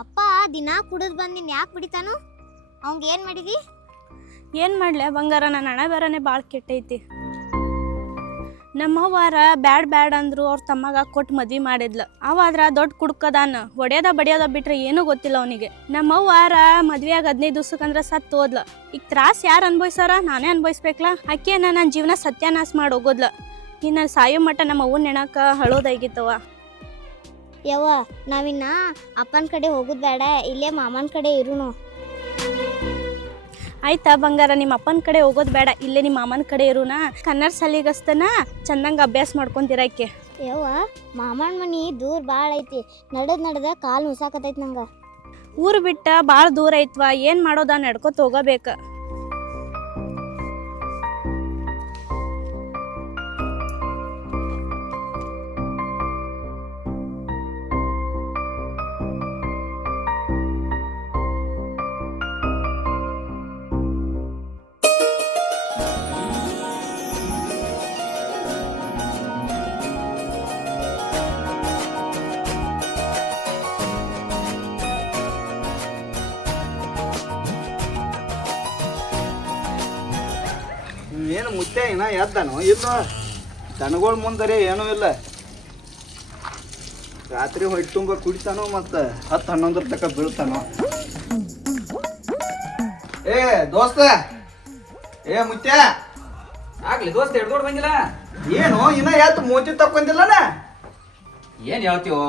ಅಪ್ಪ ದಿನಾ ಕುಡಿದ್ ಬಂದಿನ್ ಯಾಕೆ ಬಿಡಿತಾನು? ಅವಂಗ ಏನ್ ಮಾಡಿದಿ? ಏನು ಮಾಡ್ಲೆ ಬಂಗಾರ, ನನ್ನ ಹಣೆ ಬೇರೆನೆ ಭಾಳ ಕೆಟ್ಟೈತಿ. ನಮ್ಮವ್ವಾರ ಬ್ಯಾಡ್ ಅಂದ್ರು ಅವ್ರ ತಮ್ಮಗ ಕೊಟ್ಟು ಮದ್ವಿ ಮಾಡಿದ್ಲು. ಅವಾದ್ರ ದೊಡ್ಡ ಕುಡ್ಕದಾನ, ಹೊಡೆಯೋದ ಬಡಿಯೋದ ಬಿಟ್ರೆ ಏನೂ ಗೊತ್ತಿಲ್ಲ ಅವನಿಗೆ. ನಮ್ಮವ್ವಾರ ಮದ್ವೆಯಾಗ 15 ದಿವ್ಸಕ್ಕಂದ್ರೆ ಸತ್ತು ಹೋದ್ಲ. ಈಗ ತ್ರಾಸ ಯಾರು ಅನ್ಭವಿಸಾರ? ನಾನೇ ಅನ್ಭವಿಸ್ಬೇಕಲ್ಲ. ಆಕೆನ ನನ್ನ ಜೀವನ ಸತ್ಯಾನಾಶ ಮಾಡಿ ಹೋಗೋದ್ಲ. ಇನ್ನು ಸಾಯೋ ಮಟ್ಟ ನಮ್ಮ ಅವ್ವನ ನೆನಕ ಹಳೋದಾಗಿತ್ತವ. ಯವ್ವ, ನಾವಿನ್ನ ಅಪ್ಪನ ಕಡೆ ಹೋಗುದ್ ಬೇಡ, ಇಲ್ಲೇ ಮಾಮನ ಕಡೆ ಇರುನು. ಆಯ್ತಾ ಬಂಗಾರ, ನಿಮ್ಮ ಅಪ್ಪನ ಕಡೆ ಹೋಗೋದು ಬೇಡ, ಇಲ್ಲೇ ನಿಮ್ಮ ಮಾಮನ ಕಡೆ ಇರುನ. ಕನ್ನಡ ಸಾಲಿಗಸ್ತನ ಚಂದಂಗೆ ಅಭ್ಯಾಸ ಮಾಡ್ಕೊಂತಿರಕ್ಕೆ. ಯವ್ವ, ಮಾಮನ ಮನಿ ದೂರ ಭಾಳ ಐತಿ. ನಡೆದ ಕಾಲು ನುಸಾಕತೈತಿ ನಂಗೆ. ಊರು ಬಿಟ್ಟ ಭಾಳ ದೂರ ಐತ್ವಾ, ಏನು ಮಾಡೋದ, ನಡ್ಕೊತ ಹೋಗಬೇಕು. ಏನು ಮುತ್ತೆ ಇನ್ನ ಎದ್ದಾನು ಇಲ್ಲ? ದನಗಳ ಮುಂದರೆ ಏನೂ ಇಲ್ಲ. ರಾತ್ರಿ ಹೊಟ್ಟೆ ತುಂಬ ಕುಡಿತಾನೋ ಮತ್ತು 10-11 ತನಕ ಬೀಳ್ತಾನೋ. ಏ ದೋಸ್ತ, ಏ ಮುತ್ತೆ ಆಗ್ಲಿ ದೋಸ್ತ, ಹಿಡ್ದೋಡ್ ಬಂದಿಲ್ಲ ಏನು ಇನ್ನ ಎದ್ದು ಮೂತಿ ತಕ್ಕೊಂದಿಲ್ಲನ? ಏನ್ ಹೇಳ್ತೀವೋ?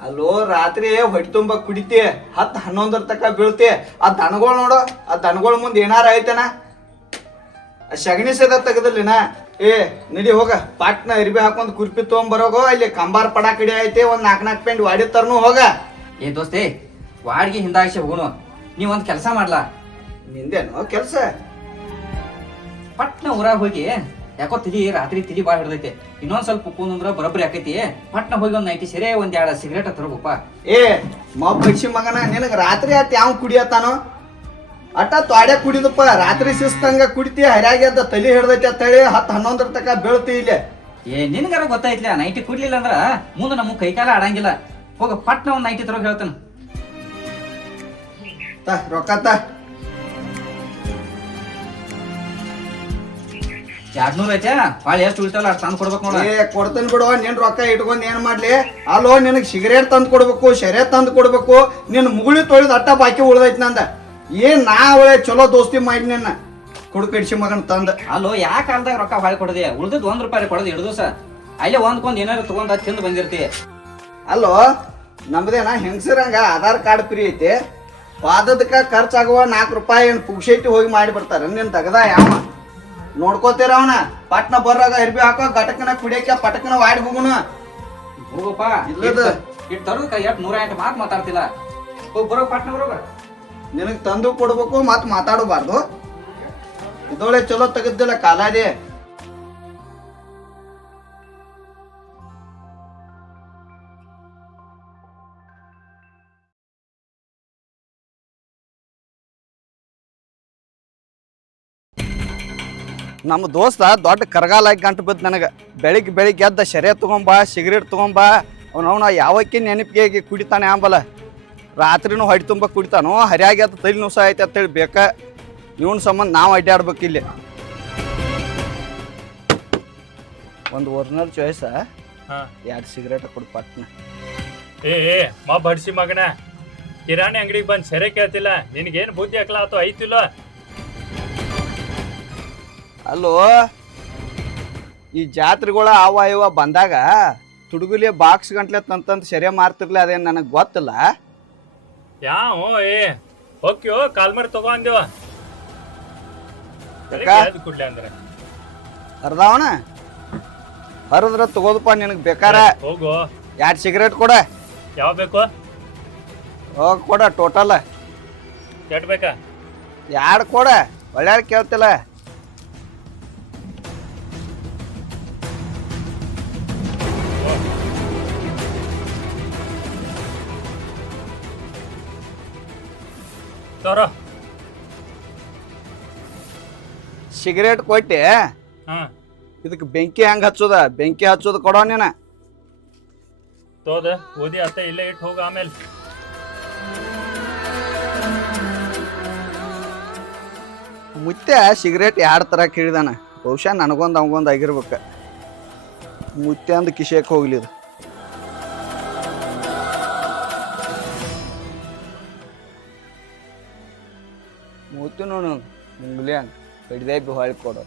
ಅಲ್ಲೋ ರಾತ್ರಿ ಹೊಟ್ಟೆ ತುಂಬ ಕುಡಿತಿ, 10-11 ತನಕ ಬೀಳ್ತಿ. ಆ ದನಗಳು ನೋಡು, ಆ ದನಗಳ ಮುಂದೆ ಏನಾರ ಐತನ? ಶಗಣಿ ಸದ ತೆಗದಲ್ಲಿನ. ಏ ನಡಿ ಹೋಗ, ಪಾಟ್ನ ಅರಿಬಿ ಹಾಕೊಂಡ್ ಕುರ್ಪಿ ತೊಗೊಂಬರೋಗೋ. ಅಲ್ಲಿ ಕಂಬಾರ್ ಪಡ ಕಡಿ ಐತೆ, ಒಂದ್ 4 ಪೆಂಟ್ ವಾಡಿ ತರ್ನು ಹೋಗ. ಏ ದೋಸ್ತೆ, ವಾಡ್ಗಿ ಹಿಂದಾಗಿಸಿ ಹೋಗೋನು. ನೀವೊಂದ್ ಕೆಲಸ ಮಾಡ್ಲಾ? ನಿಂದೇನು ಕೆಲ್ಸ? ಪಟ್ನ ಊರಾಗ ಹೋಗಿ, ಯಾಕೋ ರಾತ್ರಿ ತಿಳಿ ಭಾಳ ಹಿಡ್ದೈತೆ. ಇನ್ನೊಂದ್ ಸ್ವಲ್ಪ ಕುಂದ್ರ ಬರೋಬ್ಬರಿ ಆಕೈತಿ. ಪಟ್ನ ಹೋಗಿ ಒಂದ್ ನೈಟಿ ಸೆರೆ, 1-2 ಸಿಗರೇಟ್ ತರಬೇಕಪ್ಪ. ಏ ಮಬ್ಬ ಬಗ್ಸಿ ಮಗನ, ನಿನಗ ರಾತ್ರಿ ಆತ ಯಾವ ಕುಡಿಯತ್ತಾನೋ? ಅಟ್ಟ ತ್ವಾಡೆ ಕುಡಿದಪ್ಪ. ರಾತ್ರಿ ಶಿಸ್ತಂಗ ಕುಡಿತಿ, ಹರ್ಯಾಗ್ಯದ ತಲಿ ಹಿಡ್ದೈತಿ ಅಂತ ಹೇಳಿ 10-11 ತನಕ ಬೀಳ್ತಿ ಇಲ್ಲಿ. ಏ ನಿನ್ಗಾರ ಗೊತ್ತಾಯ್ತಿಲ್ಲ, ನೈಟಿ ಕುಡ್ಲಿಲ್ಲ ಅಂದ್ರ ಮುಂದೆ ನಮಗ್ ಕೈಕಾಲ ಆಡಂಗಿಲ್ಲ. ಹೋಗ ಪಟ್ನ ಒಂದ್ ನೈಟಿ ತರೋಗ ಹೇಳ್ತಾನ. ರೊಕ್ಕ 200 ಐತೆ, ಭಾಳ ಎಷ್ಟು ಉಳಿತಲ್ಲ ಅಷ್ಟು ತಂದು ಕೊಡ್ಬೇಕು ನೋಡ. ಏ ಕೊಡ್ತೇನೆ ಬಿಡು, ನಿನ್ ರೊಕ್ಕ ಇಟ್ಕೊಂಡ್ ಏನ್ ಮಾಡ್ಲಿ? ಅಲ್ಲೋ ನಿನಗ್ ಸಿಗರೇಟ್ ತಂದು ಕೊಡ್ಬೇಕು, ಶರೆ ತಂದು ಕೊಡ್ಬೇಕು. ನಿನ್ ಮುಗುಳಿ ತೊಳಿದ್ ಅಟ್ಟ ಬಾಕಿ ಉಳ್ದೈತಿ ನಂದ. ಏನ್ ನಾ ಅವಳೆ ಚಲೋ ದೋಸ್ತಿ ಮಾಡಿ ನಿನ್ನ ಕುಡ್ಕಡಿಸಿ ಮಗನ್ ತಂದ. ಅಲ್ಲೋ ಯಾ ಕಾಲದಾಗ ರೊಕ್ಕ ಭಾಳ ಕೊಡದೆ, ಉಳ್ದದ್ ₹1 ಕೊಡೋದು 2 ದಿವಸ ಅಲ್ಲೇ ಒಂದ್ಕೊಂದ್ ಏನಾರು ತಗೊಂಡ್ ತಿಂದು ಬಂದಿರ್ತಿ. ಅಲ್ಲೋ ನಮ್ದೇನ ಹೆಂಗಸರಂಗ ಆಧಾರ್ ಕಾರ್ಡ್ ಫ್ರೀ ಐತಿ, ಪಾದದಕ್ಕ ಖರ್ಚಾಗುವ ₹4 ಏನ್ ಪುಕ್ಷೈತಿ ಹೋಗಿ ಮಾಡಿ ಬರ್ತಾರ. ನಿನ್ ತಗದ ಯಾವ ನೋಡ್ಕೋತೀರ ಅವನ? ಪಟ್ನ ಬರ್ರಾಗ ಅರ್ಬಿ ಹಾಕೋ, ಘಟಕನ ಕುಡಿಯಕ ಪಟಕನ ವಾಡಿ ಹೋಗುನು. ಹೋಗಪ್ಪ, ಇಲ್ಲದ ಇಟ್ಟು ತರೋದಕ್ಕ 108 ಮಾತು ಮಾತಾಡ್ತಿಲ್ಲ. ಹೋಗಿ ಬರೋ ಪಟ್ನ ಬರೋಗ. ನಿನಗ್ ತಂದು ಕೊಡ್ಬೇಕು, ಮತ್ ಮಾತಾಡಬಾರ್ದು. ಇದೊಳೆ ಚಲೋ ತೆಗದಿಲ್ಲ ಕಾಲಾದೆ. ನಮ್ಮ ದೋಸ್ತ ದೊಡ್ಡ ಕರಗಾಲಾಗಿ ಗಂಟು ಬಿದ್ದು ನನಗೆ. ಬೆಳಿಗ್ಗೆ ಎದ್ದ ಶರೆ ತೊಗೊಂಬಾ, ಸಿಗರೇಟ್ ತೊಗೊಂಬಾ. ಅವನವನ ಯಾವಕ್ಕೆ ನೆನಪಿಗೆ ಕುಡಿತಾನೆ ಆಂಬಲ್ಲ. ರಾತ್ರಿನೂ ಹೊಟ್ಟೆ ತುಂಬ ಕುಡಿತಾನೋ, ಹರ್ಯಾಗಿ ಎದ್ದು ತಲೆ ನುಸ ಐತೆ ಅಂತೇಳಿ ಬೇಕ. ಇವನ್ ಸಂಬಂಧ ನಾವು ಅಡ್ಡಾಡ್ಬೇಕು ಇಲ್ಲಿ. ಒಂದು ಒರಿಜಿನಲ್ ಚಾಯ್ಸ, 2 ಸಿಗರೇಟ್ ಕೊಡು ಪಟ್ನ. ಏ ಮಾ ಬಡ್ಸಿ ಮಗನ, ಕಿರಾಣಿ ಅಂಗಡಿಗೆ ಬಂದು ಸೆರೆ ಕೇಳ್ತಿಲ್ಲ. ನಿನಗೇನು ಬುದ್ಧಿ ಹಾಕ್ಲಾ ಅಥವಾ ಐತಿಲ್ಲ? ಅಲ್ಲೋ ಈ ಜಾತ್ರೆಗಳ ಅವ ಇವ ಬಂದಾಗ ತುಡುಗುಲಿ ಬಾಕ್ಸ್ ಗಂಟ್ಲೆ ತಂತಂದು ಸೆರೆ ಮಾರ್ತಿರ್ಲಿ, ಅದೇನು ನನಗೆ ಗೊತ್ತಿಲ್ಲ. ಯಾವ ಏ ಓಕ್ಯೋ ಕಾಲ್ಮರ್ ತಗೊಂದೇವ ಕುಡ್ಲೆ ಅಂದ್ರೆ ಹರ್ದಾವಣ ಹರಿದ್ರ ತಗೋದಪ್ಪ. ನಿನಗೆ ಬೇಕಾರ ಹೋಗು, 2 ಸಿಗರೇಟ್ ಕೊಡ. ಯಾವ ಬೇಕು? ಹೋಗಿ ಕೊಡ, ಟೋಟಲ್ ಎಟ್ ಬೇಕಾ? 2 ಕೊಡ, ಒಳ್ಳೆ ಕೇಳ್ತಿಲ್ಲ. ತೋರೋ ಸಿಗರೇಟ್ ಕೊಟ್ಟೆ. ಇದಕ್ಕೆ ಬೆಂಕಿ ಹೆಂಗೆ ಹಚ್ಚೋದ? ಬೆಂಕಿ ಹಚ್ಚೋದು ಕೊಡೋ ನೀನ. ತೋದ ಓದಿ ಅತ್ತ ಇಲ್ಲೇ ಇಟ್ಟು ಹೋಗ. ಆಮೇಲೆ ಮುತ್ಯ ಸಿಗರೇಟ್ ಎರಡು ಥರ ಕೇಳಿದಾನ, ಬಹುಶಃ ನನಗೊಂದು ಅವಂಗೊಂದು ಆಗಿರ್ಬೇಕು. ಮುತ್ಯ ಅಂದು ಕಿಶೇಕ್ ಹೋಗ್ಲಿದು. ಮುತ್ತು ನೋಡು ಮುಂಗ್ಲಿ ಹಂಗೆ ಕಡ್ದೇ ಬಿ ಹೊಳ್ ಕೊಡು.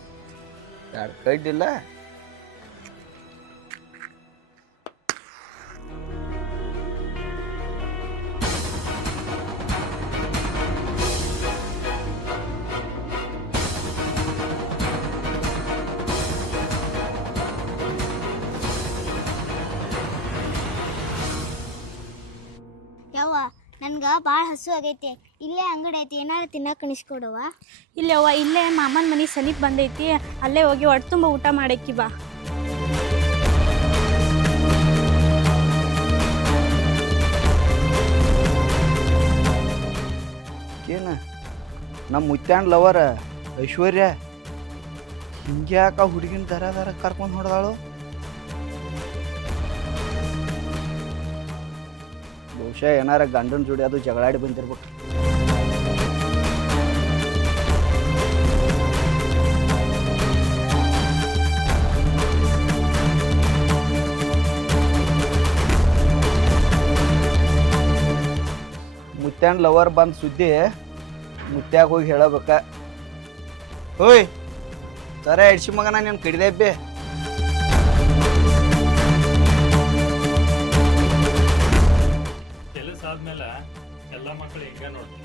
ಎರಡು ಕಡ್ಡಿಲ್ಲ. ಯವ್ವ ನನ್ಗೆ ಭಾಳ ಹಸು ಆಗೈತಿ, ಇಲ್ಲೇ ಅಂಗಡಿ ಐತಿ, ಏನಾರ ತಿನ್ನಕ್ಕೆ ಕಣಿಸ್ಕೊಡವ. ಇಲ್ಲೇ ಅವ್ವ, ಇಲ್ಲೇ ಮಾಮನ ಮನೆ ಸನಿಪ್ ಬಂದೈತಿ, ಅಲ್ಲೇ ಹೋಗಿ ಹೊಟ್ಟೆ ತುಂಬ ಊಟ ಮಾಡಕ್ಕಿ ಬಾ. ಏನ ನಮ್ಮ ಮುತ್ಯಾನ್ ಲವರ್ ಐಶ್ವರ್ಯ ಹಿಂಗ್ಯಾಕ ಹುಡುಗಿನ ದರ ಕರ್ಕೊಂಡು ಹೊಡೆದಾಳು? ಬಹುಶಃ ಏನಾರ ಗಂಡನ ಜೋಡಿ ಅದು ಜಗಳಾಡಿ ಬಂದಿರ್ಬೇಕು. ಮುತ್ಯಾನ್ ಲವರ್ ಬಂದ ಸುದ್ದಿ ಮುತ್ಯಾಗ ಹೋಗಿ ಹೇಳಬೇಕ. ಹೋಯ್ ಸರ ಎಡ್ಸಿ ಮಗನ ನೀನು ಕಡಿದೆ ಬೇ. ಕೆಲಸ ಆದ್ಮೇಲೆ ಎಲ್ಲ ಮಕ್ಕಳು ಹಿಂಗ ನೋಡ್ತಾರೆ.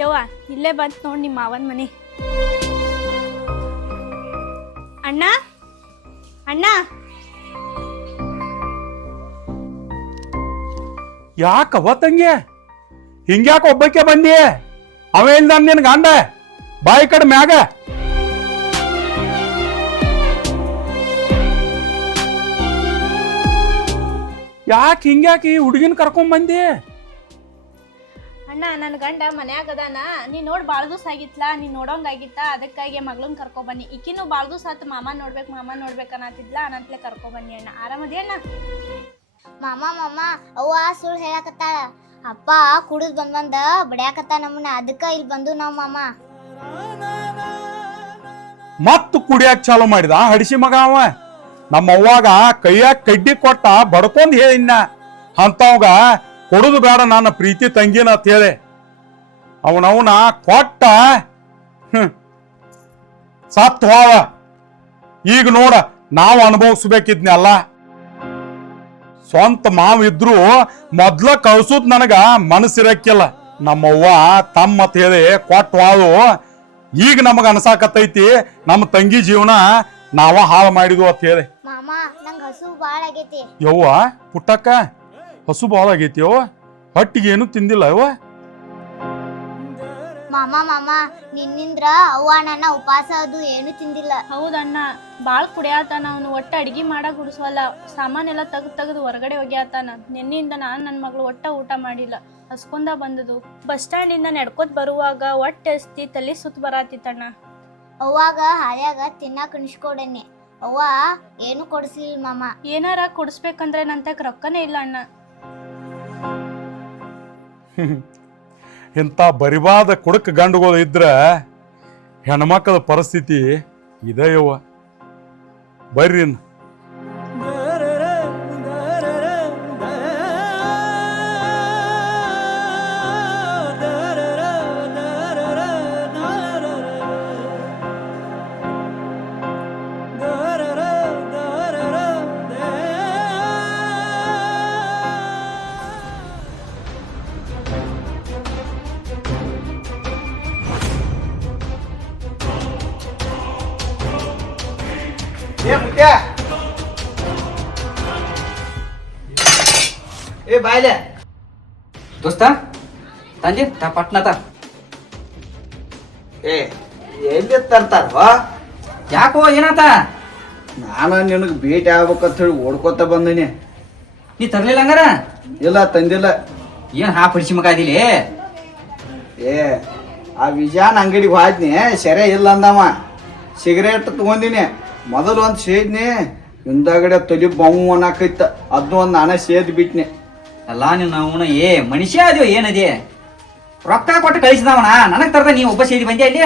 ಯವ್ವ ಇಲ್ಲೇ ಬಂತು ನೋಡಿ ನಿಮ್ಮ ಮಾವನ ಮನೆ. ಅಣ್ಣ ಅಣ್ಣ, ಯಾಕವ್ವ ತಂಗಿ ಹಿಂಗ್ಯಾಕ ಒಬ್ಬಕ್ಕೆ ಬಂದಿ? ಅವೇ ಇಲ್ದ ನಿನ್ ಗಂಡ ಬಾಯಿ ಕಡೆ ಮ್ಯಾಗ. ಯಾಕೆ ಹಿಂಗ್ಯಾಕೆ ಈ ಹುಡುಗಿನ ಕರ್ಕೊಂಡ್ ಬಂದಿ? ಅಣ್ಣ ನನ್ನ ಗಂಡ ಮನ್ಯಾಗ ಅದಾನ, ನೀ ನೋಡಿ ಭಾಳ ದಿವಸ ಆಗಿತ್ಲಾ, ನೀ ನೋಡೋಂಗಾಗಿತ್ತ, ಅದಕ್ಕಾಗಿ ಮಗಳನ್ನ ಕರ್ಕೊಬನ್ನಿ. ಈಕಿನೂ ಭಾಳ ದಿವಸ ಆತು ಮಾಮ ನೋಡ್ಬೇಕನ್ನತ್ತಿದ್ಲ, ಅನ್ನತ್ಲೆ ಕರ್ಕೊಬನ್ನಿ ಅಣ್ಣ. ಆರಾಮದಿ ಅಣ್ಣ? ಮಾಮ ಅವ್ವ ಸುಳ್ಳು ಹೇಳಕತ್ತಾಳ. ಅಪ್ಪ ಕುಡಿದ್ ಬಂದ ಬಡ್ಯಾಕತ್ತ ನಮ್ಮನ್ನ, ಅದಕ್ಕ ಇಲ್ಲಿ ಬಂದು ನಾವ್ ಮಾಮ. ಮತ್ ಕುಡಿಯಾಕ ಚಾಲು ಮಾಡಿದ ಹಡಿಸಿ ಮಗ ಅವ. ನಮ್ಮ ಅವ್ವಾಗ ಕೈಯಾಗ ಕಡ್ಡಿ ಕೊಟ್ಟ ಬಡ್ಕೊಂಡ್ ಹೇಳಿನ ಅಂತವಾಗ ಕೊಡುದು ಬೇಡ ನನ್ನ ಪ್ರೀತಿ ತಂಗಿನ ಅಂತ ಹೇಳಿ ಅವನವನ ಕೊಟ್ಟ ಸತ್ ಹೋವ. ಈಗ ನೋಡ ನಾವು ಅನುಭವಿಸ್ಬೇಕಿದ್ನೆಲ್ಲ. ಸ್ವಂತ ಮಾವ ಇದ್ರು ಮೊದ್ಲ ಕಳ್ಸುದ್ ನನಗ ಮನಸ್ಸಿರಕ್ಕಿಲ್ಲ. ನಮ್ಮವ್ವ ತಮ್ಮ ಅಂತ ಹೇಳಿ ಕೊಟ್ಟವಾಳು. ಈಗ ನಮಗ ಅನ್ಸಾಕತ್ತೈತಿ ನಮ್ಮ ತಂಗಿ ಜೀವನ ನಾವ ಹಾಳು ಮಾಡಿದ್ವು ಅಂತ ಹೇಳಿ. ಮಾಮ ನಂಗ್ ಹಸು ಬಾಳ ಆಗೈತಿ. ಯವ್ವ ಪುಟ್ಟಕ್ಕ ಹಸು ಬಾಳ ಆಗೈತಿ ಯವ್ವ, ಹೊಟ್ಟಿಗೆ ಏನು ತಿಂದಿಲ್ಲ ಯವ್ವ. ಮಾಮ ನಿನ್ನಿಂದ್ರ ಅವ್ವ ನನ್ನ ಉಪವಾಸ ಅದು ಏನು ತಿಂದಿಲ್ಲ. ಹೌದಣ್ಣ, ಭಾಳ ಕುಡಿಯಾತಾನ ಅವನು, ಒಟ್ಟ ಅಡಿಗೆ ಮಾಡಕ್ ಹುಡ್ಸವಲ್ಲ, ಸಾಮಾನೆಲ್ಲ ತೆಗ್ದು ಹೊರಗಡೆ ಹೋಗ್ಯಾತಾನ. ನಿನ್ನಿಂದ ನಾನು ನನ್ನ ಮಗಳು ಒಟ್ಟ ಊಟ ಮಾಡಿಲ್ಲ, ಹಸ್ಕೊಂಡ ಬಂದದು. ಬಸ್ ಸ್ಟ್ಯಾಂಡಿಂದ ನಡ್ಕೋತ ಬರುವಾಗ ಒಟ್ಟೆ ಎಸ್ತಿ ತಲೆ ಸುತ್ತ ಬರಾತಿತ್ತಣ್ಣ. ಅವ್ವಾಗ ಹಾಲ್ಯಾಗ ತಿನ್ನಾಕ ಕಣಿಸ್ಕೊಡನೆ, ಅವ್ವ ಏನು ಕೊಡಿಸ್ಲಿಲ್ಲ ಮಾಮ. ಏನಾರ ಕೊಡಿಸ್ಬೇಕಂದ್ರೆ ನಂತಕ್ ರೊಕ್ಕನೇ ಇಲ್ಲ ಅಣ್ಣ. ಇಂಥ ಬರಿವಾದ ಕುಡಕ ಗಂಡುಗಳು ಇದ್ರ ಹೆಣ್ಮಕ್ಳ ಪರಿಸ್ಥಿತಿ ಇದೆ ಯವ್ವ. ಬರ್ರಿ ಏ ಬಾಯ್ಲೆ ದೋಸ್ತ ತಂದೆ ತಾ ಪಟ್ನತ. ಏ ಎಲ್ಲಿ ತರ್ತಾರ ಯಾಕೋ ಏನಾತ? ನಾನು ನಿನಗೆ ಭೇಟಿ ಆಗ್ಬೇಕಂತ ಹೇಳಿ ಓಡ್ಕೋತ ಬಂದೀನಿ. ನೀ ತರ್ಲಿಲ್ಲ ಹಂಗಾರ? ಇಲ್ಲ ತಂದಿಲ್ಲ. ಏನ್ ಹಾ ಪಡಿಸಿ ಮಗ ಅದಿಲಿ? ಏ ಆ ವಿಜಯಾನ್ ಅಂಗಡಿಗೆ ಹೋದ್ನಿ, ಸೆರೆ ಇಲ್ಲ ಅಂದವ. ಸಿಗರೇಟ್ ತಗೊಂದಿನಿ, ಮೊದಲು ಒಂದು ಸೇದ್ನಿ, ಹಿಂದಗಡೆ ತಲಿ ಬೌ ಅನ್ನಕೈತ, ಅದನ್ನ ಒಂದು ನಾನೇ ಸೇದ್ ಬಿಟ್ನಿ. ಅಲ್ಲ ನಿನ್ನ ಅವನ ಮನುಷ್ಯ ಅದ್ಯೋ ಏನದೇ? ರೊಕ್ಕ ಕೊಟ್ಟು ಕಳಿಸಿದವನ ನನಗ್ ತರ್ದ ನೀ ಒಬ್ಬ ಸೇದಿ ಬಂದ್ಯಾ ಇಲ್ಲಿ?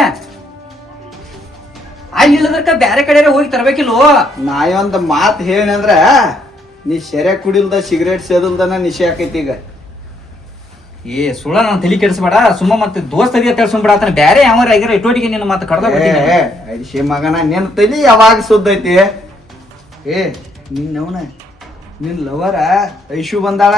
ಅಲ್ಲಿ ಇಲ್ಲದಕ್ಕ ಬ್ಯಾರೆ ಕಡೆ ಹೋಗಿ ತರ್ಬೇಕಿಲ್ವೋ? ನಾ ಒಂದು ಮಾತು ಹೇಳಿ ಅಂದ್ರ ನೀ ಸೆರೆ ಕುಡಿಲ್ದ ಸಿಗರೇಟ್ ಸೇದಲ್ದನ ನಿಶೆ ಆಕೈತಿ ಈಗ. ಸುಳ್ಳ ನಾನು ತಲೆ ಕೆಡಿಸ್ಬೇಡ, ಸುಮ್ಮ ಮತ್ತೆ ದೋಸ್ತ ಅದಿಯ ತಿಳಿಸ್ಬಿಡ ಆತನ ಬ್ಯಾರೆ ಯಾವ ಆಗಿರೋ ಇಟ್ಟೋಟಿಗೆ ನಿನ್ನ ಮತ್ತೆ ಕಡ್ದ ಅಡಿಸಿ ಮಗನ ನಿನ್ನ ತಲಿ ಯಾವಾಗ ಸುದ್ದೈತಿ? ನಿನ್ನವನ ನಿನ್ ಲವರ ಐಶು ಬಂದಾಳ.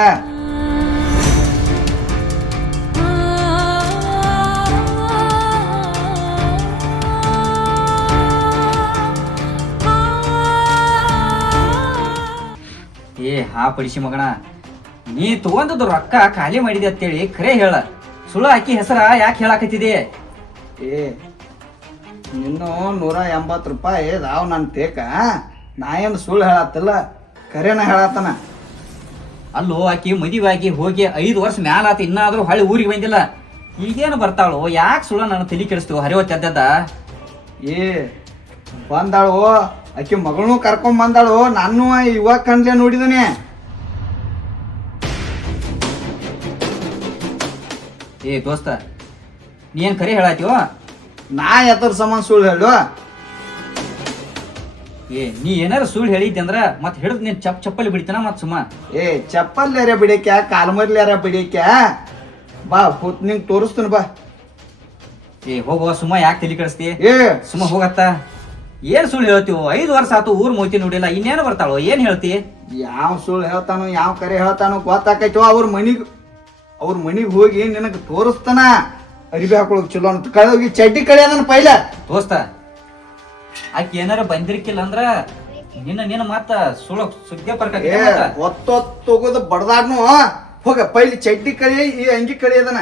ಹಾ ಪಡಿಸಿ ಮಗಣ, ನೀ ತಗೊಂಡದ್ದು ರೊಕ್ಕ ಖಾಲಿ ಮಾಡಿದೆ ಅಂತೇಳಿ ಖರೆ ಹೇಳ, ಸುಳ್ಳು ಹಾಕಿ ಹೆಸರ ಯಾಕೆ ಹೇಳಾಕತ್ತಿದೆ? ನಿನ್ನು 180 ರೂಪಾಯಿ ಅದಾವ್ ನನ್ ತೇಕ. ನಾ ಏನು ಸುಳ್ಳು ಹೇಳತ್ತಲ್ಲ, ಖರೇನ ಹೇಳತ್ತನ. ಅಲ್ಲೋ ಆಕಿ ಮದುವಾಗಿ ಹೋಗಿ 5 ವರ್ಷ ಮ್ಯಾಲ ಆತ, ಇನ್ನಾದ್ರೂ ಹೊಳ್ಳಿ ಊರಿಗೆ ಬಂದಿಲ್ಲ. ಈಗೇನು ಬರ್ತಾಳು? ಯಾಕೆ ಸುಳ್ಳ ನಾನು ತಲೆ ಕೆಡಿಸ್ತೀವ? ಹರಿವತ್ತದ್ದ ಬಂದಾಳು, ಆಕಿ ಮಗಳನ್ನೂ ಕರ್ಕೊಂಡ್ ಬಂದಾಳು. ನಾನು ಇವಾಗ ಕಂಡ್ಲೆ ನೋಡಿದನೆ. ದೋಸ್ತ, ನೀ ಏನ್ ಖರೆ ಹೇಳಾತೀವೋ? ನಾ ಎದ್ರ ಸಂಬಂಧ ಸುಳ್ಳು ಹೇಳು? ನೀ ಏನಾರ ಸುಳ್ಳು ಹೇಳಿದ್ದೆ ಅಂದ್ರ ಮತ್ ಹಿಡಿದ್ ನೀನ್ ಚಪ್ಪಲಿ ಬಿಡ್ತಾನ ಮತ್ ಸುಮ್ಮ. ಚಪ್ಪಲ್ಯಾರ ಬಿಡಿಕ್ಯಾ, ಕಾಲ್ಮರ್ಲ್ಯಾರ ಬಿಡಿಕ್ಯಾ? ಬಾ ಕೂತ್ ನಿಂಗೆ ತೋರಿಸ್ತೀನಿ ಬಾ. ಹೋಗುವ ಸುಮ್ಮ, ಯಾಕೆ ತಲೆ ಕೆಡಿಸ್ತಿ? ಸುಮ್ಮ ಹೋಗತ್ತ. ಏನ್ ಸುಳ್ಳು ಹೇಳ್ತೀವೋ? 5 ವರ್ಷ ಆತು ಊರ್ ಮೋತಿ ನೋಡಿಲ್ಲ, ಇನ್ನೇನು ಬರ್ತಾಳೋ? ಏನ್ ಹೇಳ್ತಿ? ಯಾವ ಸುಳ್ಳು ಹೇಳ್ತಾನೋ ಯಾವ ಕರೆ ಹೇಳ್ತಾನೋ ಗೊತ್ತಾಕೈತೋ. ಅವ್ರ ಮನಿಗ್ ಹೋಗಿ ನಿನಗೆ ತೋರಿಸ್ತಾನ. ಅರಿಬಿ ಹಾಕೊಳಕ್ ಚಲೋ ಅಂತ ಕಳೋಗಿ ಚಡ್ಡಿ ಕಳಿಯೋದನ್ನ ಪೈಲ. ದೋಸ್ತ, ಆಕಿ ಏನಾರ ಬಂದಿರ್ಕಿಲ್ಲ ಅಂದ್ರ ನಿನ್ನ ಮಾತ ಸುಳ್ಳು ಸುದ್ದಿ ಒತ್ತೊತ್ತೋಗೋದು ಬಡದಾಡ್ನು. ಹೋಗ ಪೈಲಿ ಚಡ್ಡಿ ಕಳಿ, ಈ ಅಂಗಿ ಕಳಿಯೋದನ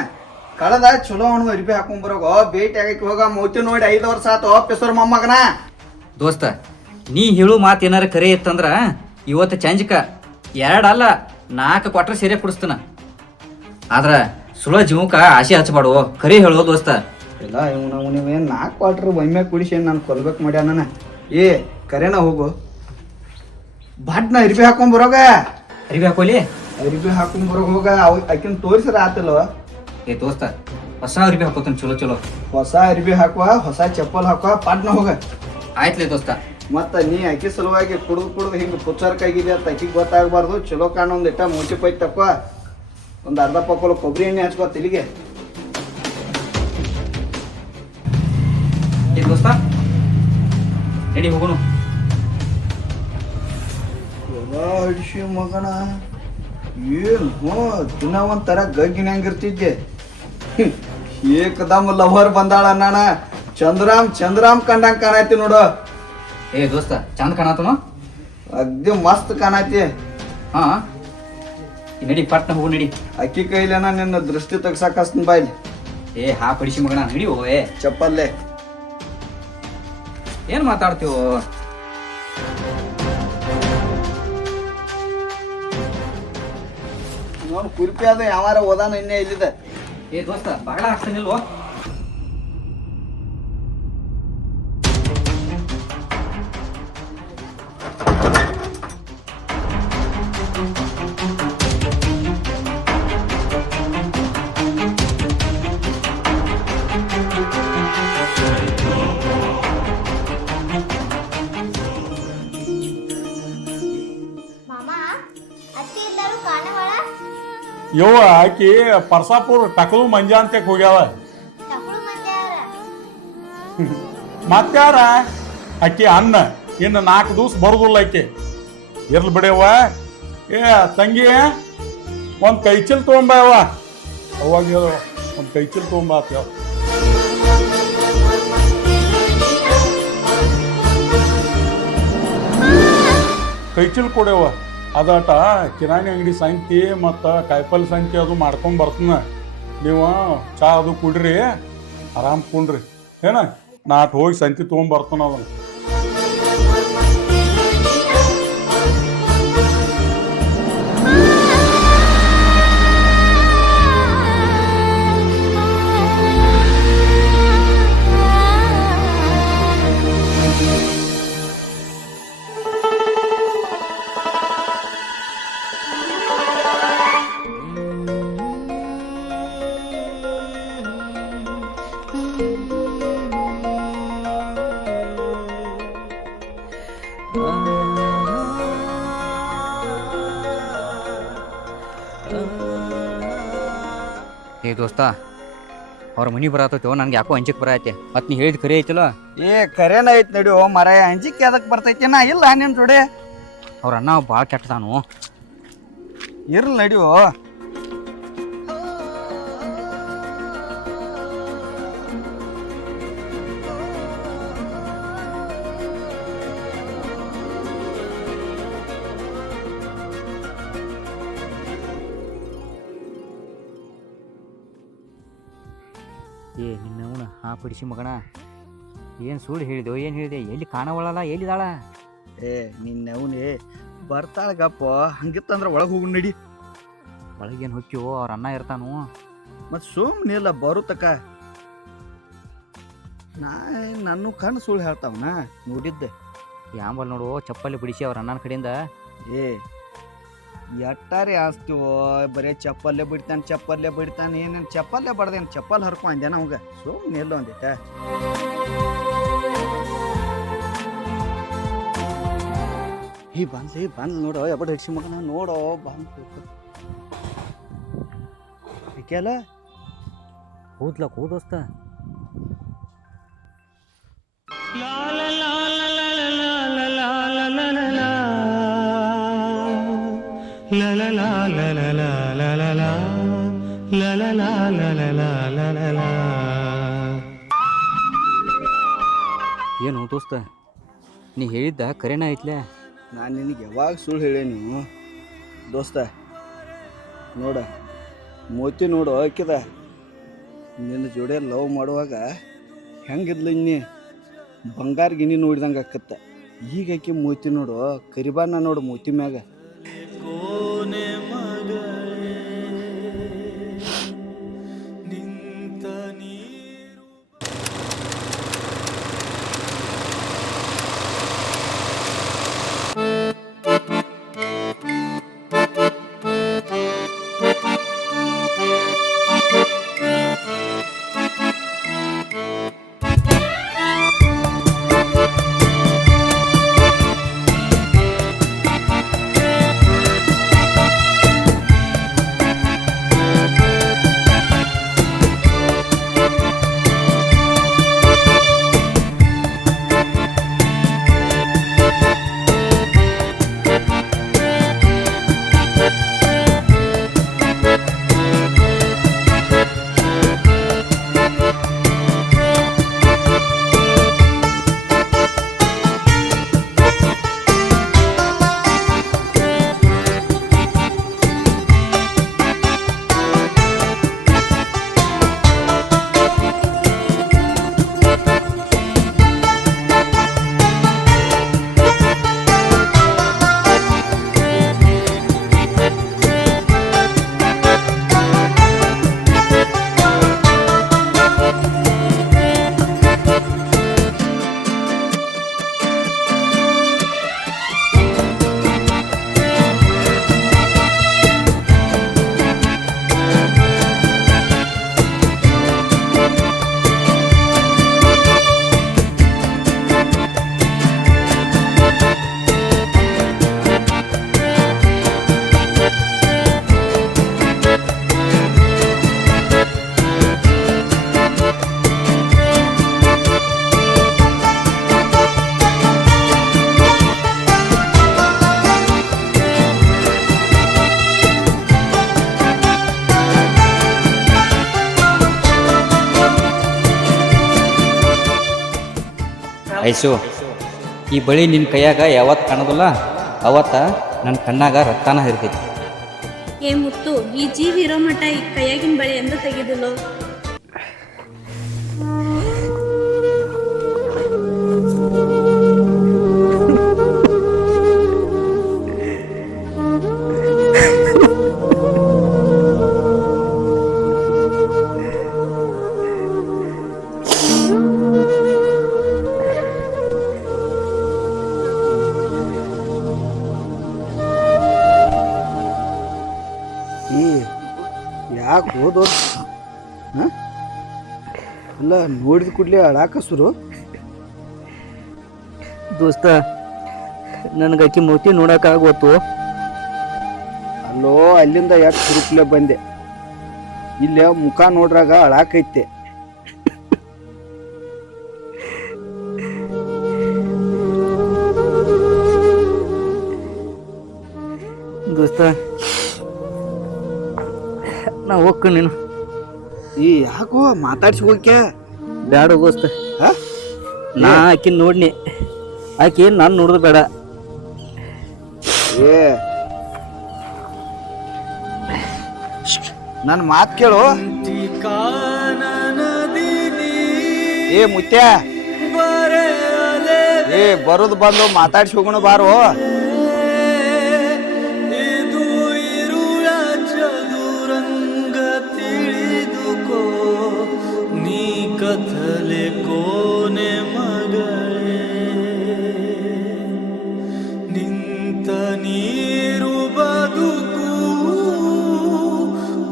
ಕಳದ ಚಲೋ ಅವನು ಅರಿಬಿ ಹಾಕೊಂಡ್ ಬರೋಗೋ. ಭೇಟಿ ಆಗಕ್ಕೆ ಹೋಗ, ಮೌತಿ ನೋಡಿ 5 ವರ್ಷ ಆತು ಪೆಸರ್ ಮೊಮ್ಮಗನ. ದೋಸ್ತ, ನೀ ಹೇಳು ಮಾತು ಏನಾರ ಕರೆ ಇತ್ತಂದ್ರ ಇವತ್ತು ಚಂಜಕ 2 ಅಲ್ಲ 4 ಕ್ವಾಟ್ರ್ ಸೇರೆ ಕುಡಿಸ್ತಾನ. ಆದ್ರ ಸುಳ್ಳ ಜೀವಕ್ಕ ಆಸೆ ಹಚ್ಚಬಾಡು, ಕರೆ ಹೇಳು ದೋಸ್ತ. ಇಲ್ಲ ನೀವೇನು 4 ಕ್ವಾಟ್ರ್ ಒಮ್ಮೆ ಕುಡಿಸಿ ನಾನು ಕೊಲ್ಬೇಕು ಮಾಡ್ಯಾನ. ಕರೆನ ಹೋಗು, ಬಾಟ್ನ ಅರಿಬಿ ಹಾಕೊಂಡ್ ಬರೋಗ. ಅರಿವಿ ಹಾಕೋಲಿ? ಅರಿಬಿ ಹಾಕೊಂಡ್ ಬರೋಗ ಹೋಗ. ಆಕಿನ ತೋರಿಸ್ರ ಆತಲ್ವ? ದೋಸ್ತ, ಹೊಸ ಅರಿವಿ ಹಾಕೋತಾನ ಚಲೋ ಚಲೋ. ಹೊಸ ಅರಿಬಿ ಹಾಕುವ, ಹೊಸ ಚಪ್ಪಲ್ ಹಾಕುವ, ಪಾಟ್ನ ಹೋಗ. ಆಯ್ತ್ಲೇ ದೋಸ್ತ. ಮತ್ತ ನೀ ಅಕ್ಕಿ ಸಲುವಾಗಿ ಕುಡ್ದು ಹಿಂಗ ಪುಚ್ಚರ್ಕಾಗಿದೆ ಅಂತ ಅಕ್ಕಿಗೆ ಗೊತ್ತಾಗಬಾರ್ದು. ಚಲೋ ಕಾಣ ಒಂದಿಟ್ಟ ಮೂಚಿ ಪೈ ತಕ್ಕೋ, ಒಂದು ಅರ್ಧ ಪಕ್ಕೋಲು ಕೊಬ್ಬರಿ ಎಣ್ಣೆ ಹಚ್ಕೋ ತಲೆಗೆ. ದೋಸ್ತ ರೆಡಿ ಹೋಗೋಣ. ಅಡಿಸಿ ಮಗನ, ಏನು ದಿನ ಒಂಥರ ಗಗ್ಗಿನ ಹಂಗಿರ್ತಿದ್ದೆ. ಏಕದಮ್ ಲವರ್ ಬಂದಾಳ ನಾನ. ಚಂದ್ರಾಮ್ ಕಂಡಂಗ್ ಕಾಣೈತಿ ನೋಡು. ದೋಸ್ತ, ಚಂದ ಕಾಣತನು? ಅಗ್ದಿ ಮಸ್ತ್ ಕಾಣೈತಿ. ಹಾ, ನಡಿ ಪಟ್ನ ಹೋಗು ನಡಿ. ಅಕ್ಕಿ ಕೈಲೇನ ನಿನ್ನ ದೃಷ್ಟಿ ತೆಗ್ಸಾಕ ಹಸ್ತನ್ ಬಾಯ್ಲಿ. ಹಾ ಪಡಿಸಿ ಮಗನ, ನಡಿ ಓ. ಚಪ್ಪಲ್ಲೇ ಏನ್ ಮಾತಾಡ್ತೀವೋ? ನೋಡ್ ಕುರ್ಪಿ ಅದು ಯಾವಾರ ಓದಾನ ಇನ್ನೇ ಇಲ್ಲಿದೆ. ದೋಸ್ತ, ಬಾಗಲ ಹಾಕ್ತಾನಿಲ್ವೋ? ಯವ್ವ ಆಕಿ ಪರ್ಸಾಪುರ್ ಟಕಲು ಮಂಜಾ ಅಂತ ಹೋಗ್ಯಾವ. ಮತ್ತಾರ ಆಕಿ ಅನ್ನ ಇನ್ನು 4 ದಿವಸ ಬರುದಿಲ್ಲ ಆಕಿ. ಇರ್ಲಿ ಬಿಡವ್ವ. ತಂಗಿ, ಒಂದ್ ಕೈಚಲ್ ತಗೊಂಬ ಯವ್ವ. ಅವಾಗ ಒಂದ್ ಕೈಚಲ್ ತಗೊಂಬ ಆತ. ಕೈಚಲ್ ಕೊಡವ್ವ. ಅದಾಟ ಕಿರಾಣಿ ಅಂಗಡಿ ಸಂತಿ ಮತ್ತು ಕಾಯಿಪಲ್ಲೆ ಸಂತಿ ಅದು ಮಾಡ್ಕೊಂಡ್ ಬರ್ತಾನ. ನೀವು ಚಾ ಅದು ಕುಡ್ರಿ, ಆರಾಮ್ ಕುಂಡ್ರಿ. ಏನ ನಾಟ್ ಹೋಗಿ ಸಂತಿ ತೊಗೊಂಬರ್ತಾನ ಅದನ್ನ. ಏ ದೋಸ್ತ, ಅವ್ರ ಮನಿ ಬರತ್ತೋ ನಂಗೆ ಯಾಕೋ ಅಂಜಿಕ್ ಬರತ್ತೆ. ಮತ್ ನೀ ಹೇಳಿದ್ ಖರೆ ಐತಿಲ್ಲ? ಏ ಕರೇನ ಐತ್ ನಡಿಯೋ ಮರಾಯ, ಅಂಜಿಕೆ ಅದಕ್ಕೆ ಬರ್ತೈತಿ ನಾ ಇಲ್ಲ ನಿನ್ ಜೋಡಿ. ಅವ್ರ ಅಣ್ಣ ಭಾಳ ಕೆಟ್ಟದಾನು. ಇರ್ಲಿ ನಡಿಯೋ. ಏ ನಿನ್ನವನ ಹಾ ಪಡಿಸಿ ಮಗಣ, ಏನು ಸುಳ್ಳು ಹೇಳಿದೆವು? ಏನು ಹೇಳಿದೆ? ಎಲ್ಲಿ ಕಾಣವಳಲ್ಲ, ಎಲ್ಲಿದಾಳ? ಏ ನಿನ್ನವನೇ ಬರ್ತಾಳ ಗಪ್ಪ. ಹಂಗಿತ್ತಂದ್ರ ಒಳಗೆ ಹೋಗಿ ನಡಿ. ಒಳಗೇನು ಹೊಕ್ಕಿವೋ, ಅವ್ರ ಅಣ್ಣ ಇರ್ತಾನು. ಮತ್ ಸುಮ್ಮನೆ ಇಲ್ಲ ಬರುತ್ತಕ. ನನ್ನ ಕಣ್ಣು ಸುಳ್ಳು ಹೇಳ್ತಾವನ ನೋಡಿದ್ದೆ. ಯಾಂಬಲ್ ನೋಡು, ಚಪ್ಪಲಿ ಬಿಡಿಸಿ ಅವ್ರ ಅಣ್ಣನ ಕಡೆಯಿಂದ. ಏ ಎಟ್ಟಾರೆ ಆಸ್ತಿವೋ, ಬರೀ ಚಪ್ಪಲ್ಲೇ ಬಿಡ್ತಾನೆ. ಏನೇನು ಚಪ್ಪಲ್ಲೇ ಬಡ್ದೇನು, ಚಪ್ಪಲ್ ಹರ್ಕೊಂಡ್ಯಾನ ಅವಾಗ. ಸುಮ್ಮನೆ ಎಲ್ಲ ಒಂದಿಟ್ಟ. ಈ ಬಂದ್ಲಿ ನೋಡೋ, ಎಬಡ ಹಿಡ್ಸಿ ಮಗನ ನೋಡೋ ಬಂದು ಅಲ್ಲ ಕೂದ್ಲಕ್ ಹೋ ದೋಸ್ತ. ಏನು ದೋಸ್ತ, ನೀ ಹೇಳಿದ್ದ ಕರೆನ ಐತ್ಲೆ? ನಾನು ನಿನಗೆ ಯಾವಾಗ ಸುಳ್ಳು ಹೇಳೇನು ದೋಸ್ತ? ನೋಡ ಮೋತಿ ನೋಡು ಆಕಿದ ನಿನ್ನ ಜೋಡಿ ಲವ್ ಮಾಡುವಾಗ ಹೆಂಗಿದ್ಲು ಇನ್ನಿ ಬಂಗಾರ ಗಿನಿ ನೋಡಿದಂಗೆ ಆಕತ್ತ. ಈಗ ಆಕಿ ಮೋತಿ ನೋಡು, ಕರಿಬಾನ ನೋಡು ಮೋತಿ ಮ್ಯಾಗ. ಐಸು, ಈ ಬಳಿ ನಿನ್ನ ಕೈಯಾಗ ಯಾವತ್ತು ಕಾಣೋದಿಲ್ಲ ಅವತ್ತ ನನ್ನ ಕಣ್ಣಾಗ ರಕ್ತಾನ ಹರಿತೈತಿ. ಏ ಮುತ್ತು, ಈ ಜೀವಿ ಇರೋ ಮಟ್ಟ ಈ ಕೈಯಾಗಿನ ಬಳಿ ಎಂದು ತೆಗೆದಿಲ್ಲೋ? ಯಾಕೆ ಹೋದೋ ಅಲ್ಲ ನೋಡಿದ ಕೂಡಲೇ ಅಳಾಕ ಶುರು. ದೋಸ್ತ ನನಗೆ ಆಕಿ ಮೂತಿ ನೋಡೋಕ್ಕಾಗೋತು. ಅಲ್ಲೋ ಅಲ್ಲಿಂದ ಯಾಕೆ ಸುರುಕ್ಲೆ ಬಂದೆ, ಇಲ್ಲೇ ಮುಖ ನೋಡ್ರಾಗ ಅಳಾಕೈತೆ. ದೋಸ್ತ ನಾ ಹೋಗ್ಕ ನೀನು. ಈ ಯಾಕೋ ಮಾತಾಡ್ಸಿ ಹೋಗ್ಯ ಬೇಡ ದೋಸ್ತ, ಹಾ? ನಾ ಆಕಿನ ನೋಡ್ನಿ, ಆಕಿ ನಾನು ನೋಡುದು ಬೇಡ. ಏ ನನ್ನ ಮಾತು ಕೇಳು. ಏ ಮುತ್ಯ, ಏ ಬರೋದು ಬಂದು ಮಾತಾಡ್ಸಿ ಹೋಗೋಣ ಬಾರೋ. ಕಥಲೆ ಕೋನೆ ಮಗಳೇ ನಿಂತ ನೀರು ಬದುಕು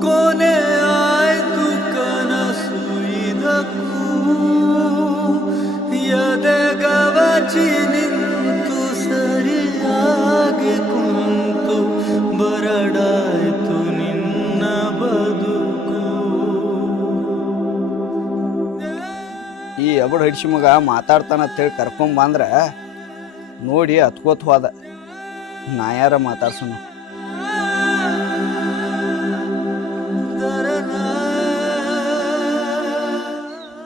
ಕೊನೆ ಆಯ್ತು ಕನಸು ಇದಕ್ಕೂ ಎದೆಗವಚಿ ನಿಂತು ಸರಿಯಾಗಿ ಕುಂತು ಬರಡಾಯ್ತು ನಿನ್ನ ಬದುಕು. ಈ ಅಬಡ್ ಹಡಿಸಿ ಮಗ ಮಾತಾಡ್ತಾನ ಅಂತೇಳಿ ಕರ್ಕೊಂಡ್ ಬಂದ್ರ ನೋಡಿ ಹತ್ಕೋತ್ ಹೋದ. ನಾ ಯಾರ ಮಾತಾಡ್ಸೋನು.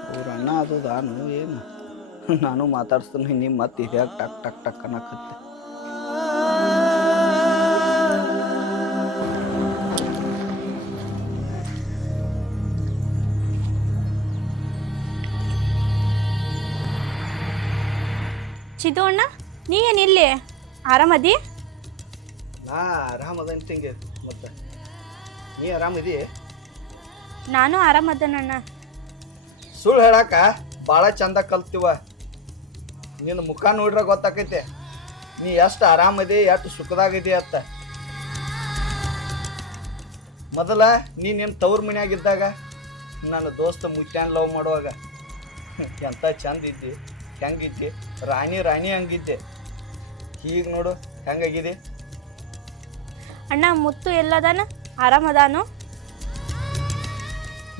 ಅವ್ರ ಅಣ್ಣ ಅದು ನಾನು ಏನು ನಾನು ಮಾತಾಡ್ಸ್ತಾನೆ, ನಿಮ್ಮ ಮತ್ತೆ ಇದ್ಯಾಗ ಟಕ್ ಟಕ್ ಟಕ್ ಅನ್ನಕತ್ತೆ. ಚಿದ್ದು ಅಣ್ಣ, ನೀ ಏನಿಲ್ಲಿ ಆರಾಮದಿ? ನಾ ಆರಾಮದನ್ ತಿಂಗೆ, ಮತ್ತೆ ನೀ ಆರಾಮದಿ? ನಾನು ಆರಾಮದನಣ್ಣ. ಸುಳ್ಳು ಹೇಳಾಕ ಭಾಳ ಚಂದ ಕಲ್ತೀವ. ನಿನ್ನ ಮುಖ ನೋಡ್ರ ಗೊತ್ತಾಕೈತೆ ನೀ ಎಷ್ಟು ಆರಾಮದಿ, ಎಷ್ಟು ಸುಖದಾಗಿದಿ ಅಂತ. ಮೊದಲ ನೀ ನಿನ್ನ ತವ್ರ ಮನ್ಯಾಗಿದ್ದಾಗ ನನ್ನ ದೋಸ್ತ ಮುತ್ಯಾನ್ ಲವ್ ಮಾಡುವಾಗ ಎಂತ ಚಂದ ಇದ್ದಿ, ಹೆಂಗಿದ್ದಿ, ರಾಣಿ ರಾಣಿ ಹಂಗಿದ್ದೆ. ಈಗ ನೋಡು ಹೆಂಗಾಗಿದೆ. ಅಣ್ಣ ಮುತ್ತು ಎಲ್ಲದಾನ? ಆರಾಮದಾನು?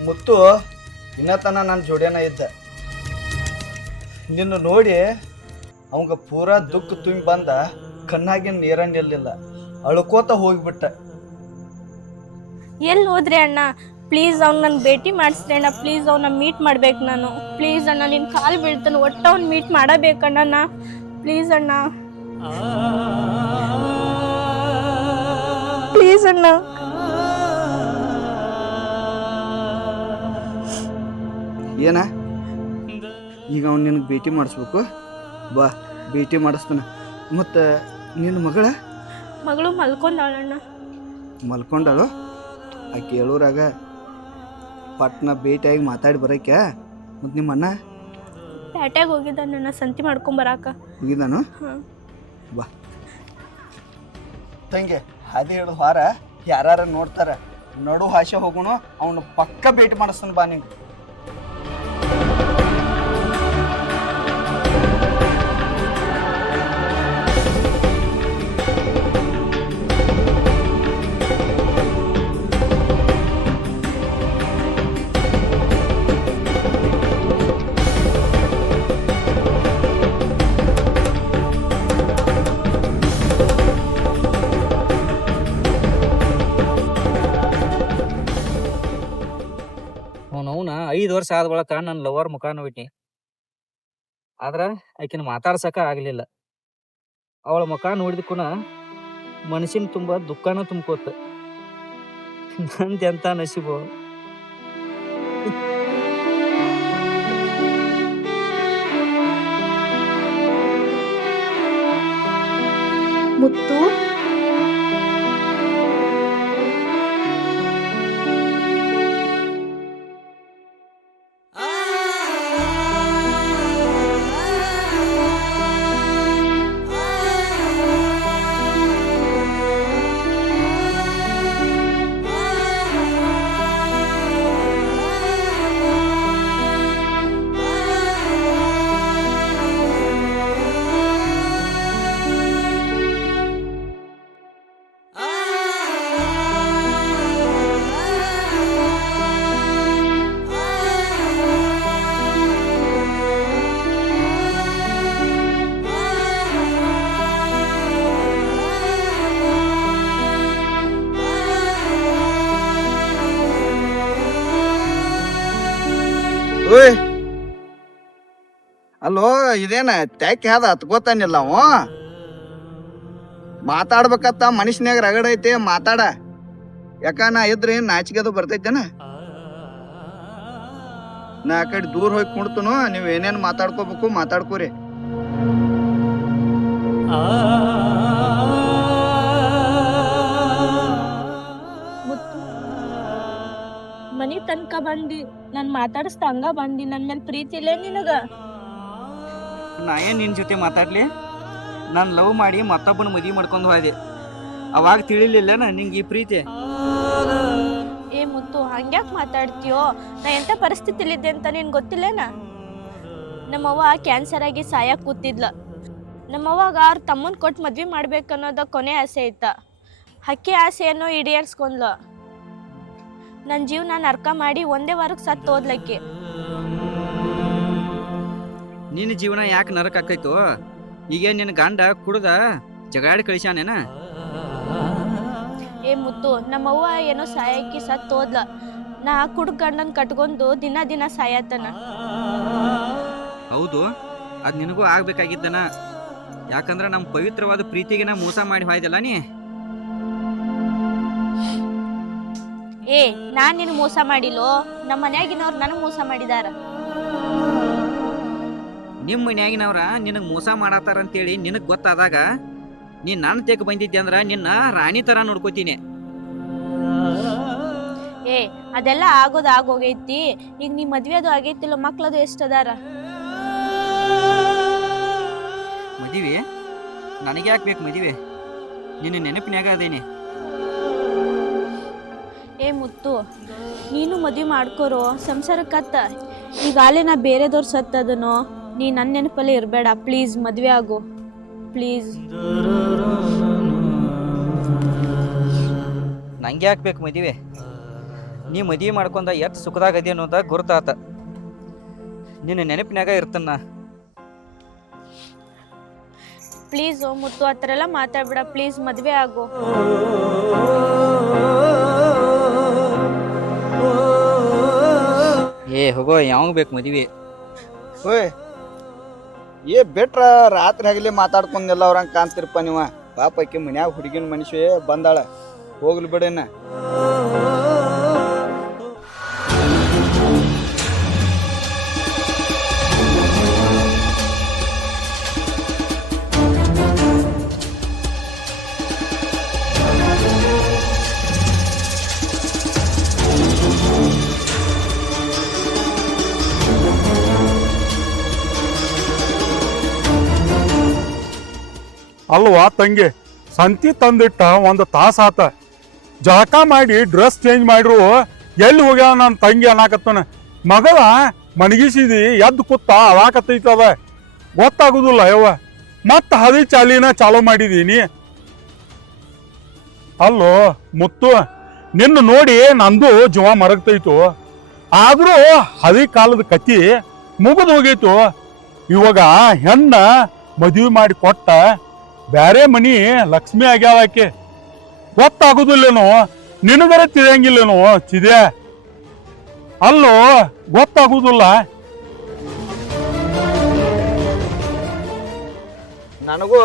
ಮುತ್ತು ಇನ್ನತನ ನನ್ನ ಜೋಡ್ಯಾನ ಇದ್ದ. ನಿನ್ನ ನೋಡಿ ಅವಂಗ ಪೂರಾ ದುಃಖ ತುಂಬಿ ಬಂದ, ಕಣ್ಣಾಗಿನ ನೀರ ನಿಲ್ಲಿಲ್ಲ, ಅಳ್ಕೋತ ಹೋಗ್ಬಿಟ್ಟ. ಎಲ್ಲಿ ಹೋದ್ರಿ ಅಣ್ಣ? ಪ್ಲೀಸ್ ಅವ್ನು ನನ್ನ ಭೇಟಿ ಮಾಡಿಸ್ರಿ ಅಣ್ಣ. ಪ್ಲೀಸ್ ಅವ್ನ ಮೀಟ್ ಮಾಡ್ಬೇಕು ನಾನು. ಪ್ಲೀಸ್ ಅಣ್ಣ, ನಿನ್ನ ಕಾಲು ಬೀಳ್ತಾನೆ, ಒಟ್ಟು ಅವ್ನು ಮೀಟ್ ಮಾಡಬೇಕಣ್ಣ. ಪ್ಲೀಸ್ ಅಣ್ಣ, ಪ್ಲೀಸ್ ಅಣ್ಣ. ಏನ ಈಗ ಅವ್ನು ನಿನಗೆ ಭೇಟಿ ಮಾಡಿಸ್ಬೇಕು? ಬಾ, ಭೇಟಿ ಮಾಡಿಸ್ತಾನ. ಮತ್ತು ನಿನ್ನ ಮಗಳು ಮಲ್ಕೊಂಡಾಳಣ್ಣ. ಮಲ್ಕೊಂಡಾಳು? ಆಕೆ ಹೇಳೋರಾಗ ಪಟ್ನ ಭೇಟಿಯಾಗಿ ಮಾತಾಡಿ ಬರೋಕೆ. ಮತ್ತು ನಿಮ್ಮ ಅಣ್ಣ ಪ್ಯಾಟ್ಯಾಗ ಹೋಗಿದ್ದಾನ ಸಂತಿ ಮಾಡ್ಕೊಂಬರಾಕ. ಹೋಗಿದ್ದಾನು? ಬಾ ತಂಗೆ, ಹಾದಿ ಹಿಡಿದು ಹಾರ, ಯಾರು ನೋಡ್ತಾರ, ನಡು ಹಾಸ್ಯ ಹೋಗೋಣ. ಅವನು ಪಕ್ಕ ಭೇಟಿ ಮಾಡಿಸ್ತಾನೆ ಬಾ ನಿಂಗೆ. ಅವನ 5 ವರ್ಷ ಆದ ಬಳಕ ನನ್ನ ಲವರ್ ಮುಖ ನೋಡಿನಿ, ಆದ್ರ ಆಕಿನ ಮಾತಾಡ್ಸಕ ಆಗ್ಲಿಲ್ಲ. ಅವಳ ಮುಖ ನೋಡಿದಕ್ಕೂನ ಮನಸ್ಸಿನ ತುಂಬ ದುಃಖನ ತುಂಬ್ಕೋತ. ನಂದೆಂತ ನಸೀಬು. ಮುತ್ತು, ಓಯ್ ಅಲ್ಲೋ ಇದೇನ ತ್ಯಾಕ್ ಯಾವ್ದ ಹತ್ಕೋತಾನಿಲ್ಲ ಅವ ಮಾತಾಡ್ಬೇಕತ್ತ ಮನುಷ್ಯನ್ಯಾಗ ರಗಡ ಐತಿ ಮಾತಾಡ ಯಾಕ ನಾ ಇದ್ರಿ ನಾಚಿಕೆ ಅದು ಬರ್ತೈತೇನ ನಾ ಆ ಕಡೆ ದೂರ ಹೋಗಿ ಕುಣ್ತನು ನೀವ್ ಏನೇನ್ ಮಾತಾಡ್ಕೋಬೇಕು ಮಾತಾಡ್ಕೋರಿ ಮನಿ ತನಕ ಬಂದಿ ನಾನ್ ಮಾತಾಡಿಸ್ದ ಹಂಗ ಬಂದಿ ನನ್ ಮೇಲೆ ಪ್ರೀತಿ ಇಲ್ಲೇ ನಿನಗ? ನಾ ಏನ್ ನಿನ್ ಜೊತೆ ಮಾತಾಡ್ಲಿ? ನಾನು ಲವ್ ಮಾಡಿ ಮತ್ತೊಬ್ಬನ ಮದುವೆ ಮಾಡ್ಕೊಂಡು ಹೋದೆ. ಅವಾಗ ತಿಳಿಲಿಲ್ಲನ ನಿಂಗೆ ಈ ಪ್ರೀತಿ? ಏ ಮುತ್ತು, ಹಂಗ್ಯಾಕ್ ಮಾತಾಡ್ತೀಯೋ? ನಾ ಎಂತ ಪರಿಸ್ಥಿತಿಲಿದ್ದೆ ಅಂತ ನಿನ್ ಗೊತ್ತಿಲ್ಲೇನ? ನಮ್ಮವ್ವ ಕ್ಯಾನ್ಸರ್ ಆಗಿ ಸಾಯಕ್ ಕೂತಿದ್ಲ. ನಮ್ಮವ್ವಾಗ ಅವ್ರ ತಮ್ಮನ್ ಕೊಟ್ಟು ಮದ್ವೆ ಮಾಡ್ಬೇಕನ್ನೋದ ಕೊನೆ ಆಸೆ ಐತ. ಹಕ್ಕಿ ಆಸೆಯನ್ನು ಈಡೇರ್ಸ್ಕೊಂಡ್ಲ. ನನ್ನ ಜೀವನ ನರ್ಕ ಮಾಡಿ ಒಂದೇ ವಾರಕ್ಕೆ ಸತ್ತು ಹೋದ್ಲಕ್ಕೆ. ನಿನ್ನ ಜೀವನ ಯಾಕೆ ನರಕ ಆಕೈತು? ಈಗ ನಿನ್ನ ಗಂಡ ಕುಡ್ದ ಜಗಾಡಿ ಕಳಿಸ್ಯಾನೇನ? ಏ ಮುತ್ತು, ನಮ್ಮವ್ವ ಏನೋ ಸಾಯಕ್ಕಿ ಸತ್ತು ಹೋದ್ಲ. ನಾ ಕುಡ್ಕ ಗಂಡನ್ ಕಟ್ಕೊಂಡು ದಿನ ಸಾಯತನ. ಹೌದು, ಅದು ನಿನಗೂ ಆಗ್ಬೇಕಾಗಿದ್ದನ. ಯಾಕಂದ್ರೆ ನಮ್ಮ ಪವಿತ್ರವಾದ ಪ್ರೀತಿಗೆ ನಾ ಮೋಸ ಮಾಡಿ ಹೋಯ್ದಲ್ಲ ನೀ. ಏ, ನಾನ್ ನಿನ್ ಮೋಸ ಮಾಡಿಲ್ಲೋ. ನಮ್ಮ ಮನ್ಯಾಗಿನವ್ರು ನನಗ್ ಮೋಸ ಮಾಡಿದಾರ. ನಿಮ್ಮ ಮನ್ಯಾಗಿನವ್ರ ನಿನಗೆ ಮೋಸ ಮಾಡತ್ತಾರ ಅಂತೇಳಿ ನಿನಗೆ ಗೊತ್ತಾದಾಗ ನೀನ್ ನನ್ನ ತೆಕ್ ಬಂದಿದ್ದೆ ಅಂದ್ರ ನಿನ್ನ ರಾಣಿ ತರ ನೋಡ್ಕೋತೀನಿ. ಏ, ಅದೆಲ್ಲ ಆಗೋದು ಆಗೋಗೈತಿ. ಈಗ ನೀ ಮದ್ವೆ ಅದು ಆಗೈತಿಲ್ಲ, ಮಕ್ಳದು ಎಷ್ಟದಾರ? ಮದುವೆ ನನಗೆ ಯಾಕೆ ಬೇಕು ಮದುವೆ? ನಿನ್ನ ನೆನಪಿನ್ಯಾಗ ಅದೇನೆ. ಏ ಮುತ್ತು, ನೀನು ಮದ್ವೆ ಮಾಡ್ಕೋರೋ, ಸಂಸಾರಕ್ಕತ್ತ. ಈಗಾಲೇ ನಾ ಬೇರೆದವ್ರು ಸತ್ತದನೋ, ನೀ ನನ್ನ ನೆನಪಲ್ಲೇ ಇರಬೇಡ. ಪ್ಲೀಸ್ ಮದ್ವೆ ಆಗು, ಪ್ಲೀಸ್. ನಂಗೆ ಯಾಕೆ ಬೇಕು ಮದುವೆ? ನೀ ಮದುವೆ ಮಾಡ್ಕೊಂಡ ಎಷ್ಟು ಸುಖದಾಗದಿ ಅನ್ನೋದ ಗುರುತಾತ. ನಿನ್ನ ನೆನಪಿನಾಗ ಇರ್ತನ್ನ. ಪ್ಲೀಸ್ ಮುತ್ತು, ಆ ಥರ ಎಲ್ಲ ಮಾತಾಡ್ಬೇಡ. ಪ್ಲೀಸ್ ಮದ್ವೆ ಆಗು. ಏ ಹೋಗೋ, ಯಾವಾಗ ಬೇಕು ಮದುವೆ? ಓಯ್ ಬೆಟ್ರ ರಾತ್ರಿ ಹಗಲಿ ಮಾತಾಡ್ಕೊಂಡೆಲ್ಲ ಅವ್ರಂಗೆ ಕಾಣ್ತಿರಪ್ಪ ನೀವ. ಪಾಪ ಆಕಿ ಮನ್ಯಾಗ ಹುಡುಗಿನ ಮನುಷ್ಯ ಬಂದಾಳ, ಹೋಗ್ಲಿ ಬಿಡೇನ. ಅಲ್ವಾ ತಂಗಿ, ಸಂತಿ ತಂದಿಟ್ಟ ಒಂದು ತಾಸ ಆತ. ಜಳಕ ಮಾಡಿ ಡ್ರೆಸ್ ಚೇಂಜ್ ಮಾಡ್ರು ಎಲ್ಲಿ ಹೋಗ್ಯಾವ ನನ್ನ ತಂಗಿ ಅನ್ನಕತ್ತನ. ಮಗಳ ಮಣಗಿಸಿದಿ ಎದ್ದು ಕೂತ ಅವಾಕತ್ತೈತದ, ಗೊತ್ತಾಗುದಿಲ್ಲ ಯವ್ವ. ಮತ್ತ ಹದಿ ಚಾಲಿನ ಚಾಲೂ ಮಾಡಿದೀನಿ. ಅಲ್ಲೋ ಮುತ್ತು, ನಿನ್ನ ನೋಡಿ ನಂದು ಜೀವ ಮರಗ್ತೈತು. ಆದ್ರೂ ಹದಿ ಕಾಲದ ಕತ್ತಿ ಮುಗಿದು ಹೋಗೈತು. ಇವಾಗ ಹೆಣ್ಣ ಮದುವೆ ಮಾಡಿ ಕೊಟ್ಟ ಬ್ಯಾರೆ ಮನಿ ಲಕ್ಷ್ಮಿ ಆಗ್ಯಾವ ಆಕೆ. ಗೊತ್ತಾಗುದಿಲ್ಲೇನೋ, ನಿನಗರ ತಿಳಿಯಂಗಿಲ್ಲೇನೋ ಚಿದೆ. ಅಲ್ಲೋ ಗೊತ್ತಾಗುದಿಲ್ಲ. ನನಗೂ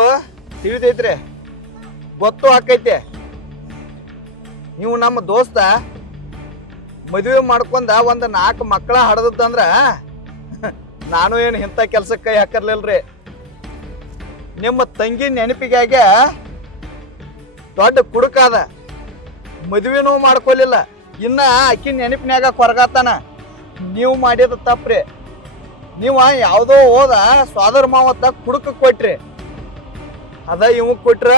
ತಿಳಿದೈತ್ರಿ, ಗೊತ್ತು ಆಕೈತೆ. ನೀವು ನಮ್ಮ ದೋಸ್ತ ಮದುವೆ ಮಾಡ್ಕೊಂಡ ಒಂದು 4 ಮಕ್ಕಳ ಹಡದಂದ್ರ ನಾನು ಏನು ಇಂಥ ಕೆಲ್ಸಕ್ಕೆ ಕೈ ಹಾಕರ್ಲಿಲ್ರಿ. ನಿಮ್ಮ ತಂಗಿ ನೆನಪಿಗಾಗ ದೊಡ್ಡ ಕುಡುಕಾದ, ಮದುವೆನೂ ಮಾಡ್ಕೊಲಿಲ್ಲ, ಇನ್ನ ಅಕ್ಕಿ ನೆನಪಿನ್ಯಾಗ ಕೊರಗಾತಾನ. ನೀವು ಮಾಡಿದ ತಪ್ಪ್ರಿ. ನೀವು ಯಾವುದೋ ಹೋದ ಸ್ವಾದರ ಮಾವತ್ತ ಕುಡುಕ ಕೊಟ್ರಿ, ಅದ ಇವ್ ಕೊಟ್ರ.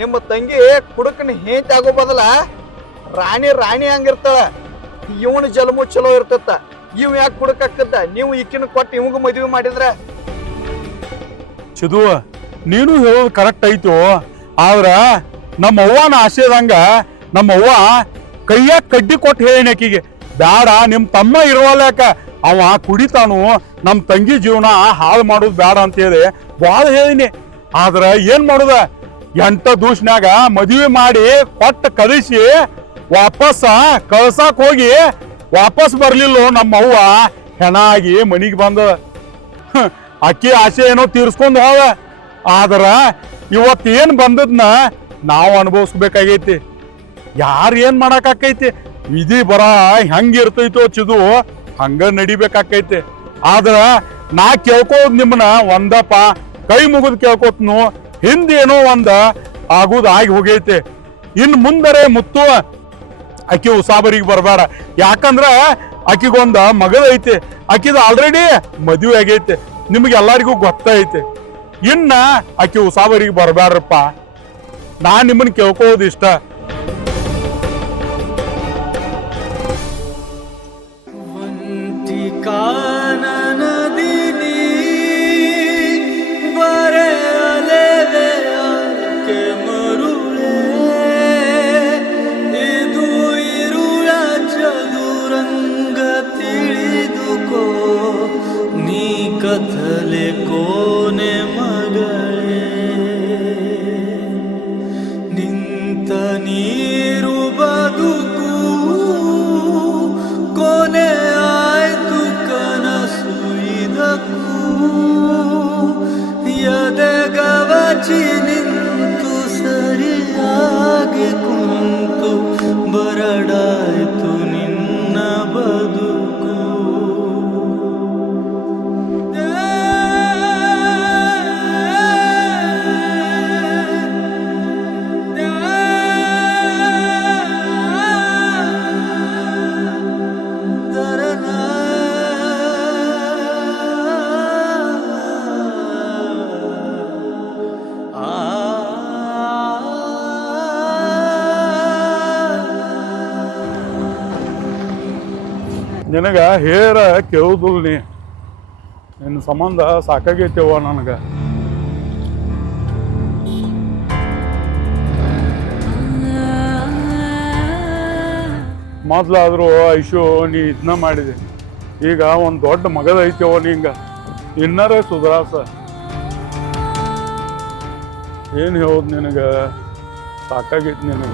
ನಿಮ್ಮ ತಂಗಿ ಕುಡುಕನ ಹೇಂತಿ ಆಗೋ ಬದಲ ರಾಣಿ ಹಂಗಿರ್ತಾಳ. ಇವನ ಜಲಮು ಚಲೋ ಇರ್ತತ್ತ. ಇವ್ ಯಾಕೆ ಕುಡುಕಕ್ಕದ? ನೀವು ಈಕಿನ ಕೊಟ್ಟು ಇವಂಗ ಮದುವೆ ಮಾಡಿದ್ರ. ಚಿದು, ನೀನು ಹೇಳೋದು ಕರೆಕ್ಟ್ ಐತು. ಆದ್ರ ನಮ್ಮ ಅವ್ವನ ಆಸೆದಂಗ ನಮ್ಮವ್ವ ಕೈಯಾಗ ಕಡ್ಡಿ ಕೊಟ್ಟು ಹೇಳಿನ ಆಕಿಗೆ, ಬ್ಯಾಡ ನಿಮ್ಮ ತಮ್ಮ ಇರುವಲ್ಯಾಕ, ಅವ ಕುಡಿತಾನು, ನಮ್ಮ ತಂಗಿ ಜೀವನ ಹಾಳು ಮಾಡೋದು ಬ್ಯಾಡ ಅಂತೇಳಿ ಭಾಳ ಹೇಳಿನಿ. ಆದ್ರ ಏನ್ ಮಾಡುದ, 8 ದಿವ್ಸನ್ಯಾಗ ಮದುವೆ ಮಾಡಿ ಕೊಟ್ಟು ಕಳಿಸಿ ವಾಪಸ್ ಕಳ್ಸಾಕ್ ಹೋಗಿ ವಾಪಸ್ ಬರ್ಲಿಲ್ಲೋ ನಮ್ಮ ಅವ್ವ ಹೆಣ ಆಗಿ ಮನಿಗೆ ಬಂದ. ಅಕ್ಕಿ ಆಸೆ ಏನೋ ತೀರ್ಸ್ಕೊಂಡ್ ಹೋದ. ಆದ್ರ ಇವತ್ತೇನ್ ಬಂದದ್ನ ನಾವು ಅನುಭವಿಸ್ಬೇಕಾಗೈತಿ. ಯಾರು ಏನ್ ಮಾಡಕ್ಕಾಕೈತಿ? ವಿಧಿ ಬರ ಹೆಂಗಿರ್ತೈತೋ ಚಿದು ಹಂಗ ನಡಿಬೇಕಾಕೈತಿ. ಆದ್ರ ನಾ ಕೇಳ್ಕೋದ್ ನಿಮ್ಮನ್ನ ಒಂದಪ್ಪ ಕೈ ಮುಗಿದ್ ಕೇಳ್ಕೊತ್ನು, ಹಿಂದೇನೋ ಒಂದ ಆಗುದ್ ಆಗಿ ಹೋಗೈತಿ. ಇನ್ ಮುಂದರೆ ಮುತ್ತು ಅಕ್ಕಿ ಉಸಾಬರಿಗೆ ಬರಬೇಡ. ಯಾಕಂದ್ರ ಆಕಿಗೊಂದ ಮಗಳ ಐತಿ. ಆಕಿದ ಆಲ್ರೆಡಿ ಮದುವೆ ಆಗೈತಿ, ನಿಮ್ಗೆಲ್ಲರಿಗೂ ಗೊತ್ತೈತಿ. ಇನ್ನ ಆಕಿ ಉಸಾಬರಿಗೆ ಬರಬೇಡ್ರಪ್ಪ. ನಾನ್ ನಿಮ್ಮನ್ನ ಕೇಳ್ಕೋದು ಇಷ್ಟ. ಕಾನನದಿನಿ ಬರೆಯಲೇವೆ ಆಕೆ ಮರುಳೇ, ಇದು ಇರುಳ ಚದುರಂಗ ತಿಳಿದುಕೋ, ನೀ ಕಥಲೆ ಕೋನೆ ಮಗಳೇ. ನಿಂತ ನೀರು ಬದುಕು ಕೊನೆ ಆಯ್ತು ಕನಸು ಇದಕ್ಕೂ, ಎದೆಗವಚಿ ನಿಂತು ಸರಿಯಾಗಿ ಕುಂತು ಬರಡಾಯ್ತು ನಿನ್ನ ಬದುಕು. ನಿನಗ ಹೇರ ಕೇಳುದಿಲ್ಲ. ನೀ ನಿನ್ನ ಸಂಬಂಧ ಸಾಕಾಗೈತೆವ ನನಗ. ಮೊದ್ಲಾದ್ರು ಐಶು ನೀ ಇದನ್ನ ಮಾಡಿದೆ. ಈಗ ಒಂದ್ ದೊಡ್ಡ ಮಗದ ಐತೆವ ನಿಂಗ. ಇನ್ನರೇ ಸುಧಾರಸ. ಏನ್ ಹೇಳೋದು ನಿನಗ? ಸಾಕಾಗೈತಿ ನಿನಗ.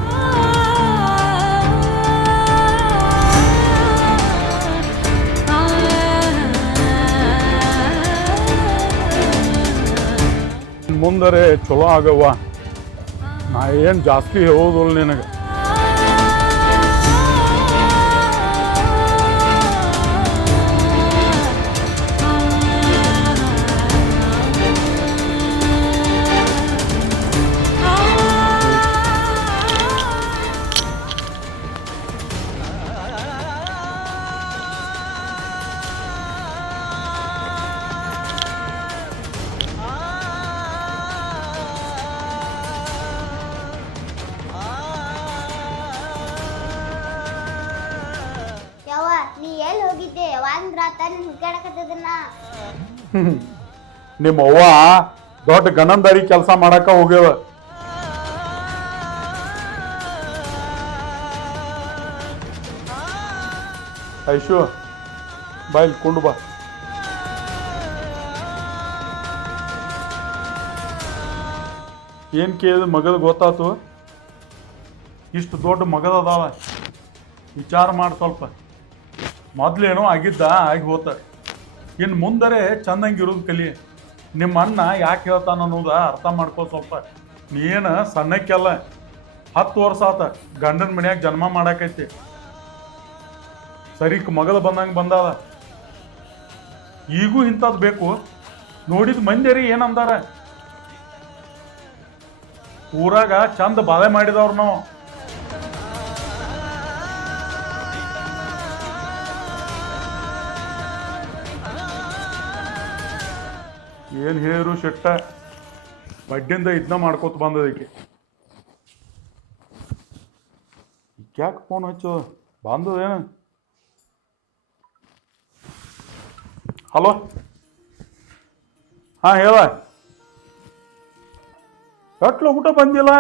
ಮುಂದರೆ ಚಲೋ ಆಗವ್ವ. ನಾ ಏನ್ ಜಾಸ್ತಿ ಹೇಳೋದಿಲ್ಲ ನಿನಗೆ. ನೀ ಎಲ್ಲಿ ಹೋಗಿದ್ದೆ? ಯಾವಾಗ ರಾತ ನೀನ್ ಹುಡ್ಕಾಡಕತ್ತದನ್ನ? ನಿಮ್ಮ ಅವ್ವ ದೊಡ್ಡ ಗಣಂದಾರಿ ಕೆಲಸ ಮಾಡಾಕ ಹೋಗ್ಯವ. ಐಶು ಬಾ, ಇಲ್ಲಿ ಕೊಂಡು ಬಾ. ಏನ್ ಕೇಳಿದ ಮಗದ ಗೊತ್ತಾತು? ಇಷ್ಟು ದೊಡ್ಡ ಮಗದ ಅದಾವ. ವಿಚಾರ ಮಾಡಿ ಸ್ವಲ್ಪ. ಮೊದ್ಲೇನೋ ಆಗಿದ್ದ ಆಗಿ ಹೋತ. ಇನ್ನು ಮುಂದರೆ ಚಂದಂಗಿರೋದು ಕಲಿ. ನಿಮ್ಮ ಅಣ್ಣ ಯಾಕೆ ಹೇಳ್ತಾನ ಅನ್ನೋದ ಅರ್ಥ ಮಾಡ್ಕೋ ಸ್ವಲ್ಪ. ನೀನು ಸಣ್ಣಕ್ಕೆಲ್ಲ 10 ವರ್ಷ ಆತ ಗಂಡನ ಮನ್ಯಾಗ ಜನ್ಮ ಮಾಡಾಕೈತಿ. ಸರಿಕ್ ಮಗದ ಬಂದಂಗೆ ಬಂದಾದ. ಈಗೂ ಇಂಥದ್ದು ಬೇಕು. ನೋಡಿದ ಮಂದಿರಿ ಏನಂದಾರ? ಊರಾಗ ಚಂದ ಬಾಳೆ ಮಾಡಿದವ್ರು ನಾವು. ಏನು ಹೇಳಿರು ಶೆಟ್ಟ? ಬಡ್ಡಿಂದ ಇದನ್ನ ಮಾಡ್ಕೋತ ಬಂದದಕ್ಕೆ. ಯಾಕೆ ಫೋನ್ ಹಚ್ಚು? ಬಂದದೇನು? ಹಲೋ, ಹಾಂ ಹೇಳ. ಕಟ್ಲು ಊಟ ಬಂದಿಲ್ಲ.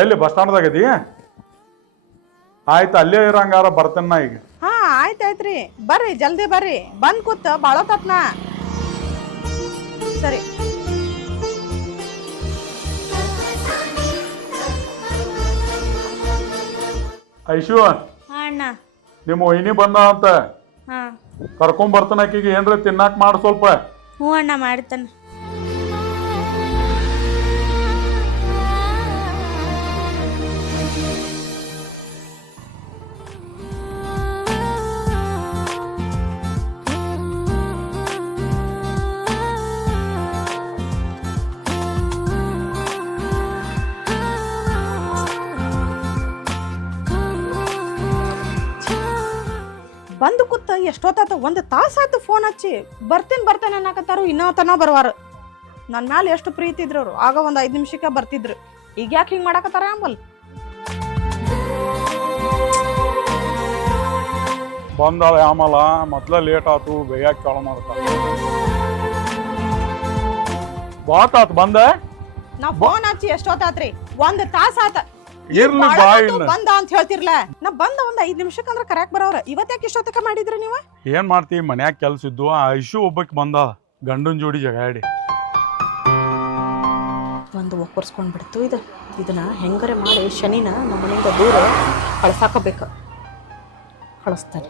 ಎಲ್ಲಿ ಬಸ್ ಸ್ಟ್ಯಾಂಡ್ದಾಗ ಇದೀಯ? ಆಯ್ತು, ಅಲ್ಲೇ ಇರಂಗಾರ ಬರ್ತೇನೆ ನಾ ಈಗ. ಹಾ ಆಯ್ತಾಯ್ತ್ರಿ, ಬರ್ರಿ ಜಲ್ದಿ ಬರ್ರಿ. ಬಂದ್ ಕೂತ ಬಾಳ ತಪ್ನ. ಸರಿ. ಐಶು, ಅಣ್ಣ ನಿಮ್ಮ ವೈನಿ ಬಂದ ಅಂತ ಹಾ ಕರ್ಕೊಂಡ್ ಬರ್ತಾನ ಆಕಿಗೆ ಏನ್ರ ತಿನ್ನಾಕ್ ಮಾಡು ಸ್ವಲ್ಪ. ಹ್ಞೂ ಅಣ್ಣ ಮಾಡ್ತಾನೆ. ಬಂದು ಕೂತ ಎಷ್ಟೊತ್ತಾತ, ಒಂದು ತಾಸಾಯ್ತು ಫೋನ್ ಹಚ್ಚಿ ಬರ್ತೇನೆ ಅನ್ನಕತ್ತಾರು, ಇನ್ನೂ ತನ ಬರುವಾರ. ನನ್ನ ಮ್ಯಾಲೆ ಎಷ್ಟು ಪ್ರೀತಿ ಇದ್ರು ಅವರು, ಆಗ ಒಂದು 5 ನಿಮಿಷಕ್ಕೆ ಬರ್ತಿದ್ರು. ಈಗ ಯಾಕೆ ಹಿಂಗೆ ಮಾಡಕತ್ತಾರ ಅಂಬಲ್? ಬಂದಾಳ ಆಮಲ ಮೊದ್ಲ ಲೇಟ್ ಆತು, ಬೇಯಾಕ ಚಾಲು ಮಾಡ್ತಾಳ. ಬಾತಾತ್ ಬಂದ ನಾ ಫೋನ್ ಹಚ್ಚಿ ಎಷ್ಟೊತ್ತಾತ್ರಿ? 1 ತಾಸಾತ. ಇರ್ಲಿ ಬಾ ಇನ್ನ. ಬಂದ ಅಂತ ಹೇಳ್ತಿರ್ಲ, ನಾ ಬಂದ ಒಂದು 5 ನಿಮಿಷಕ್ಕೆ ಅಂದ್ರೆ ಕರೆಕ್ಟ್ ಬರೋರ. ಇವತ್ತ್ಯಾಕೆ ಇಷ್ಟೊತ್ತಕ ಮಾಡಿದ್ರಿ ನೀವು? ಏನ್ ಮಾಡ್ತೀವಿ, ಮನ್ಯಾಗ ಕೆಲ್ಸ ಇದ್ದು. ಆ ಐಶು ಒಬ್ಬಕ್ಕೆ ಬಂದ ಗಂಡನ ಜೋಡಿ ಜಗಾಡಿ. ಒಂದು ಒಕ್ಕರ್ಸ್ಕೊಂಡ್ ಬಿಡ್ತು. ಇದನ್ನ ಹೆಂಗರೆ ಮಾಡಿ ಶನಿನ ನಮ್ಮ ಮನೆಯಿಂದ ದೂರ ಕಳ್ಸಾಕಬೇಕು. ಕಳಿಸ್ತಾನೆ.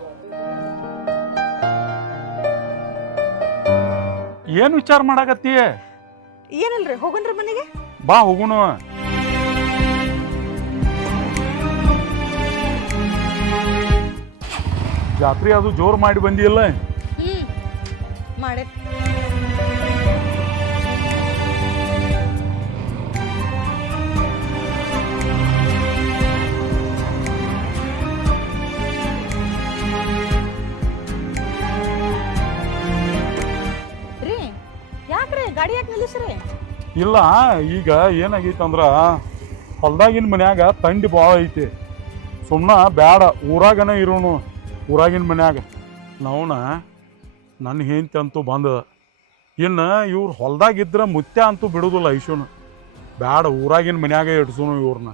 ಏನ್ ವಿಚಾರ ಮಾಡಾಕತ್ತಿ? ಏನಿಲ್ರಿ, ಹೋಗನ್ರಿ ಮನೆಗೆ. ಬಾ ಹೋಗುನು. ಜಾತ್ರೆ ಅದು ಜೋರ್ ಮಾಡಿ ಬಂದಿಲ್ಲ? ಮಾಡಿ ರೀ. ಯಾಕ್ರಿ ಗಾಡಿ ಯಾಕೆ ನಿಲ್ಲಿಸ್ರಿ? ಇಲ್ಲ, ಈಗ ಏನಾಗೈತಂದ್ರ ಹೊಲ್ದಾಗಿನ ಮನ್ಯಾಗ ತಂಡಿ ಭಾಳ ಐತಿ. ಸುಮ್ಮನ ಬ್ಯಾಡ, ಊರಾಗನ ಇರೋನು. ಊರಾಗಿನ ಮನ್ಯಾಗ ನಾವ್ನ ನನ್ನ ಹೆಂಡತಿ ಅಂತೂ ಬಂದದ. ಇನ್ನು ಇವ್ರು ಹೊಲ್ದಾಗಿದ್ರೆ ಮುತ್ಯ ಅಂತೂ ಬಿಡೋದಿಲ್ಲ ಐಶುನ. ಬ್ಯಾಡ, ಊರಾಗಿನ ಮನ್ಯಾಗ ಇಡ್ಸೋನು ಇವ್ರನ್ನ.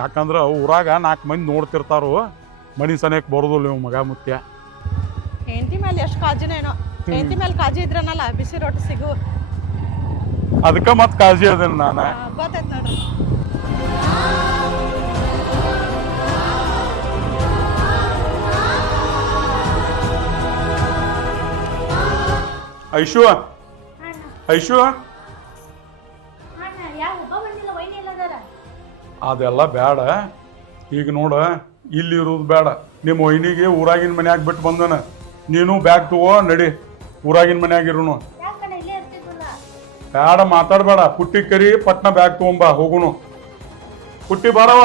ಯಾಕಂದ್ರೆ ಊರಾಗ 4 ಮಂದಿ ನೋಡ್ತಿರ್ತಾರೋ, ಮನಿ ಸನೇಕ್ ಬರೋದಿಲ್ಲ ಇವ್ ಮಗ ಮುತ್ಯ. ಹೆಂಡತಿ ಮೇಲೆ ಎಷ್ಟು ಕಾಳಜಿನೇನೋ. ಹೆಂಡತಿ ಮೇಲೆ ಕಾಳಜಿ ಇದ್ರನಲ್ಲ ಬಿಸಿ ರೊಟ್ಟಿ ಸಿಗು. ಅದಕ್ಕೆ ಮತ್ತೆ ಕಾಳಜಿ ಅದೇನು ನಾನು. ಗೊತ್ತಾಯ್ತು ನೋಡ್ರಿ. ಐಶು ಐಶು ಅದೆಲ್ಲ ಬೇಡ. ಈಗ ನೋಡ, ಇಲ್ಲಿ ಇರೋದು ಬೇಡ. ನಿಮ್ಮ ವೈನಿಗೆ ಊರಾಗಿನ ಮನ್ಯಾಗ ಬಿಟ್ಟು ಬಂದನ. ನೀನು ಬ್ಯಾಗ್ ತಗೋ, ನಡಿ ಊರಾಗಿನ ಮನ್ಯಾಗ ಇರೋನು. ಬೇಡ, ಮಾತಾಡಬೇಡ. ಪುಟ್ಟಿ ಕರಿ, ಪಟ್ನ ಬ್ಯಾಗ್ ತಗೊಂಬ, ಹೋಗುನು. ಪುಟ್ಟಿ ಬಾರವ.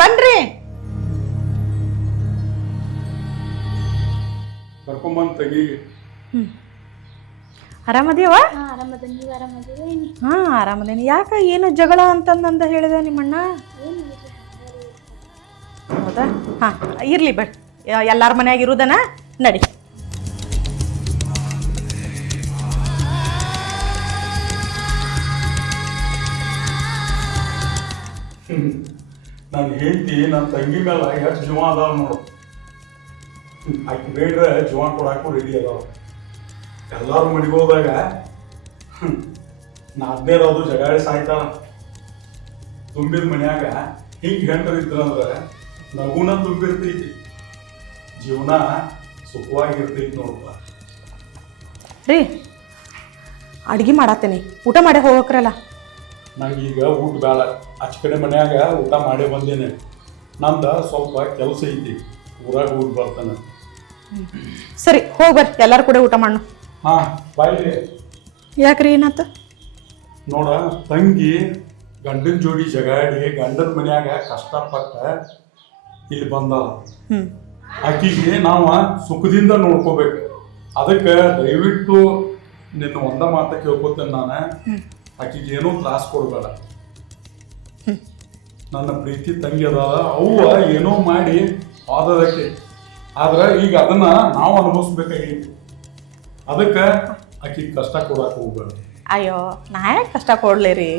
ಬನ್ರಿ. ಕರ್ಕೊಂಬಂದ್ ತೆಗಿ. ಆರಾಮದೇವ? ಆರಾಮದೇನಿ. ಹಾ ಆರಾಮದೇನಿ. ಯಾಕ ಏನು ಜಗಳ ಅಂತಂದ ಹೇಳಿದ ನಿಮ್ಮಣ್ಣ? ಹೌದಾ? ಹಾ ಇರ್ಲಿ ಬೇಡ, ಎಲ್ಲಾರ ಮನ್ಯಾಗ ಇರುದನ. ನಡಿ. ನನ್ನ ಹೆಂಡತಿ ನನ್ನ ತಂಗಿ ಮೇಲೆ ಎಷ್ಟು ಜೀವ ಅದಾವ ನೋಡು. ಆಕೆ ಬೇಡ್ರೆ ಜೀವ ಕೊಡಾಕು ರೆಡಿ ಅದಾವ. ಎಲ್ಲಾರು ಮಡಿಗೋದಾಗ ನಾದ್ನೇರು ಅದು ಜಗಾಡಿ ಸಾಯ್ತಾಳ. ತುಂಬಿದ ಮನ್ಯಾಗ ಹಿಂಗೆ ಹೆಂಡ್ರು ಇದ್ರಂದ್ರ ನಗುನ ತುಂಬಿರ್ತೈತಿ, ಜೀವನ ಸುಖವಾಗಿರ್ತೈತಿ ನೋಡಪ್ಪ. ರೀ ಅಡ್ಗೆ ಮಾಡತ್ತೇನಿ, ಊಟ ಮಾಡೇ ಹೋಗ್ಬೇಕ್ರಲ್ಲ. ನಂಗೀಗ ಊಟ ಬೇಡ, ಆಚೆ ಕಡೆ ಮನ್ಯಾಗ ಊಟ ಮಾಡೇ ಬಂದೇನೆ. ನಂದ ಸ್ವಲ್ಪ ಕೆಲಸ ಐತಿ, ಊರಾಗ ಹೋಗಿ ಬರ್ತಾನೆ. ಸರಿ ಹೋಗ್ಬರ್ರಿ, ಎಲ್ಲಾರು ಕೂಡ ಊಟ ಮಾಡೋಣ. ಹಾ ಬಾಯ್ಲಿ. ಯಾಕ್ರಿ ಏನಾತ? ನೋಡ, ತಂಗಿ ಗಂಡನ ಜೋಡಿ ಜಗಾಡಿ ಗಂಡನ ಮನ್ಯಾಗ ಕಷ್ಟಪಟ್ಟ ಇಲ್ಲಿ ಬಂದ. ಆಕಿಗೆ ನಾವು ಸುಖದಿಂದ ನೋಡ್ಕೋಬೇಕು. ಅದಕ್ಕೆ ದಯವಿಟ್ಟು ನಿನ್ನ ಒಂದ ಮಾತ ಕೇಳ್ಕೊತೇನೆ ನಾನು, ಆಕಿಗೆ ಏನೂ ತ್ರಾಸ ಕೊಡಬೇಡ. ನನ್ನ ಪ್ರೀತಿ ತಂಗಿ ಅದ, ಅವ್ವ ಏನೋ ಮಾಡಿ ಆದದಕ್ಕೆ, ಆದ್ರೆ ಈಗ ಅದನ್ನ ನಾವು ಅನುಭವಿಸ್ಬೇಕಾಗೈತಿ. ಅದಕ್ಕೆ ಆಕಿಗೆ ಕಷ್ಟ ಕೊಡಕ್ಕೆ ಹೋಗ್ಬೇಡ. ಅಯ್ಯೋ ನಾ ಯಾಕೆ ಕಷ್ಟ ಕೊಡ್ಲೇರಿ?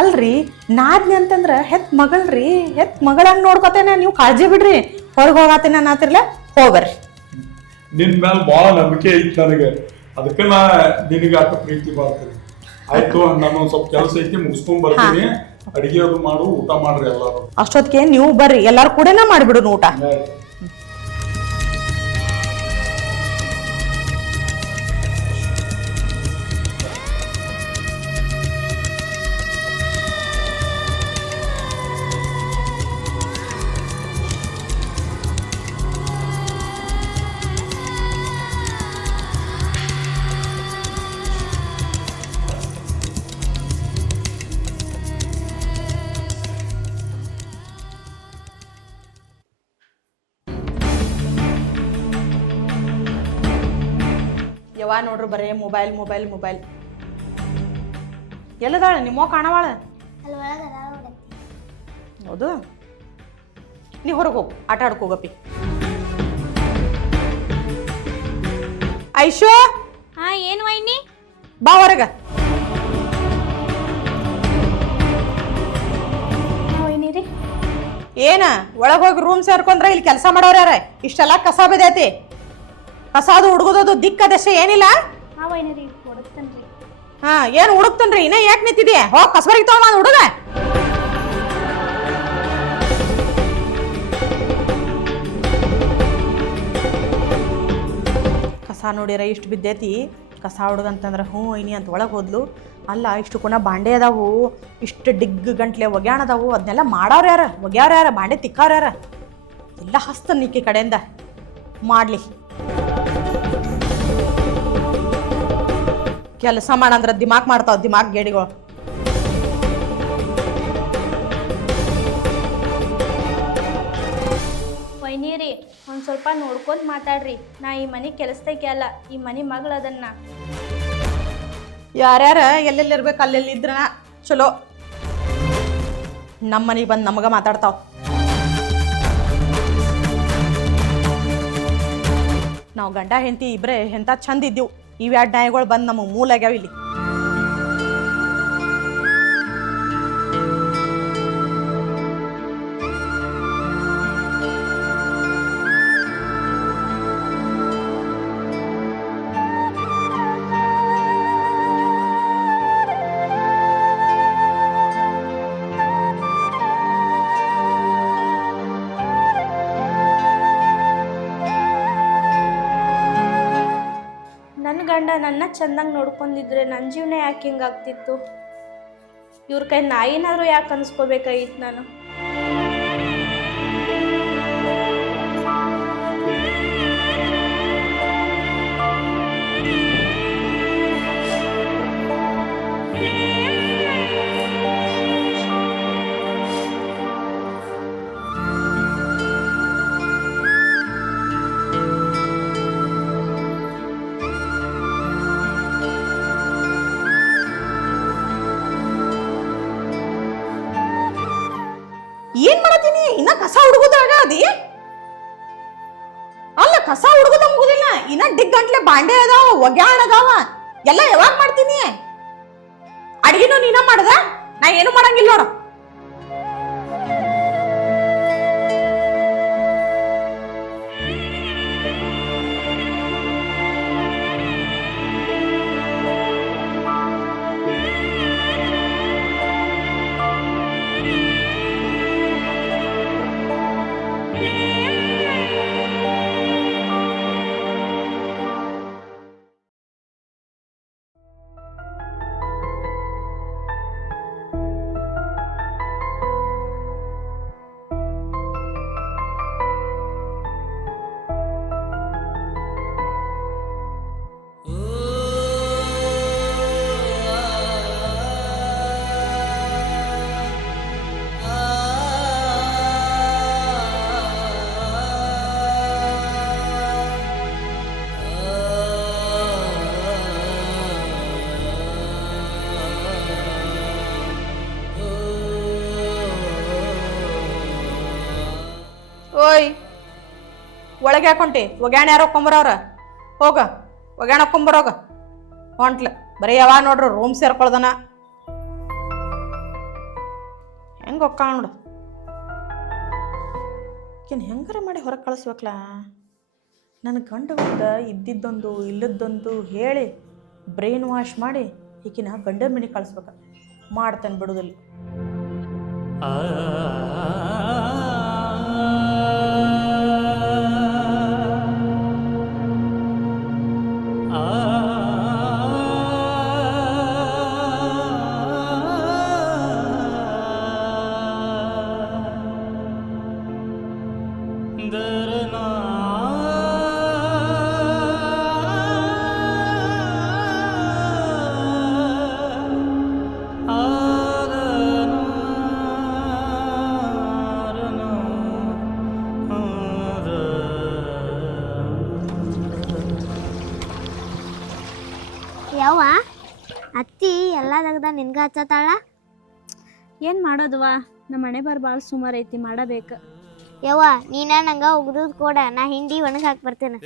ಅಲ್ರಿ ನಾದ್ನಿ ಅಂತಂದ್ರ ಹೆತ್ ಮಗಳ್ರಿ, ಹೆತ್ ಮಗಳಂಗ್ ನೋಡ್ಕೋತೇನೆ, ನೀವು ಕಾಳಜಿ ಬಿಡ್ರಿ. ಹೊರಗೆ ಹೋಗತ್ತೇನೆ ಅನ್ನತಿರ್ಲ, ಹೋಗ್ಬರ್ರಿ. ನಿನ್ ಮೇಲೆ ಭಾಳ ನಂಬಿಕೆ ಐತಿ ನನಗೆ, ಅದಕ್ಕೆ ನಾ ನಿನಗೆ ಆಟ ಪ್ರೀತಿ ಬರ್ತೇನೆ. ಆಯ್ತು, ನಾನು ಸ್ವಲ್ಪ ಕೆಲಸ ಐತಿ, ಮುಗಿಸ್ಕೊಂಡ್ ಬರ್ತೀನಿ. ಅಡಿಗೆ ಅದು ಮಾಡು, ಊಟ ಮಾಡ್ರಿ ಎಲ್ಲಾರು. ಅಷ್ಟೊತ್ತಿಗೆ ನೀವು ಬರ್ರಿ, ಎಲ್ಲಾರು ಕೂಡನ ಮಾಡಿಬಿಡು ಊಟ. ಯವ್ವ ನೋಡ್ರಿ ಬರೇ ಮೊಬೈಲ್ ಮೊಬೈಲ್ ಮೊಬೈಲ್. ಎಲ್ಲದಾಳ ನಿಮ್ಮೋ ಕಾಣವಾಳ? ಅಲ್ಲಿ ಒಳಗೆ ಅದಾಳ ಹುಡುಗಿ. ಹೌದು, ನೀ ಹೊರಗೆ ಹೋಗು, ಆಟ ಆಡ್ಕೋ ಹೋಗಪ್ಪಿ. ಐಶೋ, ಹಾ ಏನು ವೈನಿ? ಬಾ ಹೊರಗ. ವೈನಿರಿ ಏನ ಒಳಗೆ ಹೋಗಿ ರೂಮ್ ಸೇರ್ಕೊಂಡ್ರ ಇಲ್ಲಿ ಕೆಲಸ ಮಾಡೋರು ಯಾರ? ಇಷ್ಟೆಲ್ಲ ಕಸ ಬಿದ್ದೈತಿ. ಕಸಾದು ಹುಡುಗದದು ದಿಕ್ಕ ದಶೆ ಏನಿಲ್ಲ. ಹಾ ವೈನಿರಿ ಹುಡುಕ್ತೇನ್ರಿ. ಹಾ ಏನ್ ಹುಡುಕ್ತನ್ರಿ? ಇನ್ನ ಯಾಕೆ ನಿಂತಿದ್ಯಾ? ಹೋಗ್ ಕಸಬರಿಗೆ ತಗೊಂಡ್ ಹುಡುಗ. ಕಸ ನೋಡಿರ ಇಷ್ಟು ಬಿದ್ದೈತಿ. ಕಸ ಹುಡುಗಂತಂದ್ರೆ ಹ್ಞೂ ಐನಿ ಅಂತ ಒಳಗೆ ಹೋದ್ಲು. ಅಲ್ಲ ಇಷ್ಟು ಕುಣ ಬಾಂಡೆ ಅದಾವು, ಇಷ್ಟು ಡಿಗ್ ಗಂಟ್ಲೆ ಒಗ್ಯಾಣ ಅದಾವು, ಅದನ್ನೆಲ್ಲ ಮಾಡೋರು ಯಾರ? ಒಗ್ಯಾರ ಯಾರ? ಬಾಂಡೆ ತಿಕ್ಕಾರ ಯಾರ? ಎಲ್ಲ ಹಸ್ತ ನಿಕ್ಕಿ ಕಡೆಯಿಂದ ಮಾಡ್ಲಿ. ಕೆಲಸ ಮಾಡಂದ್ರ ದಿಮಾಕ್ ಮಾಡ್ತಾವ, ದಿಮಾಕ್ ಗೇಡಿಗಳು. ವೈನಿರಿ ಒಂದು ಸ್ವಲ್ಪ ನೋಡ್ಕೊಂತ ಮಾತಾಡ್ರಿ. ನಾ ಈ ಮನೆ ಕೆಲಸದಾಗೆ ಅಲ್ಲ, ಈ ಮನೆ ಮಗಳು ಅದನ್ನ. ಯಾರ್ಯಾರ ಎಲ್ಲೆಲ್ಲಿ ಇರ್ಬೇಕು ಅಲ್ಲೆಲ್ಲಿ ಇದ್ರ ಚಲೋ. ನಮ್ಮ ಮನೆಗೆ ಬಂದು ನಮಗ ಮಾತಾಡ್ತಾವ. ನಾವು ಗಂಡ ಹೆಂಡತಿ ಇಬ್ರೇ ಎಂತ ಚಂದ ಇದ್ದೀವಿ. ಇವ್ಯಾಡ್ ನಾಯಿಗಳು ಬಂದು ನಮಗೆ ಮೂಲಾಗ್ಯಾವ ಇಲ್ಲಿ. ನನ್ನ ಗಂಡ ನನ್ನ ಚಂದಂಗೆ ನೋಡ್ಕೊಂಡಿದ್ರೆ ನನ್ನ ಜೀವನ ಯಾಕೆ ಹಿಂಗಾಗ್ತಿತ್ತು? ಇವ್ರ ಕೈ ನಾಯಿನಾದ್ರೂ ಯಾಕೆ ಅನ್ಸ್ಕೋಬೇಕಾಗಿತ್ತು ನಾನು? ಏನ್ ಮಾಡತೀನಿ? ಇನ್ನ ಕಸ ಹುಡುಗುದ್ರಾಗ ಅದಿ? ಅಲ್ಲ ಕಸ ಹುಡುಗುದ ಮುಗುದಿಲ್ಲ, ಇನ್ನ ಡಿಗ್ ಗಂಟ್ಲೆ ಬಾಂಡೆ ಅದಾವ, ಒಗ್ಯಾಣ ಅದಾವ, ಎಲ್ಲ ಯಾವಾಗ ಮಾಡ್ತೀನಿ? ಅಡಿಗೆನೂ ನೀನ ಮಾಡದ? ನಾ ಏನು ಮಾಡಂಗಿಲ್ಲ ನೋಡ. ಓಯ್ ಒಳಗೆ ಹಾಕೊಂಟಿ ಒಗ್ಯಾಣ ಯಾರೋ ಕೊಂಬರವ್ರ ಹೋಗ ಒಗ್ಯಾಣ ಹಾಕೊಂಬರೋಗ ಹೊಂಟ್ಲ ಬರೀ ಯಾವಾಗ ನೋಡ್ರಿ ರೂಮ್ ಸೇರ್ಕೊಳ್ದನ ಹೆಂಗೆ ಹೊಕ್ಕ ನೋಡು ಈಕಿನ ಹೆಂಗಾರ ಮಾಡಿ ಹೊರಗೆ ಕಳಿಸ್ಬೇಕಲ್ಲ. ನನ್ನ ಗಂಡ ಒಂದು ಇದ್ದಿದ್ದೊಂದು ಇಲ್ಲದ್ದೊಂದು ಹೇಳಿ ಬ್ರೈನ್ ವಾಶ್ ಮಾಡಿ ಈಕಿನ ಗಂಡನ ಮನೆಗೆ ಕಳಿಸ್ಬೇಕ. ಮಾಡ್ತಾನೆ ಬಿಡುದಿಲ್ಲ. ಯಾವ ಅತ್ತಿ ಎಲ್ಲ ತೆಗ್ದ ನಿನ್ಗ ಹಚ್ಚತಾಳ? ಏನು ಮಾಡೋದವ, ನಮ್ಮ ಮನೆ ಭಾಳ ಸುಮಾರು ಐತಿ, ಮಾಡಬೇಕು. ಯವ್ವ ನೀನ ನಂಗ ಉಗ್ದು ಕೊಡ, ನಾ ಹಿಂಡಿ ಒಣಗಿ ಹಾಕಿ ಬರ್ತೇನೆ.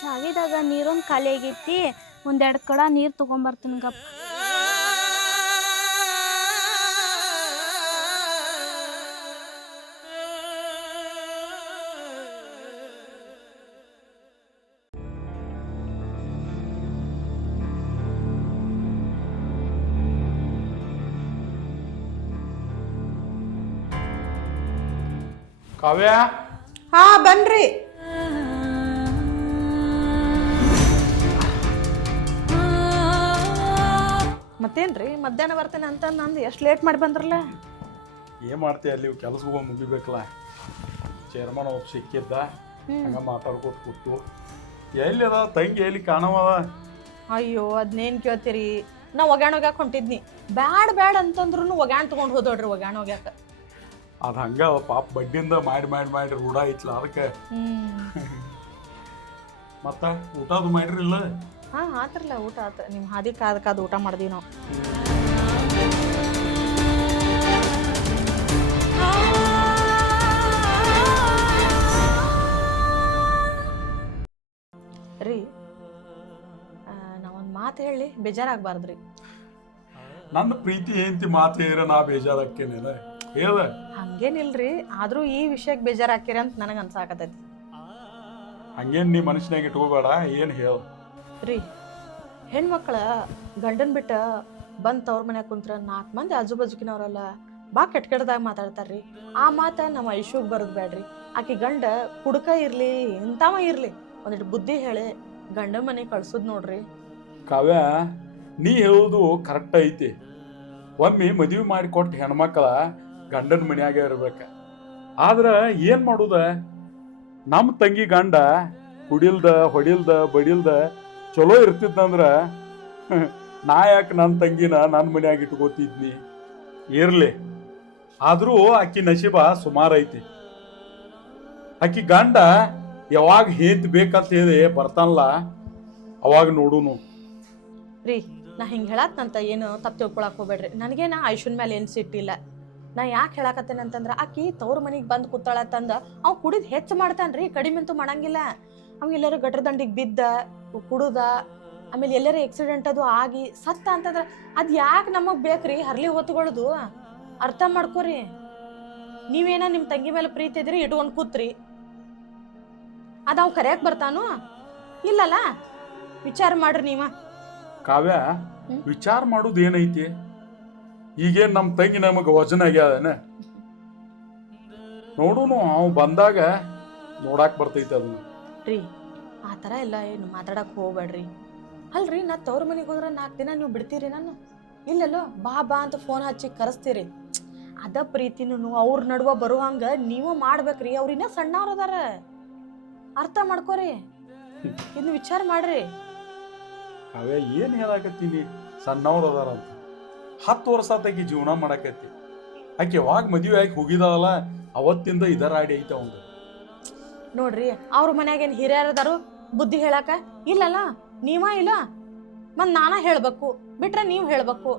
ಚಾವಿದಾಗ ನೀರೊಂದು ಖಾಲಿ ಆಗೈತಿ, ಒಂದೆರಡು ಕೊಡ ನೀರು ತೊಗೊಂಬರ್ತೀನಿ ಗಪ್ಪ. ಕಾವ್ಯ ಹಾ ಬನ್ರಿ. ಮತ್ತೇನ್ರಿ ಮಧ್ಯಾಹ್ನ ಬರ್ತೇನೆ ಅಂತ ನಂದು ಎಷ್ಟು ಲೇಟ್ ಮಾಡಿ ಬಂದ್ರಲ್ಲ? ಏನ್ ಮಾಡ್ತೀಯ ಅಲ್ಲಿ ಕೆಲಸ ಹೋಗಿ ಮುಗಿಬೇಕಲ್ಲ. ಚೇರ್ಮನ್ ಒಬ್ಬ ಸಿಕ್ಕಿದ್ದ, ಹಂಗ ಮಾತಾಡ್ಕೊತ ಕೂತು ಎಲ್ಲಿ ಅದ ತಂಗಿ ಎಲ್ಲಿ ಕಾಣವದ? ಅಯ್ಯೋ ಅದನ್ನೇನು ಕೇಳ್ತೀರಿ, ನಾ ಒಗ್ಯಾಣ ಹೋಗ್ಯಾಕ ಹೊಂಟಿದ್ನಿ. ಬ್ಯಾಡ ಅಂತಂದ್ರು ಒಗ್ಯಾಣ ತೊಗೊಂಡು ಹೋದೋಡ್ರಿ ಒಗ್ಯಾಣ ಹೋಗ್ಯಾಕ. ಅದು ಹಂಗ ಪಾಪ ಬಡ್ಡಿಂದ ಮಾಡಿ ರೂಢ ಐತ್ಲ ಅದಕ್ಕೆ. ಮತ್ತ ಊಟದು ಮಾಡಿರಿಲ್ಲ? ಹಾ ಆತ್ರಲ್ಲ ಊಟ ಆತ. ನಿಮ್ಮ ಹಾದಿ ಕಾದ ಊಟ ಮಾಡಿದ್ವಿ ನಾವು. ರೀ ನಾವೊಂದು ಮಾತು ಹೇಳಿ ಬೇಜಾರಾಗಬಾರ್ದ್ರಿ. ನನ್ನ ಪ್ರೀತಿ ಏನಂತಿ ಮಾತು ಹೇಳಿರ ನಾ ಬೇಜಾರಾಕೇನೇನ ಹೇಳ. ಹಂಗೇನಿಲ್ರಿ, ಆದ್ರೂ ಈ ವಿಷಯಕ್ಕೆ ಬೇಜಾರಾಕಿರಿ ಅಂತ ನನಗೆ ಅನ್ಸಾಕತೈತಿ. ಹಂಗೇನು ನೀ ಮನುಷ್ಯನಾಗ ಇಟ್ಕೋಬೇಡ, ಏನು ಹೇಳ. ರೀ ಹೆಣ್ಮಕ್ಳ ಗಂಡನ್ ಬಿಟ್ಟ ಬಂದು ತವ್ರ ಮನ್ಯಾಗ ಕುಂತ್ರ 4 ಮಂದಿ ಆಜು ಬಾಜುಕಿನವ್ರಲ್ಲ ಬಾ ಕೆಟ್ಟದಾಗ ಮಾತಾಡ್ತಾರ್ರಿ. ಆ ಮಾತ ನಮ್ಮ ಐಶುಗ್ ಬರೋದು ಬೇಡ್ರಿ. ಆಕಿ ಗಂಡ ಕುಡ್ಕ ಇರ್ಲಿ ಇಂತಾವ ಇರ್ಲಿ ಒಂದಿಟ್ಟು ಬುದ್ಧಿ ಹೇಳಿ ಗಂಡ ಮನೆಗೆ ಕಳ್ಸುದ್ ನೋಡ್ರಿ. ಕಾವ್ಯ ನೀ ಹೇಳೋದು ಕರೆಕ್ಟ್ ಐತಿ. ಒಮ್ಮೆ ಮದುವೆ ಮಾಡಿಕೊಟ್ಟು ಹೆಣ್ಮಕ್ಳ ಗಂಡನ ಮನ್ಯಾಗ ಇರ್ಬೇಕ. ಆದ್ರ ಏನ್ ಮಾಡುದ, ನಮ್ಮ ತಂಗಿ ಗಂಡ ಕುಡಿಲ್ದ ಹೊಡಿಲ್ದ ಬಡಿಲ್ದ ಚಲೋ ಇರ್ತಿದ್ದಂದ್ರ ನಾ ಯಾಕೆ ನನ್ನ ತಂಗಿನ ನನ್ನ ಮನ್ಯಾಗ ಇಟ್ಕೋತಿದ್ನಿ. ಇರ್ಲಿ, ಆದ್ರೂ ಆಕಿ ನಶೀಬ ಸುಮಾರು ಐತಿ. ಆಕಿ ಗಂಡ ಯಾವಾಗ ಹೇಂತ ಬೇಕಂತ ಹೇಳಿ ಬರ್ತಾನಲ್ಲ ಅವಾಗ ನೋಡುನು. ರೀ ನಾ ಹಿಂಗೆ ಹೇಳತ್ತಂತ ಏನು ತಪ್ಪು ತಿಳ್ಕೊಳಕ್ ಹೋಗ್ಬೇಡ್ರಿ. ನನಗೇನ ಐಶುನ್ ಮೇಲೆ ಏನು ಸಿಟ್ಟಿಲ್ಲ. ನಾ ಯಾಕೆ ಹೇಳಕತ್ತೇನೆ ಅಂತಂದ್ರೆ ಆಕಿ ತವ್ರ ಮನೆಗೆ ಬಂದು ಕೂತಾಳತ್ತಂದ ಅವ್ ಕುಡಿದ್ ಹೆಚ್ಚು ಮಾಡ್ತಾನ್ರಿ, ಕಡಿಮೆ ಅಂತೂ ಮಾಡಂಗಿಲ್ಲ. ಅವ್ ಎಲ್ಲರೂ ಗಟ್ರ ದಂಡಿಗೆ ಬಿದ್ದ ಕುಡುದ, ಆಮೇಲೆ ಎಲ್ಲರೂ ಆಕ್ಸಿಡೆಂಟ್ ಅದು ಆಗಿ ಸತ್ತ ಅಂತಂದ್ರೆ ಅದು ಯಾಕೆ ನಮಗೆ ಬೇಕ್ರಿ ಹರ್ಲಿ ಹೊತ್ಕೊಳ್ಳೋದು? ಅರ್ಥ ಮಾಡ್ಕೋರಿ. ನೀವೇನ ನಿಮ್ಮ ತಂಗಿ ಮೇಲೆ ಪ್ರೀತಿ ಇದ್ರಿ ಇಟ್ಕೊಂಡು ಕೂತ್ರಿ, ಅದು ಅವ್ ಕರೆಯಕ್ ಬರ್ತಾನು ಇಲ್ಲಲ್ಲ? ವಿಚಾರ ಮಾಡ್ರಿ ನೀವ. ಕಾವ್ಯ ವಿಚಾರ ಮಾಡುದು ಏನೈತಿ? ಈಗೇನ್ ನಮ್ ತಂಗಿ ನಮಗ ವಜನ ಆಗ್ಯಾದನ ನೋಡುನು, ಅವ್ ಬಂದಾಗ ನೋಡಾಕ್ ಬರ್ತೈತಿ ಅದನ್ನ. ರೀ ಆ ಥರ ಎಲ್ಲ ಏನು ಮಾತಾಡಕ್ ಹೋಗ್ಬೇಡ್ರಿ. ಅಲ್ರಿ ನಾ ತವ್ರ ಮನೆಗೆ ಹೋದ್ರೆ 4 ದಿನ ನೀವು ಬಿಡ್ತೀರಿ ನಾನು? ಇಲ್ಲಲ್ಲೋ ಬಾ ಬಾ ಅಂತ ಫೋನ್ ಹಚ್ಚಿ ಕರೆಸ್ತೀರಿ. ಅದ ಪ್ರೀತಿನೂ ಅವ್ರ ನಡುವ ಬರುವಂಗ ನೀವು ಮಾಡ್ಬೇಕ್ರಿ. ಅವ್ರಿನ್ನ ಸಣ್ಣವ್ರ ಅದಾರ, ಅರ್ಥ ಮಾಡ್ಕೋರಿ. ಇನ್ನು ವಿಚಾರ ಮಾಡ್ರಿ. ಕಾವ್ಯ ಏನ್ ಹೇಳಾಕತ್ತೀನಿ, ಸಣ್ಣವ್ರ ಅದಾರ ಅಂತ. 10 ವರ್ಷ ಆಕಿ ಜೀವನ ಮಾಡಾಕತ್ತಿ. ಆಕೆ ಯಾವಾಗ ಮದುವೆ ಆಗಿ ಹೋಗಿದಾವಲ್ಲ ಅವತ್ತಿಂದ ಇದರ ಆಡಿ ಐತೆ ಅವಂಗ. ನೋಡ್ರಿ ಅವ್ರ ಮನ್ಯಾಗ ಏನ್ ಹಿರಿಯರದಾರು ಬುದ್ಧಿ ಹೇಳಾಕ? ಇಲ್ಲಲ್ಲ, ನೀವ ಇಲ್ಲ ಮತ್ ನಾನ ಹೇಳ್ಬೇಕು, ಬಿಟ್ರೆ ನೀವ್ ಹೇಳ್ಬೇಕು.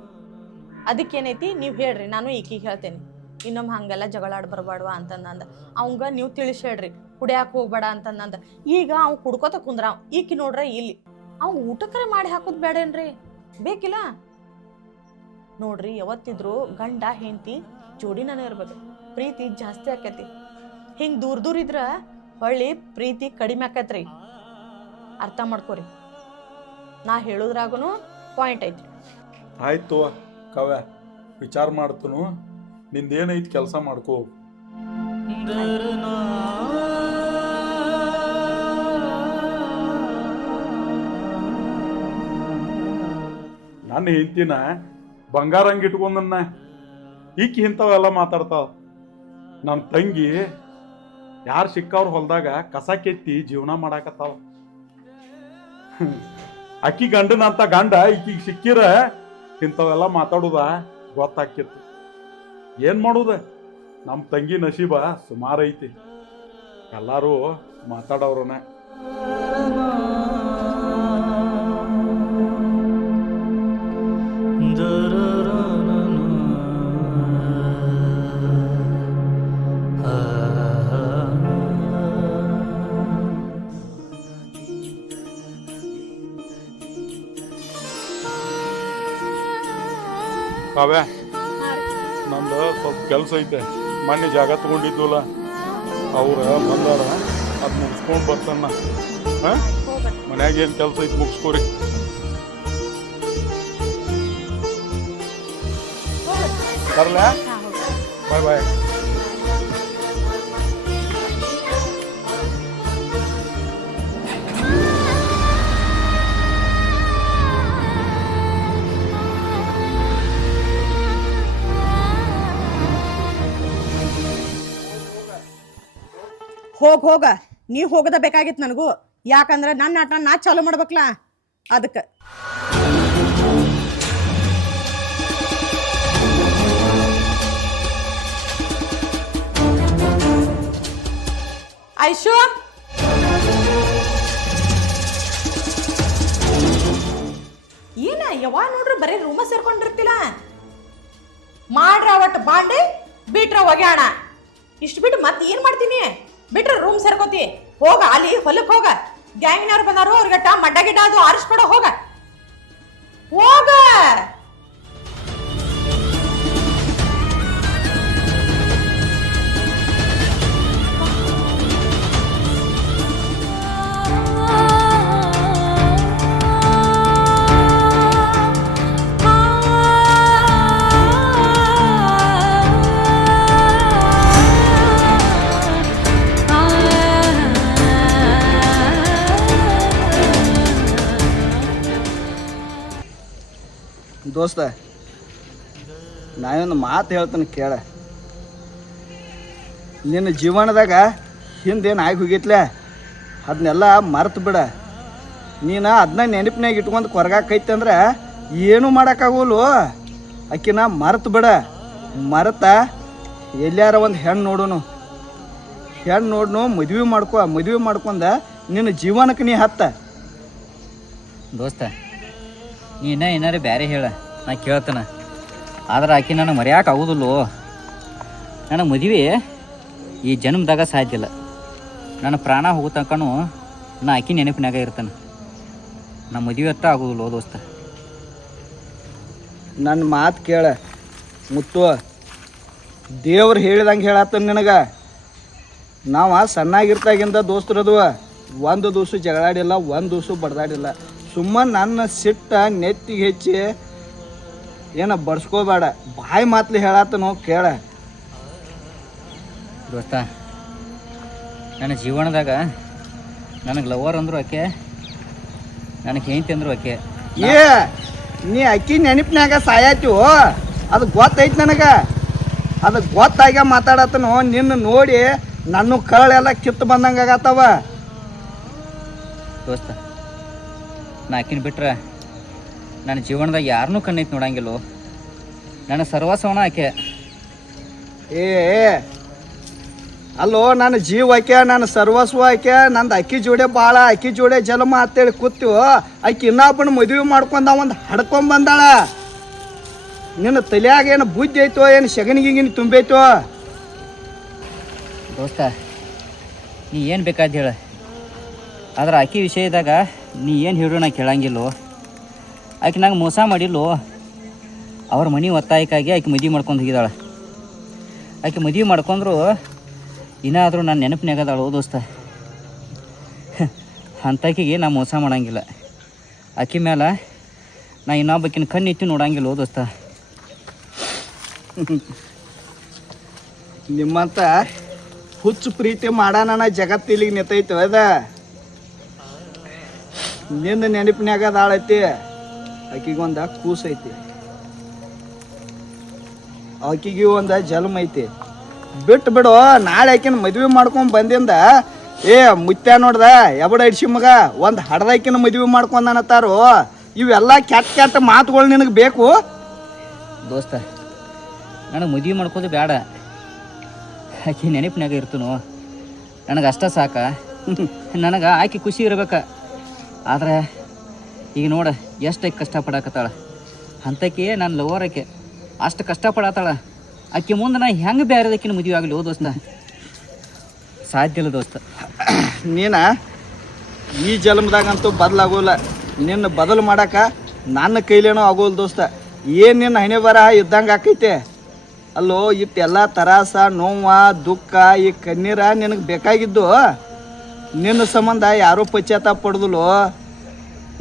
ಅದಕ್ಕೇನೈತಿ ನೀವ್ ಹೇಳ್ರಿ, ನಾನು ಈಕಿಗೆ ಹೇಳ್ತೇನೆ. ಇನ್ನೊಮ್ಮೆ ಹಂಗೆಲ್ಲ ಜಗಳಾಡ್ ಬರಬಾರ್ವ ಅಂತಂದಂದ ಅವಂಗ ನೀವು ತಿಳಿಸಿ ಹೇಳ್ರಿ ಕುಡಿಯಾಕ ಹೋಗ್ಬೇಡ ಅಂತಂದಂದ. ಈಗ ಅವ್ ಕುಡ್ಕೋತ ಕುಂದ್ರ ಈಕಿ ನೋಡ್ರ ಇಲ್ಲಿ ಅವ್ ಊಟಕ್ಕರೆ ಮಾಡಿ ಹಾಕೋದ್ ಬೇಡೇನ್ರಿ, ಬೇಕಿಲ್ಲ ನೋಡ್ರಿ. ಯಾವತ್ತಿದ್ರು ಗಂಡ ಹೆಂಡತಿ ಜೋಡಿನೇ ಇರ್ಬೇಕು, ಪ್ರೀತಿ ಜಾಸ್ತಿ ಆಕೈತಿ. ಹಿಂಗ್ ದೂರ ಇದ್ರ ಹೊಳ್ಳಿ ಪ್ರೀತಿ ಕಡಿಮೆ ಆಕೈತ್ರಿ, ಅರ್ಥ ಮಾಡ್ಕೋರಿ. ನಾ ಹೇಳುದ್ರಾಗನು ಪಾಯಿಂಟ್ ಐತ್ರಿ. ಆಯ್ತು ಕವ್ಯ, ವಿಚಾರ ಮಾಡ್ತನು. ನಿಂದೇನೈತಿ ಕೆಲಸ ಮಾಡ್ಕೋ. ನನ್ನ ಹೆಂಡತಿನ ಬಂಗಾರ ಹಂಗೆ ಇಟ್ಕೊಂಡನ್ನ ಈಕಿ ಇಂಥವೆಲ್ಲ ಮಾತಾಡ್ತಾವ. ನನ್ನ ತಂಗಿ ಯಾರು ಸಿಕ್ಕವ್ರ ಹೊಲದಾಗ ಕಸ ಕೆತ್ತಿ ಜೀವನ ಮಾಡಾಕತ್ತಾವ. ಅಕ್ಕಿ ಗಂಡನಂತ ಗಂಡ ಈಕಿಗೆ ಸಿಕ್ಕಿರ ಇಂಥವೆಲ್ಲ ಮಾತಾಡುದ ಗೊತ್ತಾಕಿತ್ತು. ಏನ್ ಮಾಡುದ, ನಮ್ಮ ತಂಗಿ ನಸೀಬ ಸುಮಾರು ಐತಿ. ಎಲ್ಲಾರು ಮಾತಾಡೋರನ. ಕಾವ್ಯ, ನಂದು ಸ್ವಲ್ಪ ಕೆಲಸ ಐತೆ. ಮೊನ್ನೆ ಜಾಗ ತಗೊಂಡಿದ್ವಲ್ಲ, ಅವ್ರ ಬಂದಾರ, ಅದು ಮುಗಿಸ್ಕೊಂಡು ಬರ್ತಾನ. ಮನ್ಯಾಗ ಏನು ಕೆಲಸ ಐತೆ ಮುಗಿಸ್ಕೋರಿ. ಬರಲ, ಬಾಯ್ ಬಾಯ್. ಹೋಗ ನೀ ಹೋಗದ ಬೇಕಾಗಿತ್ತು ನನಗೂ. ಯಾಕಂದ್ರೆ ನನ್ನ ಆಟ ನಾ ಚಾಲು ಮಾಡ್ಬೇಕಲ್ಲ, ಅದಕ್ಕೆ. ಐಶು, ಏನ ಯಾವಾಗ ನೋಡ್ರಿ ಬರೀ ರೂಮ ಸೇರ್ಕೊಂಡಿರ್ತಿಲ್ಲ. ಮಾಡ್ರ ಒಟ್ಟು ಬಾಂಡೆ ಬಿಟ್ರ ಒಗ್ಯಾಣ. ಇಷ್ಟು ಬಿಟ್ಟು ಮತ್ತೆ ಏನ್ ಮಾಡ್ತೀನಿ? ಬಿಟ್ರೆ ರೂಮ್ ಸೇರ್ಕೋತಿ. ಹೋಗ ಅಲ್ಲಿ ಹೊಲಕ್ ಹೋಗ. ಗ್ಯಾಂಗ್ನವ್ರು ಬಂದಾರು, ಅವ್ರಿಗಟ್ಟ ಮಡ್ಡ ಗಿಡ್ಡ ಅದು ಆರಿಸ್ಕೊಡ. ಹೋಗ ಹೋಗ. ದೋಸ್ತ, ನಾವೊಂದು ಮಾತು ಹೇಳ್ತಾನೆ ಕೇಳ. ನಿನ್ನ ಜೀವನದಾಗ ಹಿಂದೇನು ಆಗಿ ಹೋಗಿತ್ಲೆ ಅದನ್ನೆಲ್ಲ ಮರ್ತು ಬಿಡ. ನೀನು ಅದನ್ನ ನೆನಪಿನಾಗ ಇಟ್ಕೊಂಡು ಕೊರಗಾಕೈತಿ ಅಂದ್ರೆ ಏನೂ ಮಾಡೋಕ್ಕಾಗೋಲ್ವ. ಆಕಿನ ಮರ್ತು ಬಿಡ. ಮರೆತ ಎಲ್ಲಾರ ಒಂದು ಹೆಣ್ಣು ನೋಡೋನು, ಹೆಣ್ಣು ನೋಡ್ನು ಮದುವೆ ಮಾಡ್ಕೊಂಡ ನಿನ್ನ ಜೀವನಕ್ಕೆ ನೀ ಹತ್ತ. ದೋಸ್ತ, ನೀ ಏನಾರು ಬೇರೆ ಹೇಳ, ನಾ ಕೇಳ್ತಾನ. ಆದ್ರೆ ಆಕಿ ನನಗೆ ಮರ್ಯಾಕೆ ಆಗೋದಿಲ್ಲೋ. ನನಗೆ ಮದುವೆ ಈ ಜನ್ಮದಾಗ ಸಾಧ್ಯ ಇಲ್ಲ. ನನ್ನ ಪ್ರಾಣ ಹೋಗೋ ತನಕನೂ ನಾ ಆಕಿ ನೆನಪಿನಾಗ ಇರ್ತಾನೆ. ನಾ ಮದುವೆ ಅತ್ತ ಆಗೋದಿಲ್ಲೋ ದೋಸ್ತ. ನನ್ನ ಮಾತು ಕೇಳ ಮುತ್ತು. ದೇವ್ರು ಹೇಳಿದಂಗೆ ಹೇಳತ್ತ ನಿನಗೆ. ನಾವು ಸಣ್ಣಾಗಿರ್ತಾಗಿಂದ ದೋಸ್ತರದು ಒಂದು ದಿವಸ ಜಗಳಾಡಿಲ್ಲ, ಒಂದು ದಿವಸ ಬಡ್ದಾಡಿಲ್ಲ. ಸುಮ್ಮನೆ ನನ್ನ ಸಿಟ್ಟ ನೆತ್ತಿಗೆ ಹೆಚ್ಚಿ ಏನ ಬಡ್ಸ್ಕೋಬೇಡ. ಬಾಯಿ ಮಾತ್ಲಿ ಹೇಳತ್ತನೋ ಕೇಳ. ದೋಸ್ತ, ನನ್ನ ಜೀವನದಾಗ ನನಗೆ ಲವರ್ ಅಂದ್ರು ಆಕೆ, ನನಗೆ ಹೆಂಡತಿ ಅಂದ್ರು ಆಕೆ. ನೀ ಅಕ್ಕಿ ನೆನಪಿನಾಗ ಸಾಯಾತೀವೋ, ಅದು ಗೊತ್ತೈತಿ ನನಗೆ. ಅದು ಗೊತ್ತಾಗ ಮಾತಾಡತ್ತನೋ. ನಿನ್ನ ನೋಡಿ ನನ್ನ ಕಳೆಲ್ಲ ಕಿತ್ತು ಬಂದಂಗೆ ಆಗತ್ತವ. ದೋಸ್ತ, ನಾ ಆಕಿನ ಬಿಟ್ರೆ ನನ್ನ ಜೀವನದಾಗ ಯಾರನ್ನೂ ಕಣ್ಣೈತಿ ನೋಡಂಗಿಲ್ಲೋ. ನನ್ನ ಸರ್ವಸ್ವನ ಆಕೆ. ಅಲ್ಲೋ, ನನ್ನ ಜೀವ ಆಕೆ, ನನ್ನ ಸರ್ವಸ್ವ ಆಕೆ. ನಂದು ಅಕ್ಕಿ ಜೋಡೆ ಭಾಳ, ಅಕ್ಕಿ ಜೋಡೆ ಜನ್ಮ ಅಂತೇಳಿ ಕೂತೀವೋ. ಆಕಿ ಇನ್ನೊಬ್ಬನ ಮದುವೆ ಮಾಡ್ಕೊಂಡ ಒಂದು ಹಡ್ಕೊಂಡ್ ಬಂದಾಳ. ನಿನ್ನ ತಲೆಯಾಗ ಏನು ಬುದ್ಧಿ ಐತೋ ಏನು ಶಗನಿಗಿಗಿನಿ ತುಂಬೈತೋ? ದೋಸ್ತ ನೀ ಏನು ಬೇಕಾದ ಹೇಳ, ಆದ್ರೆ ಆಕಿ ವಿಷಯದಾಗ ನೀ ಏನು ಹೇಳು ನಾ ಕೇಳಂಗಿಲ್ಲೋ. ಆಕೆ ನಂಗೆ ಮೋಸ ಮಾಡಿಲ್ಲೋ. ಅವ್ರ ಮನೆ ಒತ್ತಾಯಕ್ಕಾಗಿ ಆಕೆ ಮದುವೆ ಮಾಡ್ಕೊಂಡು ಹೋಗಿದ್ದಾಳೆ. ಆಕೆ ಮದುವೆ ಮಾಡ್ಕೊಂಡ್ರು ಇನ್ನಾದರೂ ನಾನು ನೆನಪಿನಾಗದಾಳು ದೋಸ್ತ. ಅಂತಾಕಿಗೆ ನಾ ಮೋಸ ಮಾಡಂಗಿಲ್ಲ. ಆಕೆ ಮೇಲೆ ನಾ ಇನ್ನೊಬ್ಬಕಿನ ಕಣ್ಣಿಟ್ಟು ನೋಡಂಗಿಲ್ಲ ದೋಸ್ತ. ನಿಮ್ಮಂತ ಹುಚ್ಚು ಪ್ರೀತಿ ಮಾಡಾನ ಜಗತ್ತಿಲಿಗೆ ನಿಂತೈತೆ ಅದ. ನಿನ್ನ ನೆನಪಿನಾಗ ಅದಾಳೈತಿ. ಆಕಿಗೊಂದ ಕೂಸೈತಿ, ಆಕಿಗೆ ಒಂದು ಜನ್ಮ ಐತಿ. ಬಿಟ್ಟು ಬಿಡು. ನಾಳೆ ಆಕಿನ ಮದುವೆ ಮಾಡ್ಕೊಂಡು ಬಂದಿಂದ ಮುತ್ಯ ನೋಡ್ದ ಎಬಡ ಹಿಡ್ಸಿ ಮಗ ಒಂದು ಹಡ್ದಾಕಿನ ಮದುವೆ ಮಾಡ್ಕೊಂಡನತ್ತಾರು. ಇವೆಲ್ಲ ಕೆಟ್ಟ ಮಾತುಗಳು ನಿನಗೆ ಬೇಕು ದೋಸ್ತ? ನನಗೆ ಮದುವೆ ಮಾಡ್ಕೋದು ಬೇಡ, ಆಕೆ ನೆನಪಿನಾಗ ಇರ್ತನು. ನನಗೆ ಅಷ್ಟ ಸಾಕ. ನನಗೆ ಆಕೆ ಖುಷಿ ಇರ್ಬೇಕು. ಆದ್ರೆ ಈಗ ನೋಡ ಎಷ್ಟು ಕಷ್ಟಪಡಕತ್ತಾಳ. ಅಂಥಕ್ಕೆ ನಾನು ಲವರ್ ಆಕೆ ಅಷ್ಟು ಕಷ್ಟಪಡತ್ತಾಳ. ಆಕೆ ಮುಂದೆ ನಾ ಹೆಂಗೆ ಬೇರೆದಕ್ಕಿನ ಮದುವೆ ಆಗಲಿ ದೋಸ್ತ? ಸಾಧ್ಯ ಇಲ್ಲ ದೋಸ್ತ. ನೀನ ಈ ಜನ್ಮದಾಗಂತೂ ಬದಲಾಗೋಲ್ಲ. ನಿನ್ನ ಬದಲು ಮಾಡಾಕ ನನ್ನ ಕೈಲೇನೋ ಆಗೋಲ್ಲ ದೋಸ್ತ. ಏನು ನಿನ್ನ ಹಣೆ ಬರ ಇದ್ದಂಗೆ ಆಕೈತೆ ಅಲ್ಲೋ. ಇಟ್ಟೆಲ್ಲ ತರಾಸ ನೋವ ದುಃಖ ಈ ಕಣ್ಣೀರ ನಿನಗೆ ಬೇಕಾಗಿದ್ದು. ನಿನ್ನ ಸಂಬಂಧ ಯಾರೂ ಪಶ್ಚಾತ್ತಾಪ ಪಡ್ದಲ್ಲೋ.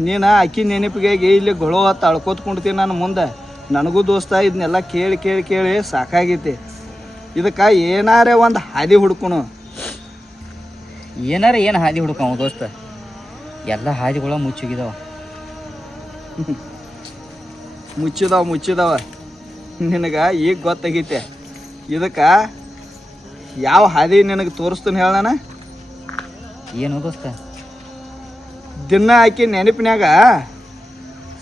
ನೀನು ಅಕ್ಕಿ ನೆನಪಿಗೆ ಇಲ್ಲಿ ಗೊಳೋ ಹೊತ್ತು ಅಳ್ಕೋತ್ಕೊಂಡ್ತೀನಿ ನಾನು ಮುಂದೆ. ನನಗೂ ದೋಸ್ತ ಇದನ್ನೆಲ್ಲ ಕೇಳಿ ಕೇಳಿ ಕೇಳಿ ಸಾಕಾಗೈತಿ. ಇದಕ್ಕೆ ಏನಾರೇ ಒಂದು ಹಾದಿ ಹುಡ್ಕೊನು. ಏನಾರ ಏನು ಹಾದಿ ಹುಡ್ಕವ ದೋಸ್ತ? ಎಲ್ಲ ಹಾದಿಗಳ ಮುಚ್ಚೋಗಿದಾವ. ಮುಚ್ಚಿದಾವ ನಿನಗೆ ಈಗ ಗೊತ್ತಾಗೈತೆ. ಇದಕ್ಕೆ ಯಾವ ಹಾದಿ ನಿನಗೆ ತೋರಿಸ್ತೀನಿ ಹೇಳಣ. ಏನು ದೋಸ್ತ? ದಿನ ಆಕಿ ನೆನಪಿನ್ಯಾಗ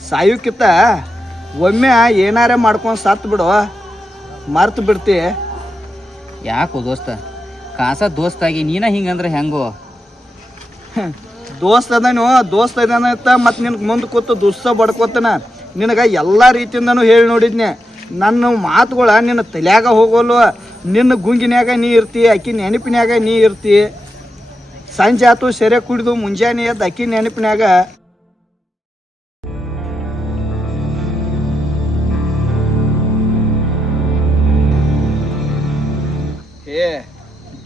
ಸಾಯುಕ್ಕಿಂತ ಒಮ್ಮೆ ಏನಾರ ಮಾಡ್ಕೊಂಡು ಸತ್ತು ಬಿಡು, ಮರ್ತು ಬಿಡ್ತಿ. ಯಾಕೋ ದೋಸ್ತ? ಕಾಸ ದೋಸ್ತಾಗಿ ನೀನ ಹಿಂಗಂದ್ರೆ ಹೆಂಗೋ? ದೋಸ್ತ ಅದಾನ ಮತ್ತು ನಿನಗೆ ಮುಂದೆ ಕೂತು ದುಸ್ಸ ಬಡ್ಕೋತಾನ. ನಿನಗೆ ಎಲ್ಲ ರೀತಿಯಿಂದನೂ ಹೇಳಿ ನೋಡಿದ್ನೆ. ನನ್ನ ಮಾತುಗಳ ನಿನ್ನ ತಲೆಯಾಗ ಹೋಗೋಲ್ವ. ನಿನ್ನ ಗುಂಗಿನ್ಯಾಗ ನೀ ಇರ್ತಿ, ಅಕ್ಕಿ ನೆನಪಿನ್ಯಾಗ ನೀ ಇರ್ತಿ. ಸಂಜೆ ಆತು ಸೆರೆ ಕುಡಿದು ಮುಂಜಾನೆ ಎದ್ದು ಅಕ್ಕಿ ನೆನಪಿನ್ಯಾಗ.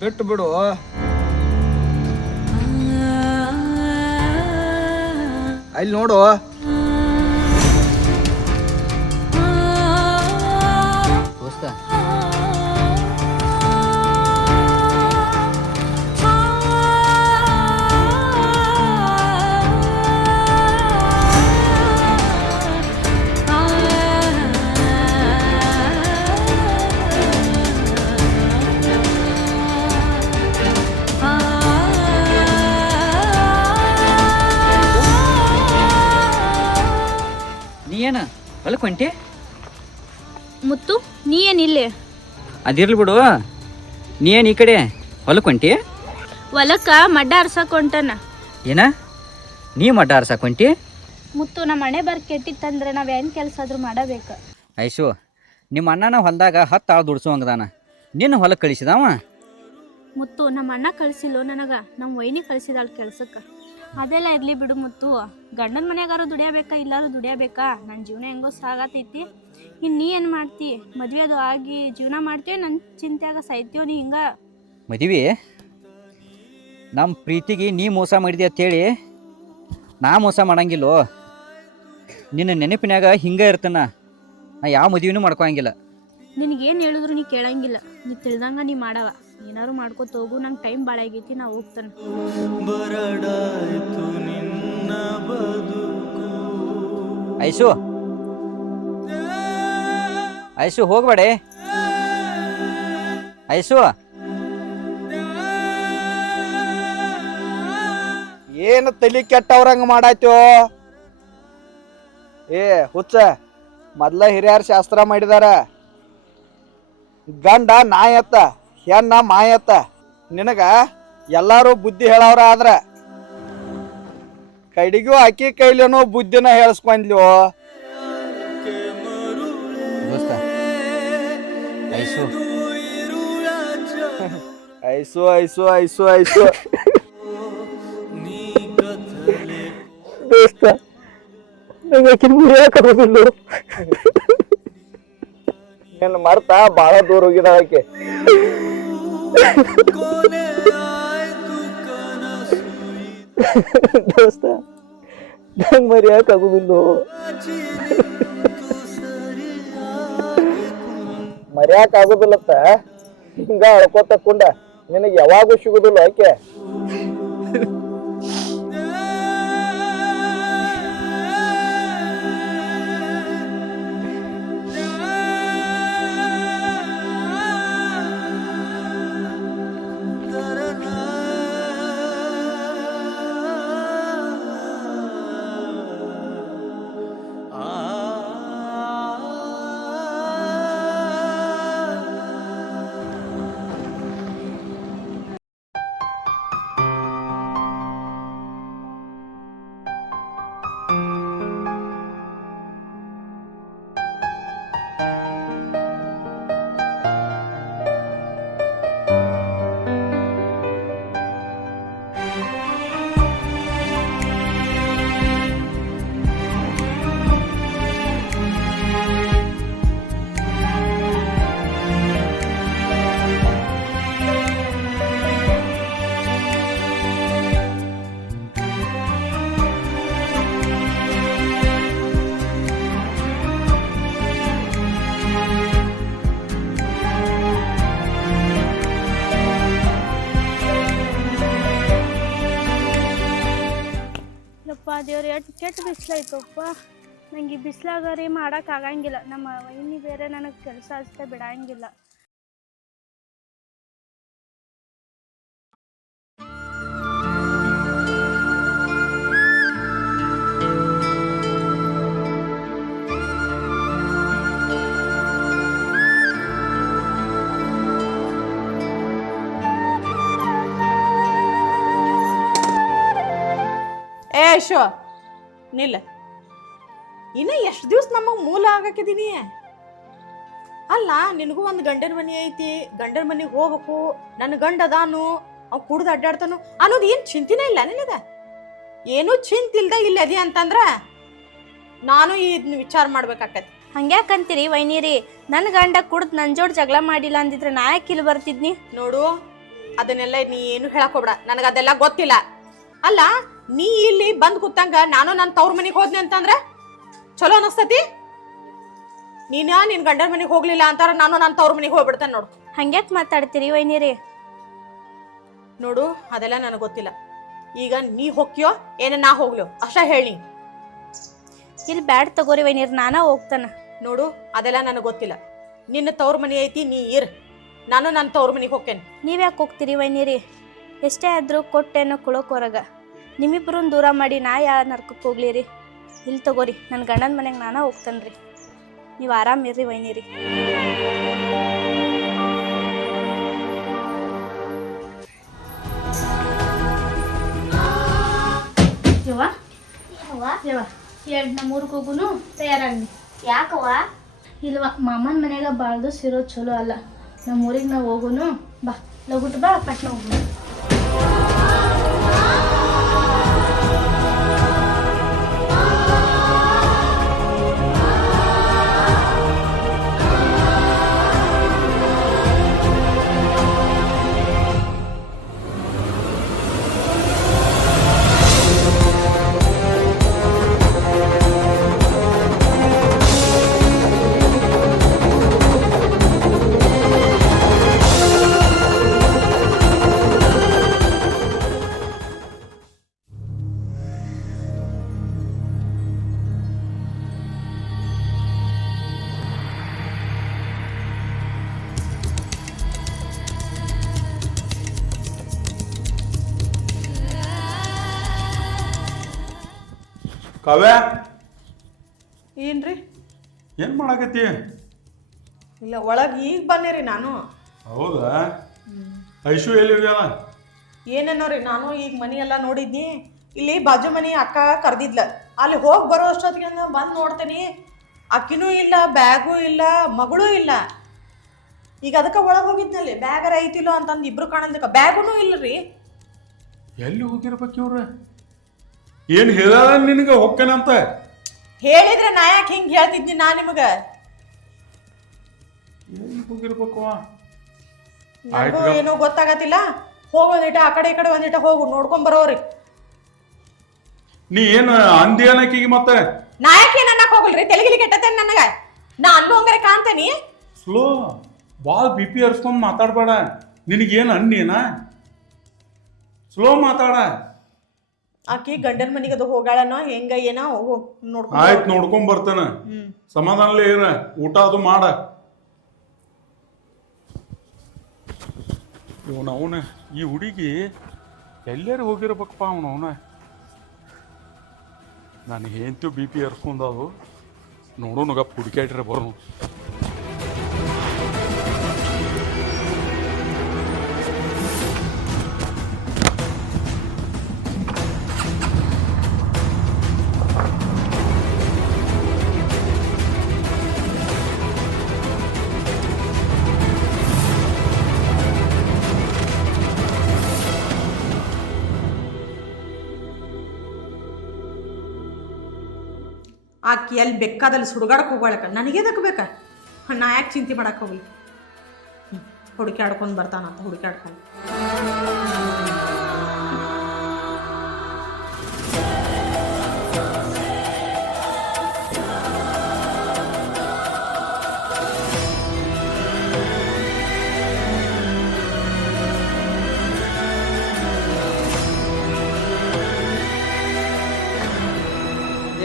ಬಿಟ್ಟು ಬಿಡು. ಅಲ್ಲಿ ನೋಡು, ದೋಸ್ತ ನೀ ಏನ ಹೊಲಕ್ಕೆ ಹೊಂಟಿ? ಮುತ್ತು ನೀ ಏನಿಲ್ಲೇ? ಅದಿರ್ಲಿ ಬಿಡು. ನೀ ಏನು ಈ ಕಡೆ ಹೊಲಕ್ಕೆ ಹೊಂಟಿ? ಹೊಲಕ್ಕ ಮಡ್ಡ ಅರ್ಸಕ್ ಹೊಂಟನ. ಏನ ನೀ ಮಡ್ಡ ಆರ್ಸಕ್ಕೆ ಹೊಂಟಿ? ಮುತ್ತು ನಮ್ಮ ಮನೆ ಬರ್ ಕೆಟ್ಟಿತ್ತಂದ್ರೆ ನಾವ್ ಏನ್ ಕೆಲಸ ಆದ್ರೂ ಮಾಡಬೇಕು. ಐಶು, ನಿಮ್ಮ ಅಣ್ಣನ ಹೊಲದಾಗ 10 ಆಳು ದುಡ್ಸುವಂಗದಾನ. ನಿನ್ನ ಹೊಲಕ್ಕೆ ಕಳಿಸಿದವ? ಮುತ್ತು ನಮ್ಮ ಅಣ್ಣ ಕಳ್ಸಿಲ್ಲೋ ನನಗ, ನಮ್ಮ ವೈನಿ ಕಳ್ಸಿದಾಳ ಕೆಲ್ಸಕ್ಕ. ಅದೆಲ್ಲ ಇರ್ಲಿ ಬಿಡು ಮುತ್ತು. ಗಂಡನ ಮನೆಯಾಗಾರು ದುಡಿಯಬೇಕಾ ಇಲ್ಲಾರು ದುಡಿಯಬೇಕಾ? ನನ್ನ ಜೀವನ ಹೆಂಗೋ ಸಾಗತೈತಿ. ಇನ್ನು ನೀ ಏನು ಮಾಡ್ತಿ? ಮದ್ವೆ ಅದು ಆಗಿ ಜೀವನ ಮಾಡ್ತೀವಿ, ನನ್ನ ಚಿಂತೆಯಾಗ ಸಾಯ್ತೀವ ನೀ ಹಿಂಗ. ಮದುವೆ ನಮ್ಮ ಪ್ರೀತಿಗೆ ನೀ ಮೋಸ ಮಾಡಿದೆ ಅಂತೇಳಿ ನಾ ಮೋಸ ಮಾಡಂಗಿಲ್ಲೋ. ನಿನ್ನ ನೆನಪಿನಾಗ ಹಿಂಗೆ ಇರ್ತಾನ. ನಾ ಯಾವ ಮದುವೆನೂ ಮಾಡ್ಕೊಳಂಗಿಲ್ಲ. ನಿನಗೇನು ಹೇಳಿದ್ರು ನೀ ಕೇಳಂಗಿಲ್ಲ. ನೀ ತಿಳ್ದಂಗ ನೀ ಮಾಡವ. ಏನಾರು ಮಾಡ್ಕೋತ ಹೋಗು. ನಂಗೆ ಟೈಮ್ ಭಾಳ ಆಗೈತಿ, ನಾ ಹೋಗ್ತಾನೆ. ಐಶು ಐಶು ಹೋಗ್ಬೇಡೆ. ಐಶು ಏನು ತಲೆ ಕೆಟ್ಟವ್ರಂಗ ಮಾಡಾಯ್ತೋ? ಹುಚ್ಚ, ಮೊದ್ಲ ಹಿರಿಯರ ಶಾಸ್ತ್ರ ಮಾಡಿದಾರ. ಗಂಡ ನಾಯತ್ತ, ಹೆಣ್ಣ ಮಾಯತ್ತ. ನಿನಗ ಎಲ್ಲಾರು ಬುದ್ಧಿ ಹೇಳವ್ರ. ಆದ್ರ ಕಡಿಗೂ ಅಕ್ಕಿ ಕೈಲೇನೋ ಬುದ್ಧಿನ ಹೇಳಿಸ್ಕೊಂಡ್ಲಿವೋ. ದೋಸ್ತ ಐಸು ಐಸು ಐಸು ಐಸು ದೋಸ್ತ ನಂಗೆ ಆಕಿನ ಮುರಿಯಾಕರೋದಿಲ್ಲ ನಿನ್ನ ಮರ್ತ ಭಾಳ ದೂರ ಹೋಗಿದ ಆಕೆ ದೋಸ್ತ ನಂಗೆ ಮರಿಯಾಕಾಗುದಿಲ್ಲ ಮರಿಯಾಕಾಗುದಿಲ್ಲತ್ತ ಹಿಂಗ ಅಳ್ಕೋತ ಕುಂಡ ನಿನಗೆ ಯಾವಾಗೂ ಸಿಗುದಿಲ್ಲ ಆಕೆ ದೇವ್ರ ಎಷ್ಟು ಕೆಟ್ಟ ಬಿಸಿಲೈತಪ್ಪ ನಂಗೆ ಈ ಬಿಸಿಲಾಗ ರೀ ಮಾಡಕ್ ಆಗಂಗಿಲ್ಲ ನಮ್ಮ ವೈನಿ ಬೇರೆ ನನಗೆ ಕೆಲಸ ಅಷ್ಟೇ ಬಿಡಂಗಿಲ್ಲ ಏ ಶೋ ನಿಲ್ಲ ಇನ್ನು ಎಷ್ಟು ದಿವ್ಸ ನಮಗೆ ಮೂಲ ಆಗಕ್ಕಿದೀನಿ ಅಲ್ಲ ನಿನಗೂ ಒಂದು ಗಂಡನ ಮನೆ ಐತಿ ಗಂಡನ ಮನೆಗೆ ಹೋಗ್ಬೇಕು ನನ್ನ ಗಂಡ ಅದಾನು ಅವ್ ಕುಡ್ದು ಅಡ್ಡಾಡ್ತಾನು ಅನ್ನೋದು ಏನು ಚಿಂತಿನೇ ಇಲ್ಲ ನಿನಗ ಏನೂ ಚಿಂತಿಲ್ದ ಇಲ್ಲ ಅದಿ ಅಂತಂದ್ರ ನಾನು ಇದನ್ನ ವಿಚಾರ ಮಾಡ್ಬೇಕಾಕತಿ ಹಂಗ್ಯಾಕಂತೀರಿ ವೈನಿರಿ ನನ್ನ ಗಂಡ ಕುಡ್ದು ನನ್ನ ಜೋಡ್ ಜಗಳ ಮಾಡಿಲ್ಲ ಅಂದಿದ್ರೆ ನಾ ಯಾಕೆ ಇಲ್ಲಿ ಬರ್ತಿದ್ನಿ ನೋಡು ಅದನ್ನೆಲ್ಲ ನೀ ಏನು ಹೇಳಕ್ ಹೋಗ್ಬೇಡ ನನಗೆ ಅದೆಲ್ಲ ಗೊತ್ತಿಲ್ಲ ಅಲ್ಲ ನೀ ಇಲ್ಲಿ ಬಂದ್ ಕೂತಂಗ ನಾನು ನನ್ನ ತವ್ರ ಮನೆಗೆ ಹೋದ್ನಿ ಅಂತಂದ್ರೆ ಚಲೋ ಅನಸ್ತತಿ ನಿನ್ ಗಂಡನ ಮನೆಗೆ ಹೋಗ್ಲಿಲ್ಲ ಅಂತಾರ ನಾನು ನನ್ನ ತವ್ರ ಮನೆಗೆ ಹೋಗ್ಬಿಡ್ತೇನೆ ನೋಡು ಹಂಗ್ಯಾಕ್ ಮಾತಾಡ್ತೀರಿ ವೈನಿರಿ ನೋಡು ಅದೆಲ್ಲ ನನಗೆ ಗೊತ್ತಿಲ್ಲ ಈಗ ನೀ ಹೋಗ್ಯೋ ಏನ ನಾ ಹೋಗ್ಲೋ ಅಷ್ಟ ಹೇಳಿ ಇಲ್ಲಿ ಬ್ಯಾಡ್ ತಗೋರಿ ವೈನಿರಿ ನಾನ ಹೋಗ್ತಾನ ನೋಡು ಅದೆಲ್ಲ ನನಗೆ ಗೊತ್ತಿಲ್ಲ ನಿನ್ನ ತವ್ರ ಮನೆ ಐತಿ ನೀ ಇರ್ ನಾನು ನನ್ನ ತವ್ರ ಮನೆಗೆ ಹೋಗ್ತೇನೆ ನೀವ್ಯಾಕೆ ಹೋಗ್ತೀರಿ ವೈನಿರಿ ಎಷ್ಟೇ ಆದ್ರೂ ಕೊಟ್ಟೇನೋ ಕುಳೋಕ್ ಹೊರಗ ನಿಮ್ಮಿಬ್ಬರನ್ನ ದೂರ ಮಾಡಿ ನಾ ಯಾ ನರ್ಕಕ್ಕೆ ಹೋಗ್ಲಿರಿ ಇಲ್ಲಿ ತಗೋರಿ ನನ್ನ ಗಂಡನ ಮನೆಗೆ ನಾನ ಹೋಗ್ತೇನ್ರಿ ನೀವು ಆರಾಮಿರ್ರಿ ವೈನಿರಿ ಎರಡು ನಮ್ಮೂರಿಗೆ ಹೋಗುನು ತಯಾರಾಗಿ ಯಾಕವ್ವ ಇಲ್ವಾ ಮಾಮನ ಮನೆಯಾಗ ಭಾಳ ದಿವಸ ಇರೋದು ಚಲೋ ಅಲ್ಲ ನಮ್ಮೂರಿಗೆ ನಾವು ಹೋಗುನು ಬಾ ಲಗುಟ್ ಬಾ ಪಟ್ನ ಹೋಗುನು ಕಾವ್ಯ ಏನ್ರಿ ಏನು ಮಾಡಾಕತ್ತಿ ಇಲ್ಲ ಒಳಗೆ ಈಗ ಬನ್ನಿರಿ ನಾನು ಹೌದಾ ಐಶು ಎಲ್ಲಿರ್ಯಾನ ಏನೇನೋರಿ ನಾನು ಈಗ ಮನಿ ಎಲ್ಲ ನೋಡಿದ್ನಿ ಇಲ್ಲಿ ಬಾಜು ಮನಿ ಅಕ್ಕ ಕರ್ದಿದ್ಲ ಅಲ್ಲಿ ಹೋಗಿ ಬರೋ ಅಷ್ಟೊತ್ತಿಗೆ ಬಂದು ನೋಡ್ತೇನೆ ಅಕ್ಕಿನೂ ಇಲ್ಲ ಬ್ಯಾಗೂ ಇಲ್ಲ ಮಗಳೂ ಇಲ್ಲ ಈಗ ಅದಕ್ಕೆ ಒಳಗೆ ಹೋಗಿದ್ನಲ್ಲಿ ಬ್ಯಾಗರ ಐತಿಲ್ಲೋ ಅಂತಂದು ಇಬ್ರು ಕಾಣಲ್ದಕ್ಕ ಬ್ಯಾಗುನು ಇಲ್ರಿ. ಎಲ್ಲಿ ಹೋಗಿರ್ಬೇಕು ಇವ್ರ? ಏನ್ ಹೇಳ ನಿನಗೆ ಹೊಕ್ಕನಂತ ಹೇಳಿದ್ರೆ ನಾ ಯಾಕೆ ಹಿಂಗೆ ಹೇಳ್ತಿದ್ನಿ ನಾ ನಿಮಗೆ? ಎಲ್ಲಿ ಹೋಗಿರ್ಬೇಕು? ನನಗೂ ಏನೂ ಗೊತ್ತಾಗತ್ತಿಲ್ಲ. ಹೋಗೋದಿಟ ಆ ಕಡೆ ಈ ಕಡೆ ಒಂದಿಟ ಹೋಗು ನೋಡ್ಕೊಂಡ್ ಬರೋರಿ. ನೀ ಏನ್ ಅಂದಿ ಅನ್ನಕೀಗ ಮತ್ತೆ? ನಾ ಯಾಕೆ ಅನ್ನಕ್ ಹೋಗಲ್ರಿ? ತೆಲಗಿಲಿ ಕೆಟ್ಟತೇನೆ ನನಗ. ನಾ ಅಲ್ಲೂ ಹಂಗಾರೆ ಕಾಣ್ತೇನಿ. ಸ್ಲೋ ಬಾಳ್ BP ಹರ್ಸ್ಕೊಂಡ್ ಮಾತಾಡ್ಬೇಡ. ನಿನಗೇನ್ ಅನ್ನೇನ? ಸ್ಲೋ ಮಾತಾಡ. ಆಕಿ ಗಂಡನ ಮನಿಗೆ ಅದು ಹೋಗಾಳನೋ ಹೆಂಗ ಏನೋ ಹೋಗು ನೋಡ್ಕೊಂಡ್. ಆಯ್ತು ನೋಡ್ಕೊಂಡ್ ಬರ್ತೇನೆ. ಸಮಾಧಾನಲೇ ಇರ, ಊಟ ಅದು ಮಾಡ. ಅವನ ಈ ಹುಡುಗಿ ಎಲ್ಲರೂ ಹೋಗಿರ್ಬೇಕಪ್ಪ ಅವನ. ನಾನು ಏಂತೂ BP ಹರ್ಸ್ಕೊಂಡದು ನೋಡೋನು ಗಪ್ಪ ಹುಡುಕಾಡ್ರೆ ಬರೋನು. ಆಕಿ ಎಲ್ಲಿ ಬೇಕಾದಲ್ಲಿ ಸುಡುಗಾಡಕ್ಕೆ ಹೋಗ್ಯಾಳಕ ನನಗೇದಕ್ಕೆ ಬೇಕಾ? ನಾ ಯಾಕೆ ಚಿಂತೆ ಮಾಡಕ್ಕೆ ಹೋಗ್ಲಿ? ಹುಡುಕಾಡ್ಕೊಂಡು ಬರ್ತಾನಂತ ಹುಡುಕಾಡ್ಕೊಂಡು.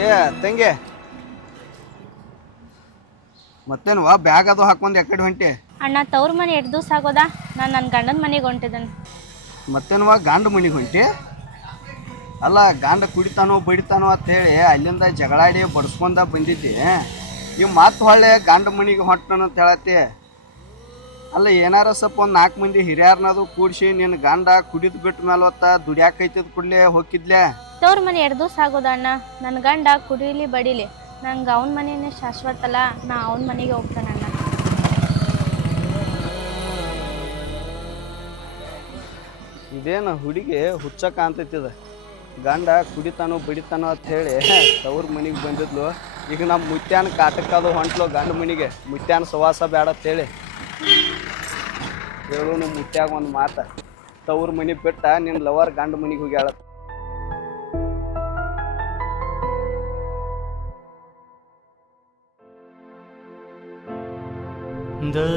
ಏ ತಂಗಿ, ಮತ್ತೇನ್ವಾ ಬ್ಯಾಗ್ ಅದು ಹಾಕೊಂಡು ಯಾಕಡೆ ಹೊಂಟೆ? ಅಣ್ಣ ತವ್ರ ಮನೆ 2 ದಿವಸ ಆಗೋದಾ, ನಾನು ನನ್ನ ಗಂಡನ ಮನೆಗೆ ಹೊಂಟಿದ್ದೇನೆ. ಮತ್ತೇನ್ವಾ ಗಂಡ ಮನೆಗೆ ಹೊಂಟಿ? ಅಲ್ಲ ಗಂಡ ಕುಡಿತಾನೋ ಬಡಿತಾನೋ ಅಂತ ಹೇಳಿ ಅಲ್ಲಿಂದ ಜಗಳಾಡಿ ಬಡ್ಸ್ಕೊಂಡ ಬಂದಿದ್ದೆ. ಈ ಮಾತು ಹೊಳ್ಳೆ ಗಂಡ ಮನೆಗೆ ಹೊಂಟನ ಅಂತ ಹೇಳತ್ತಿ. ಅಲ್ಲ ಏನಾರ ಸ್ವಲ್ಪ ಒಂದು 4 ಮಂದಿ ಹಿರಿಯರ್ನದು ಕೂಡಿಸಿ ನಿನ್ನ ಗಂಡ ಕುಡಿದು ಬಿಟ್ಟ ಮೇಲೆ ಹೊತ್ತ ದುಡಿಯಾಕೈತದ ಕೂಡಲೇ ಹೋಗಿದ್ಲೆ. ತವ್ರ ಮನೆ 2 ದಿವಸ ಆಗೋದ ಅಣ್ಣ. ನನ್ನ ಗಂಡ ಕುಡಿಲಿ ಬಡಿಲಿ, ನಂಗೆ ಅವನ ಮನೆಯೇ ಶಾಶ್ವತ ಅಲ್ಲ. ನಾ ಅವನ ಮನೆಗೆ ಹೋಗ್ತಾನೆ ಅಣ್ಣ. ಇದೇನು ಹುಡುಗಿ ಹುಚ್ಚ ಕಾಣ್ತೈತಿದ. ಗಂಡ ಕುಡಿತಾನೋ ಬಡಿತಾನೋ ಅಂತ ಹೇಳಿ ತವ್ರ ಮನೆಗೆ ಬಂದಿದ್ಲು. ಈಗ ನಮ್ಮ ಮುತ್ಯಾನ ಕಾಟಕ್ಕದು ಹೊಂಟ್ಲು ಗಂಡ ಮನೆಗೆ. ಮುತ್ಯಾನ ಸವಾಸ ಬೇಡ ಅಂತೇಳಿ ಹೇಳು. ನಿಮ್ಮ ಮುತ್ಯಾಗ ಒಂದು ಮಾತ, ತವ್ರ ಮನೆ ಬಿಟ್ಟ ನಿನ್ನ ಲವರ್ ಗಂಡ ಮನೆಗೆ ಹೋಗ್ಯಾಳ. ರೀ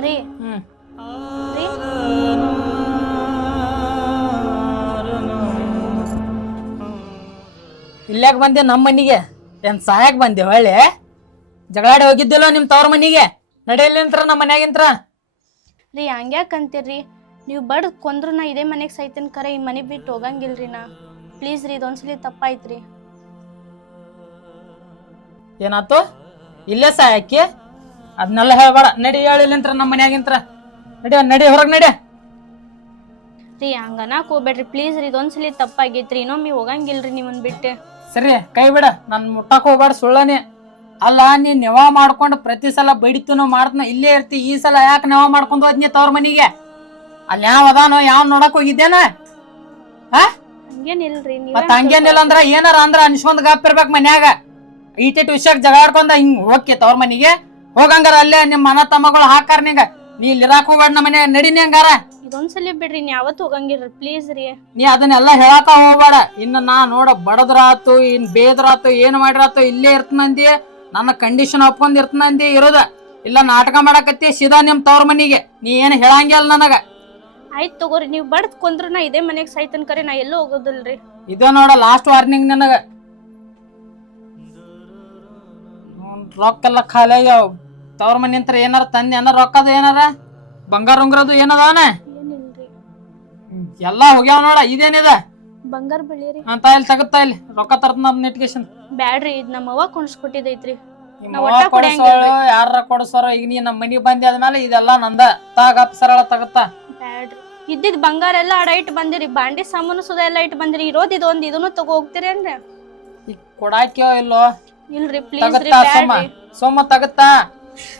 ರೀ ಇಲ್ಲಾಗ ಬಂದೆ ನಮ್ಮ ಮನಿಗೆ? ಏನ್ ಸಹಾಯಕ್ ಬಂದೆ? ಹೊಳ್ಳೆ ಜಗಳಾಡಿ ಹೋಗಿದ್ದಿಲ್ಲ ನಿಮ್ಮ ತವ್ರ ಮನಿಗೆ? ನಡೆಯಲಿಂತ್ರ ನಮ್ಮ ಮನ್ಯಾಗಿಂತ್ರ. ರೀ ಹಂಗ್ಯಾಕಂತೀರ್ರಿ? ನೀವು ಬಡ್ದು ಕೊಂದ್ರು ನಾ ಇದೇ ಮನೆಗೆ ಸೈತನ್ ಕರೆ ಈ ಮನೆ ಬಿಟ್ಟು ಹೋಗಂಗಿಲ್ರಿ ನಾ. ಪ್ಲೀಸ್ ರೀ, ಇದೊಂದ್ಸಲಿ ತಪ್ಪಾಯ್ತ್ರಿ. ಏನಾತು? ಇಲ್ಲೇ ಸಹಾಯಕ್ಕೆ ಅದನ್ನೆಲ್ಲ ಹೇಳ್ಬೇಡ. ನಡಿ ಹೇಳಿಲ್ಲಂತ್ರ ನಮ್ಮ ಮನ್ಯಾಗಿಂತ್ರ. ನಡಿ ಹೊರಗೆ ನಡಿ. ರೀ ಹಂಗನಾಕ್ ಹೋಗ್ಬೇಡ್ರಿ ಪ್ಲೀಸ್ ರೀ, ಇದೊಂದ್ಸಲಿ ತಪ್ಪಾಗೈತ್ರಿ. ಇನ್ನೊಮ್ಮೆ ಹೋಗಂಗಿಲ್ರಿ ನಿಮ್ಮನ್ ಬಿಟ್ಟೆ. ಸರಿ ಕೈ ಬಿಡ, ನನ್ ಮುಟ್ಟಕ್ ಹೋಗ್ಬೇಡ. ಸುಳ್ಳನೆ ಅಲ್ಲ, ನೀನ್ ನೆವ ಮಾಡ್ಕೊಂಡು ಪ್ರತಿ ಸಲ ಬಡಿತನೋ ಮಾಡ್ತನ ಇಲ್ಲೇ ಇರ್ತಿ. ಈ ಸಲ ಯಾಕೆ ನೆವ ಮಾಡ್ಕೊಂಡು ಹೋದ್ನಿ ತವ್ರ ಮನಿಗೆ? ಅಲ್ಲಿ ಯಾವ ಅದಾನೋ ಯಾವ ನೋಡಕ್ ಹೋಗಿದ್ದೇನ? ಹಂಗೇನಿಲ್ರಿ. ಮತ್ತ ಹಂಗೇನಿಲ್ಲ ಅಂದ್ರ ಏನಾರ ಅಂದ್ರ ಅನ್ಸ್ಕೊಂಡ್ ಗಾಪ್ ಇರ್ಬೇಕ್ ಮನ್ಯಾಗ. ಈಟಿಟ್ ವಿಷಯಕ್ ಜಗಾಡ್ಕೊಂಡ ಹಿಂಗ್ ಹೋಗ್ತಿ ತವ್ರ ಮನಿಗೆ? ಹೋಗಂಗಾರ ಅಲ್ಲೇ ನಿಮ್ ಮನ ತಮ್ಮಗಳು ಹಾಕಾರ ನಿಂಗ. ನೀ ಇಲ್ಲಿ ಇರಾಕ್ ಹೋಗ್ಬೇಡ ನಮ್ಮ ಮನೆ. ನಡಿನಿ ಹಂಗಾರ. ಇದೊಂದ್ಸಲಿ ಬಿಡ್ರಿ, ನೀ ಯಾವತ್ತು ಹೋಗಂಗಿಲ್ರಿ ಪ್ಲೀಸ್ ರೀ. ನೀ ಅದನ್ನೆಲ್ಲ ಹೇಳಾಕ ಹೋಗ್ಬೇಡ. ಇನ್ನು ನಾ ನೋಡ ಬಡದ್ರಾತು ಇನ್ ಬೇದ್ರಾತು ಏನ್ ಮಾಡಿರಾತು ಇಲ್ಲೇ ಇರ್ತನಂದಿ. ನನ್ನ ಕಂಡೀಷನ್ ಒಪ್ಕೊಂಡ್ ಇರ್ತನಂದಿ ಇರೋದ. ಇಲ್ಲ ನಾಟಕ ಮಾಡಕತ್ತಿ ಸೀದಾ ನಿಮ್ ತವ್ರ ಮನಿಗೆ. ನೀ ಏನ್ ಹೇಳಂಗಿಲ್ಲ ನನಗ. ಆಯ್ತು ತಗೋರಿ, ನೀವು ಬಡ್ದ್ ಕೊಂದ್ರು ನಾ ಇದೇ ಮನೆಗೆ ಸೈತನ್ ಕರೆ ನಾ ಎಲ್ಲೂ ಹೋಗೋದಿಲ್ರಿ. ಇದ ನೋಡ ಲಾಸ್ಟ್ ವಾರ್ನಿಂಗ್ ನನಗ. ರೊಕ್ಕ ಎಲ್ಲ ಖಾಲಿ ಆಗ್ಯಾವ. ತವ್ರ ಮನೆ ಅಂತ ಏನಾರ ತಂದೆ ಏನಾರ ರೊಕ್ಕದ ಏನಾರ ಬಂಗಾರ ಉಂಗ್ರದು ಏನದಾನ ಏನಿಲ್ರಿ, ಎಲ್ಲ ಹೋಗ್ಯಾವ ನೋಡ. ಇದೇನಿದ ಬಂಗಾರ ಬೆಳಿರಿ. ಅಂತ ಇಲ್ಲಿ ತಗತ್ತಾ ಇಲ್ಲಿ ರೊಕ್ಕ ತರ್ತನ ನೆಟ್ಗೇಶನ್ ಬ್ಯಾಡ್ರಿ, ಇದ್ ನಮ್ಮ ಅವ್ವ ಕೊಡ್ಸ್ಕೊಟ್ಟಿದೈತ್ರಿ. ಯಾರ ಕೊಡಸೋರ. ಈಗ ನೀ ನಮ್ಮ ಮನಿಗ್ ಬಂದಿ ಆದ್ಮೇಲೆ ಇದೆಲ್ಲ ನಂದ. ತಾಗಪ್ಪ ಸರಳ ತಗತ್ತ. ಬ್ಯಾಡ್ರಿ, ಇದ್ದಿದ್ ಬಂಗಾರ ಎಲ್ಲ ಅಡ ಇಟ್ಟು ಬಂದಿರಿ, ಬಾಂಡಿ ಸಾಮಾನು ಸುದ ಎಲ್ಲ ಇಟ್ಟು ಬಂದಿರಿ. ಇರೋದ್ ಇದೊಂದ್ ಇದನ್ನು ತಗೋ ಹೋಗ್ತೀರೇನ್ರಿ? ಈಗ ಕೊಡಾಕ್ಯೋ ಇಲ್ಲೋ? ಇಲ್ರಿ ಪ್ಲೀಸ್ ರೀ, ತಗತ್ತಾ ಸೋಮ ಬ್ಯಾಡ್ರಿ ಸೋಮ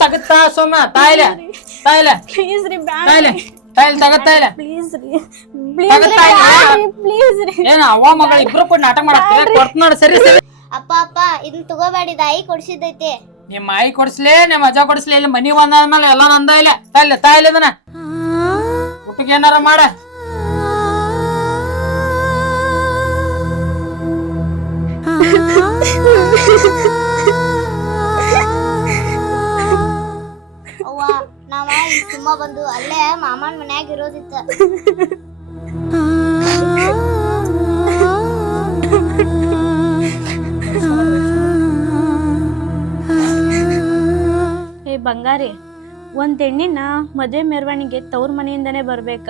ತಗತ್ತಾ ಸೋಮ ತಾಯಿಲೆ ಪ್ಲೀಸ್ ರೀ, ತಾಯಿಲೆ ಬ್ಯಾಡ್ರಿ ತಾಯಿಲೆ ತಗತ್ತಾ ಇಲ್ಲ. ಪ್ಲೀಸ್ ರೀ, ತಗತ್ತಾ ಇಲ್ಲ. ಪ್ಲೀಸ್ ರೀ. ಏನ ಅವ್ವ ಮಗಳ ಇಬ್ರು ಕೂಡ ನಾಟಕ ಮಾಡಾಕ್ತೀರ? ಕೊಡ್ತ ನೋಡ. ಸರಿ ಸರಿ. ಅಪ್ಪ ಅಪ್ಪ ಇದನ್ನ ತಗೋಬೇಡಿ, ಆಯಿ ಕೊಡ್ಸಿದ್ದೈತೆ. ನಿಮ್ಮ ಮಾಯಿ ಕೊಡ್ಸ್ಲೇ ನಿಮ್ಮ ಅಜ್ಜ ಕೊಡ್ಸ್ಲೇ ಇಲ್ಲಿ ಮನಿ ಬಂದಾದ್ಮೇಲೆ ಎಲ್ಲ ನಂದ ಇಲ್ಲ. ತಾಯಿಲೆ ಇದನ್ನ ಊಟಕ್ಕೆ ಏನಾರ ಮಾಡ. ಅವ್ವ ನಾವ ಈ ಸುಮ್ಮ ಬಂದು ಅಲ್ಲೇ ಮಾಮನ್ ಮನ್ಯಾಗ ಇರೋದಿತ್ತ. ಏ ಬಂಗಾರಿ, ಒಂದ್ ಹೆಣ್ಣಿನ ಮದುವೆ ಮೆರವಣಿಗೆ ತವ್ರ ಮನೆಯಿಂದನೇ ಬರ್ಬೇಕ,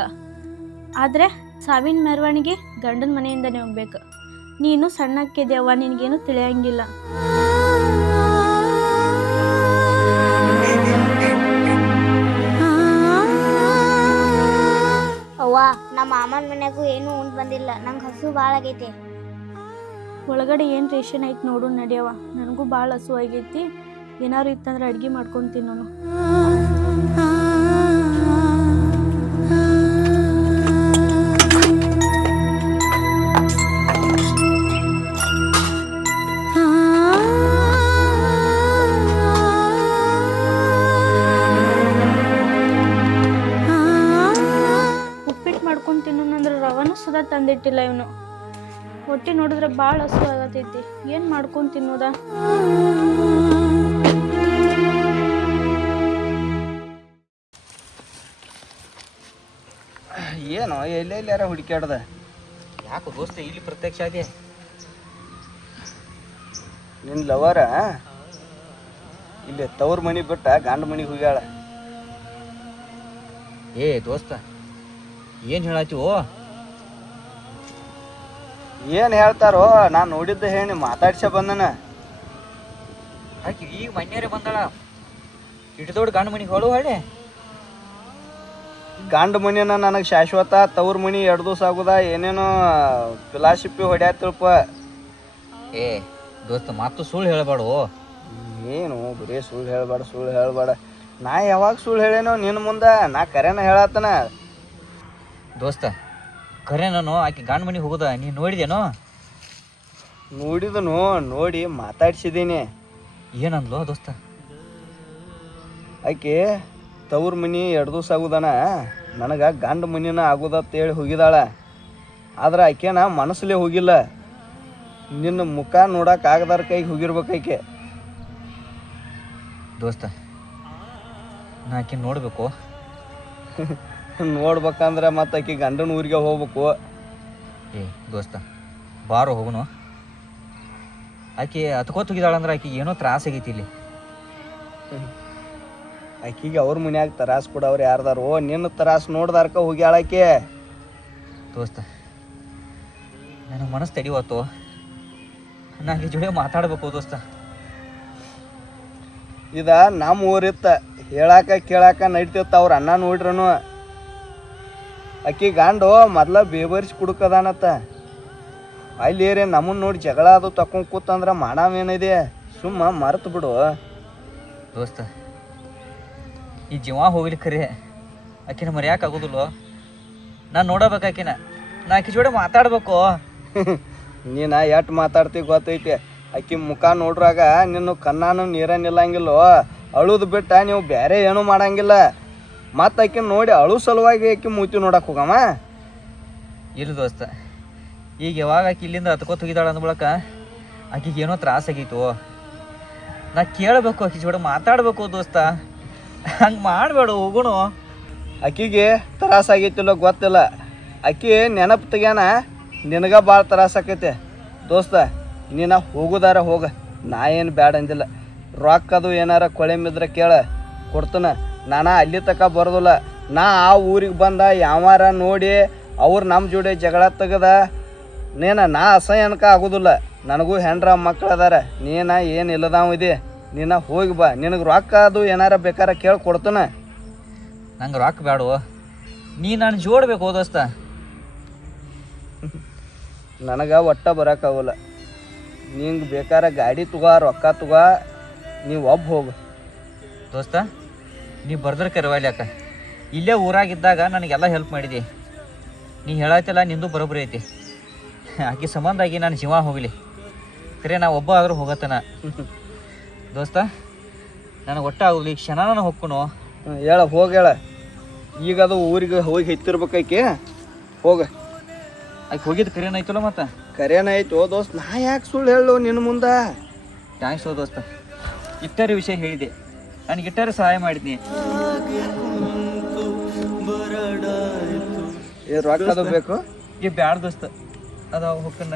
ಆದ್ರೆ ಸಾವಿನ ಮೆರವಣಿಗೆ ಗಂಡನ ಮನೆಯಿಂದನೇ ಹೋಗ್ಬೇಕು. ನೀನು ಸಣ್ಣಕ್ಕಿದ್ಯವ್ವ, ನಿನ್ಗೇನು ತಿಳಿಯಂಗಿಲ್ಲ. ಅವ್ವ ನಮ್ಮ ಮಾಮನ್ ಮನ್ಯಾಗೂ ಏನು ಉಂಡ್ ಬಂದಿಲ್ಲ, ನಂಗೆ ಹಸು ಭಾಳ ಆಗೈತಿ. ಒಳಗಡೆ ಏನು ರೇಷನ್ ಐತಿ ನೋಡು ನಡಿಯವ. ನನಗೂ ಭಾಳ ಹಸು ಆಗೈತಿ, ಏನಾರು ಇತ್ತಂದ್ರೆ ಅಡ್ಗೆ ಮಾಡ್ಕೊಂತೀನಿ ನಾನು. ಉಪ್ಪಿಟ್ಟು ಮಾಡ್ಕೊಂತೀನಿ ಅಂದ್ರೆ ರವಾನು ಸುಧಾ ತಂದಿಟ್ಟಿಲ್ಲ ಇವನು. ಹೊಟ್ಟೆ ನೋಡಿದ್ರೆ ಭಾಳ ಹಸು ಆಗತೈತಿ, ಏನು ಮಾಡ್ಕೊಂಡು ತಿನ್ನೋದ? ಏನು ಎಲ್ಲೆಲ್ಲಾರ ಹುಡುಕ್ಯಾಡ್ದ? ಯಾಕೆ ದೋಸ್ತ ಇಲ್ಲಿ ಪ್ರತ್ಯಕ್ಷ ಆಗಿ? ನಿನ್ನ ಲವರ ಇಲ್ಲಿ ತವ್ರ ಮನಿ ಬಿಟ್ಟ ಗಂಡ ಮನಿಗೆ ಹೋಗ್ಯಾಳ. ಏ ದೋಸ್ತ, ಏನು ಹೇಳತ್ತೀವೋ? ಏನು ಹೇಳ್ತಾರೋ? ನಾನು ನೋಡಿದ್ದ ಹೇಳಿ ಮಾತಾಡ್ಸ ಬಂದನ. ಆಕಿ ಈಗ ಮನ್ಯಾರೆ ಬಂದಾಳ. ಇಟ್ಟು ದೊಡ್ಡ ಗಂಡ ಮನಿಗೆ ಹೊಳು ಹೊಳ್ಳಿ. ಗಂಡ ಮನಿನ ನನಗೆ ಶಾಶ್ವತ, ತವ್ರ ಮನಿ 2 ದಿವಸ ಆಗುದ. ಏನೇನೋ ಫಿಲಾಸಫಿ ಹೊಡ್ಯಾತಿಲ್ಪ. ಏ ದೋಸ್ತ, ಮಾತು ಸುಳ್ಳು ಹೇಳಬೇಡು. ಏನು ಬರೀ ಸುಳ್ಳು ಹೇಳಬೇಡ. ನಾ ಯಾವಾಗ ಸುಳ್ಳು ಹೇಳೇನೋ ನಿನ್ನ ಮುಂದೆ? ನಾ ಕರೆನ ಹೇಳತ್ತನ. ದೋಸ್ತ ಖರೆ ನಾನು ಆಕಿ ಗಂಡ ಮನಿಗೆ ಹೋಗುದ ನೀನು ನೋಡಿದೇನೋ? ನೋಡಿದನು, ನೋಡಿ ಮಾತಾಡ್ಸಿದ್ದೀನಿ. ಏನಂದ್ಲೋ ದೋಸ್ತ? ಆಕೆ ತವ್ರ ಮನಿ 2 ದಿವಸ ಆಗುದನ, ನನಗೆ ಗಂಡ ಮನಿನ ಆಗುದತ್ತೇಳಿ ಹೋಗಿದಾಳ. ಆದ್ರೆ ಆಕೆನ ಮನಸ್ಸಲ್ಲೇ ಹೋಗಿಲ್ಲ. ನಿನ್ನ ಮುಖ ನೋಡಕ್ಕೆ ಆಗದಾರ ಕೈಗೆ ಹೋಗಿರ್ಬೇಕಾಕೆ. ದೋಸ್ತ ನಾ ಆಕಿ ನೋಡ್ಬೇಕು. ನೋಡ್ಬೇಕಂದ್ರೆ ಮತ್ತೆ ಆಕೆ ಗಂಡನ ಊರಿಗೆ ಹೋಗ್ಬೇಕು. ಏ ದೋಸ್ತ ಬಾರೋ ಹೋಗುನು. ಆಕೆ ಹತ್ಕೋತ ಹೋಗಿದಾಳಂದ್ರೆ ಆಕಿಗೆ ಏನೋ ತ್ರಾಸ ಆಗೈತಿ ಇಲ್ಲಿ. ಆಕಿಗೆ ಅವ್ರ ಮನ್ಯಾಗ ತರಾಸ್ ಕೊಡವ್ರು ಯಾರ್ದಾರೋ? ನಿನ್ನ ತರಾಸ್ ನೋಡ್ದಾರ್ಕ ಹೋಗ್ಯಾಳ ಆಕೆ. ದೋಸ್ತ ನನಗೆ ಮನಸ್ಸು ತಡಿವತ್ತು. ನಾ ಆಕೆ ಜೋಡಿ ಮಾತಾಡ್ಬೇಕು ದೋಸ್ತ. ಇದ ನಮ್ಮ ಊರಿತ್ತ, ಹೇಳಾಕ ಕೇಳಾಕ ನಡಿತಿತ್ತ. ಅವ್ರ ಅಣ್ಣ ನೋಡ್ರನು ಆಕಿ ಗಂಡು ಮೊದ್ಲ ಬೇಬರ್ಸಿ ಕುಡುಕದಾನತ್ತ. ಅಲ್ಲಿ ಏರಿ ನಮ್ಮನ್ನ ನೋಡಿ ಜಗಳ ಅದು ತಕೊಂಡ್ ಕೂತಂದ್ರ ಮಾಡಾವೇನಿದೆ? ಸುಮ್ಮ ಮರ್ತು ಬಿಡು ದೋಸ್ತ. ಈ ಜೀವ ಹೋಗ್ಲಿ ಖರೆ, ಆಕಿನ ಮರ್ಯಾಕೆ ಆಗೋದಿಲ್ಲ. ನಾನು ನೋಡಬೇಕು ಆಕಿನ, ನಾ ಆಕಿ ಜೋಡಿ ಮಾತಾಡ್ಬೇಕು. ನೀನ ಎಟ್ ಮಾತಾಡ್ತಿ ಗೊತ್ತೈತಿ. ಆಕಿ ಮುಖ ನೋಡ್ರಾಗ ನಿನ್ನ ಕಣ್ಣಾನು ನೀರ ನಿಲ್ಲಂಗಿಲ್ಲೋ. ಅಳುದು ಬಿಟ್ಟ ನೀವು ಬೇರೆ ಏನೂ ಮಾಡಂಗಿಲ್ಲ. ಮತ್ತು ಆಕಿ ನೋಡಿ ಅಳು ಸಲುವಾಗಿ ಆಕಿ ಮೂತಿ ನೋಡಕ್ಕೆ ಹೋಗಮ್ಮ? ಇಲ್ಲ ದೋಸ್ತ, ಈಗ ಯಾವಾಗ ಆಕಿ ಇಲ್ಲಿಂದ ಹತ್ಕೋತ ಹೋಗಿದ್ದಾಳ ಅಂದ್ಬಳಕ ಆಕಿಗೆ ಏನೋ ತ್ರಾಸ ಆಗೈತು. ನಾ ಕೇಳಬೇಕು, ಆಕಿ ಜೋಡಿ ಮಾತಾಡ್ಬೇಕು ದೋಸ್ತ. ಹಂಗೆ ಮಾಡಬೇಡ, ಹೋಗುಣು. ಆಕಿಗೆ ತ್ರಾಸ ಆಗೈತಿಲ್ಲ ಗೊತ್ತಿಲ್ಲ. ಆಕಿ ನೆನಪು ತೆಗ್ಯಾನ ನಿನಗ ಭಾಳ ತ್ರಾಸ ಆಕೈತೆ ದೋಸ್ತ. ನೀನ ಹೋಗುದಾರ ಹೋಗ, ನಾ ಏನು ಬ್ಯಾಡ ಅಂದಿಲ್ಲ. ರೊಕ್ಕದು ಏನಾರ ಕೊಳೆಮಿದ್ರೆ ಕೇಳ ಕೊಡ್ತಾನ. ನಾನು ಅಲ್ಲಿ ತನಕ ಬರೋದಿಲ್ಲ. ನಾ ಆ ಊರಿಗೆ ಬಂದ ಯಾವಾರ ನೋಡಿ ಅವ್ರು ನಮ್ಮ ಜೋಡಿ ಜಗಳ ತೆಗದ ನಾ ಅಸಹ್ಯ ಅನ್ಕ ಆಗೋದಿಲ್ಲ. ನನಗೂ ಹೆಂಡ್ರ ಮಕ್ಳು ಅದಾರ. ಏನು ಇಲ್ಲದಾವ ಇದೆ. ನೀನು ಹೋಗಿ ಬಾ. ನಿನಗೆ ರೊಕ್ಕ ಅದು ಏನಾರ ಬೇಕಾರ ಕೇಳಿ ಕೊಡ್ತಾನ. ನಂಗೆ ರೊಕ್ಕ ಬೇಡ, ನೀ ನಾನು ಜೋಡ್ಬೇಕು ದೋಸ್ತ. ನನಗೆ ಒಟ್ಟ ಬರೋಕ್ಕಾಗಲ್ಲ. ನಿಂಗೆ ಬೇಕಾರ ಗಾಡಿ ತಗೋ, ರೊಕ್ಕ ತಗೋ, ನೀವು ಒಬ್ಬ ಹೋಗು. ದೋಸ್ತ ನೀ ಬರ್ದ್ರ ಕರವಾಲಿ ಅಕ್ಕ. ಇಲ್ಲೇ ಊರಾಗಿದ್ದಾಗ ನನಗೆಲ್ಲ ಹೆಲ್ಪ್ ಮಾಡಿದಿ. ನೀ ಹೇಳತ್ತಿಲ್ಲ, ನಿಂದು ಬರೋಬ್ಬರಿ ಐತಿ. ಆಕೆ ಸಂಬಂಧಾಗಿ ನಾನು ಜೀವ ಹೋಗಲಿ, ಖರೆ ನಾ ಒಬ್ಬ ಆದರೂ ಹೋಗತ್ತನ. ದೋಸ್ತ ನನಗೆ ಒಟ್ಟ ಆಗೋದು, ಈಗ ಕ್ಷಣ ನಾನು ಹೊಕ್ಕನು. ಹೇಳ ಹೋಗಿ ಹೇಳ. ಈಗ ಅದು ಊರಿಗೆ ಹೋಗಿ ಹೆಚ್ಚಿರ್ಬೇಕಾಯ್ಕೆ. ಹೋಗ. ಆಕೆ ಹೋಗಿದ್ದು ಖರೇನ ಐತಲ್ಲ ಮತ್ತೆ? ಕರೇನಾಯ್ತು ದೋಸ್ತ್. ನಾ ಯಾಕೆ ಸುಳ್ಳು ಹೇಳು ನಿನ್ನ ಮುಂದೆ? ಥ್ಯಾಂಕ್ಸ್ ದೋಸ್ತ. ಇಟ್ಟರ ವಿಷಯ ಹೇಳಿದೆ, ನನಗೆ ಇಟ್ಟರೆ ಸಹಾಯ ಮಾಡಿದ್ನಿ. ರೊಕ್ಕ ಅದು ಬೇಕು? ಈ ಬ್ಯಾಡ ದೋಸ್ತ, ಅದ ಹೊಕ್ಕನ್ನ.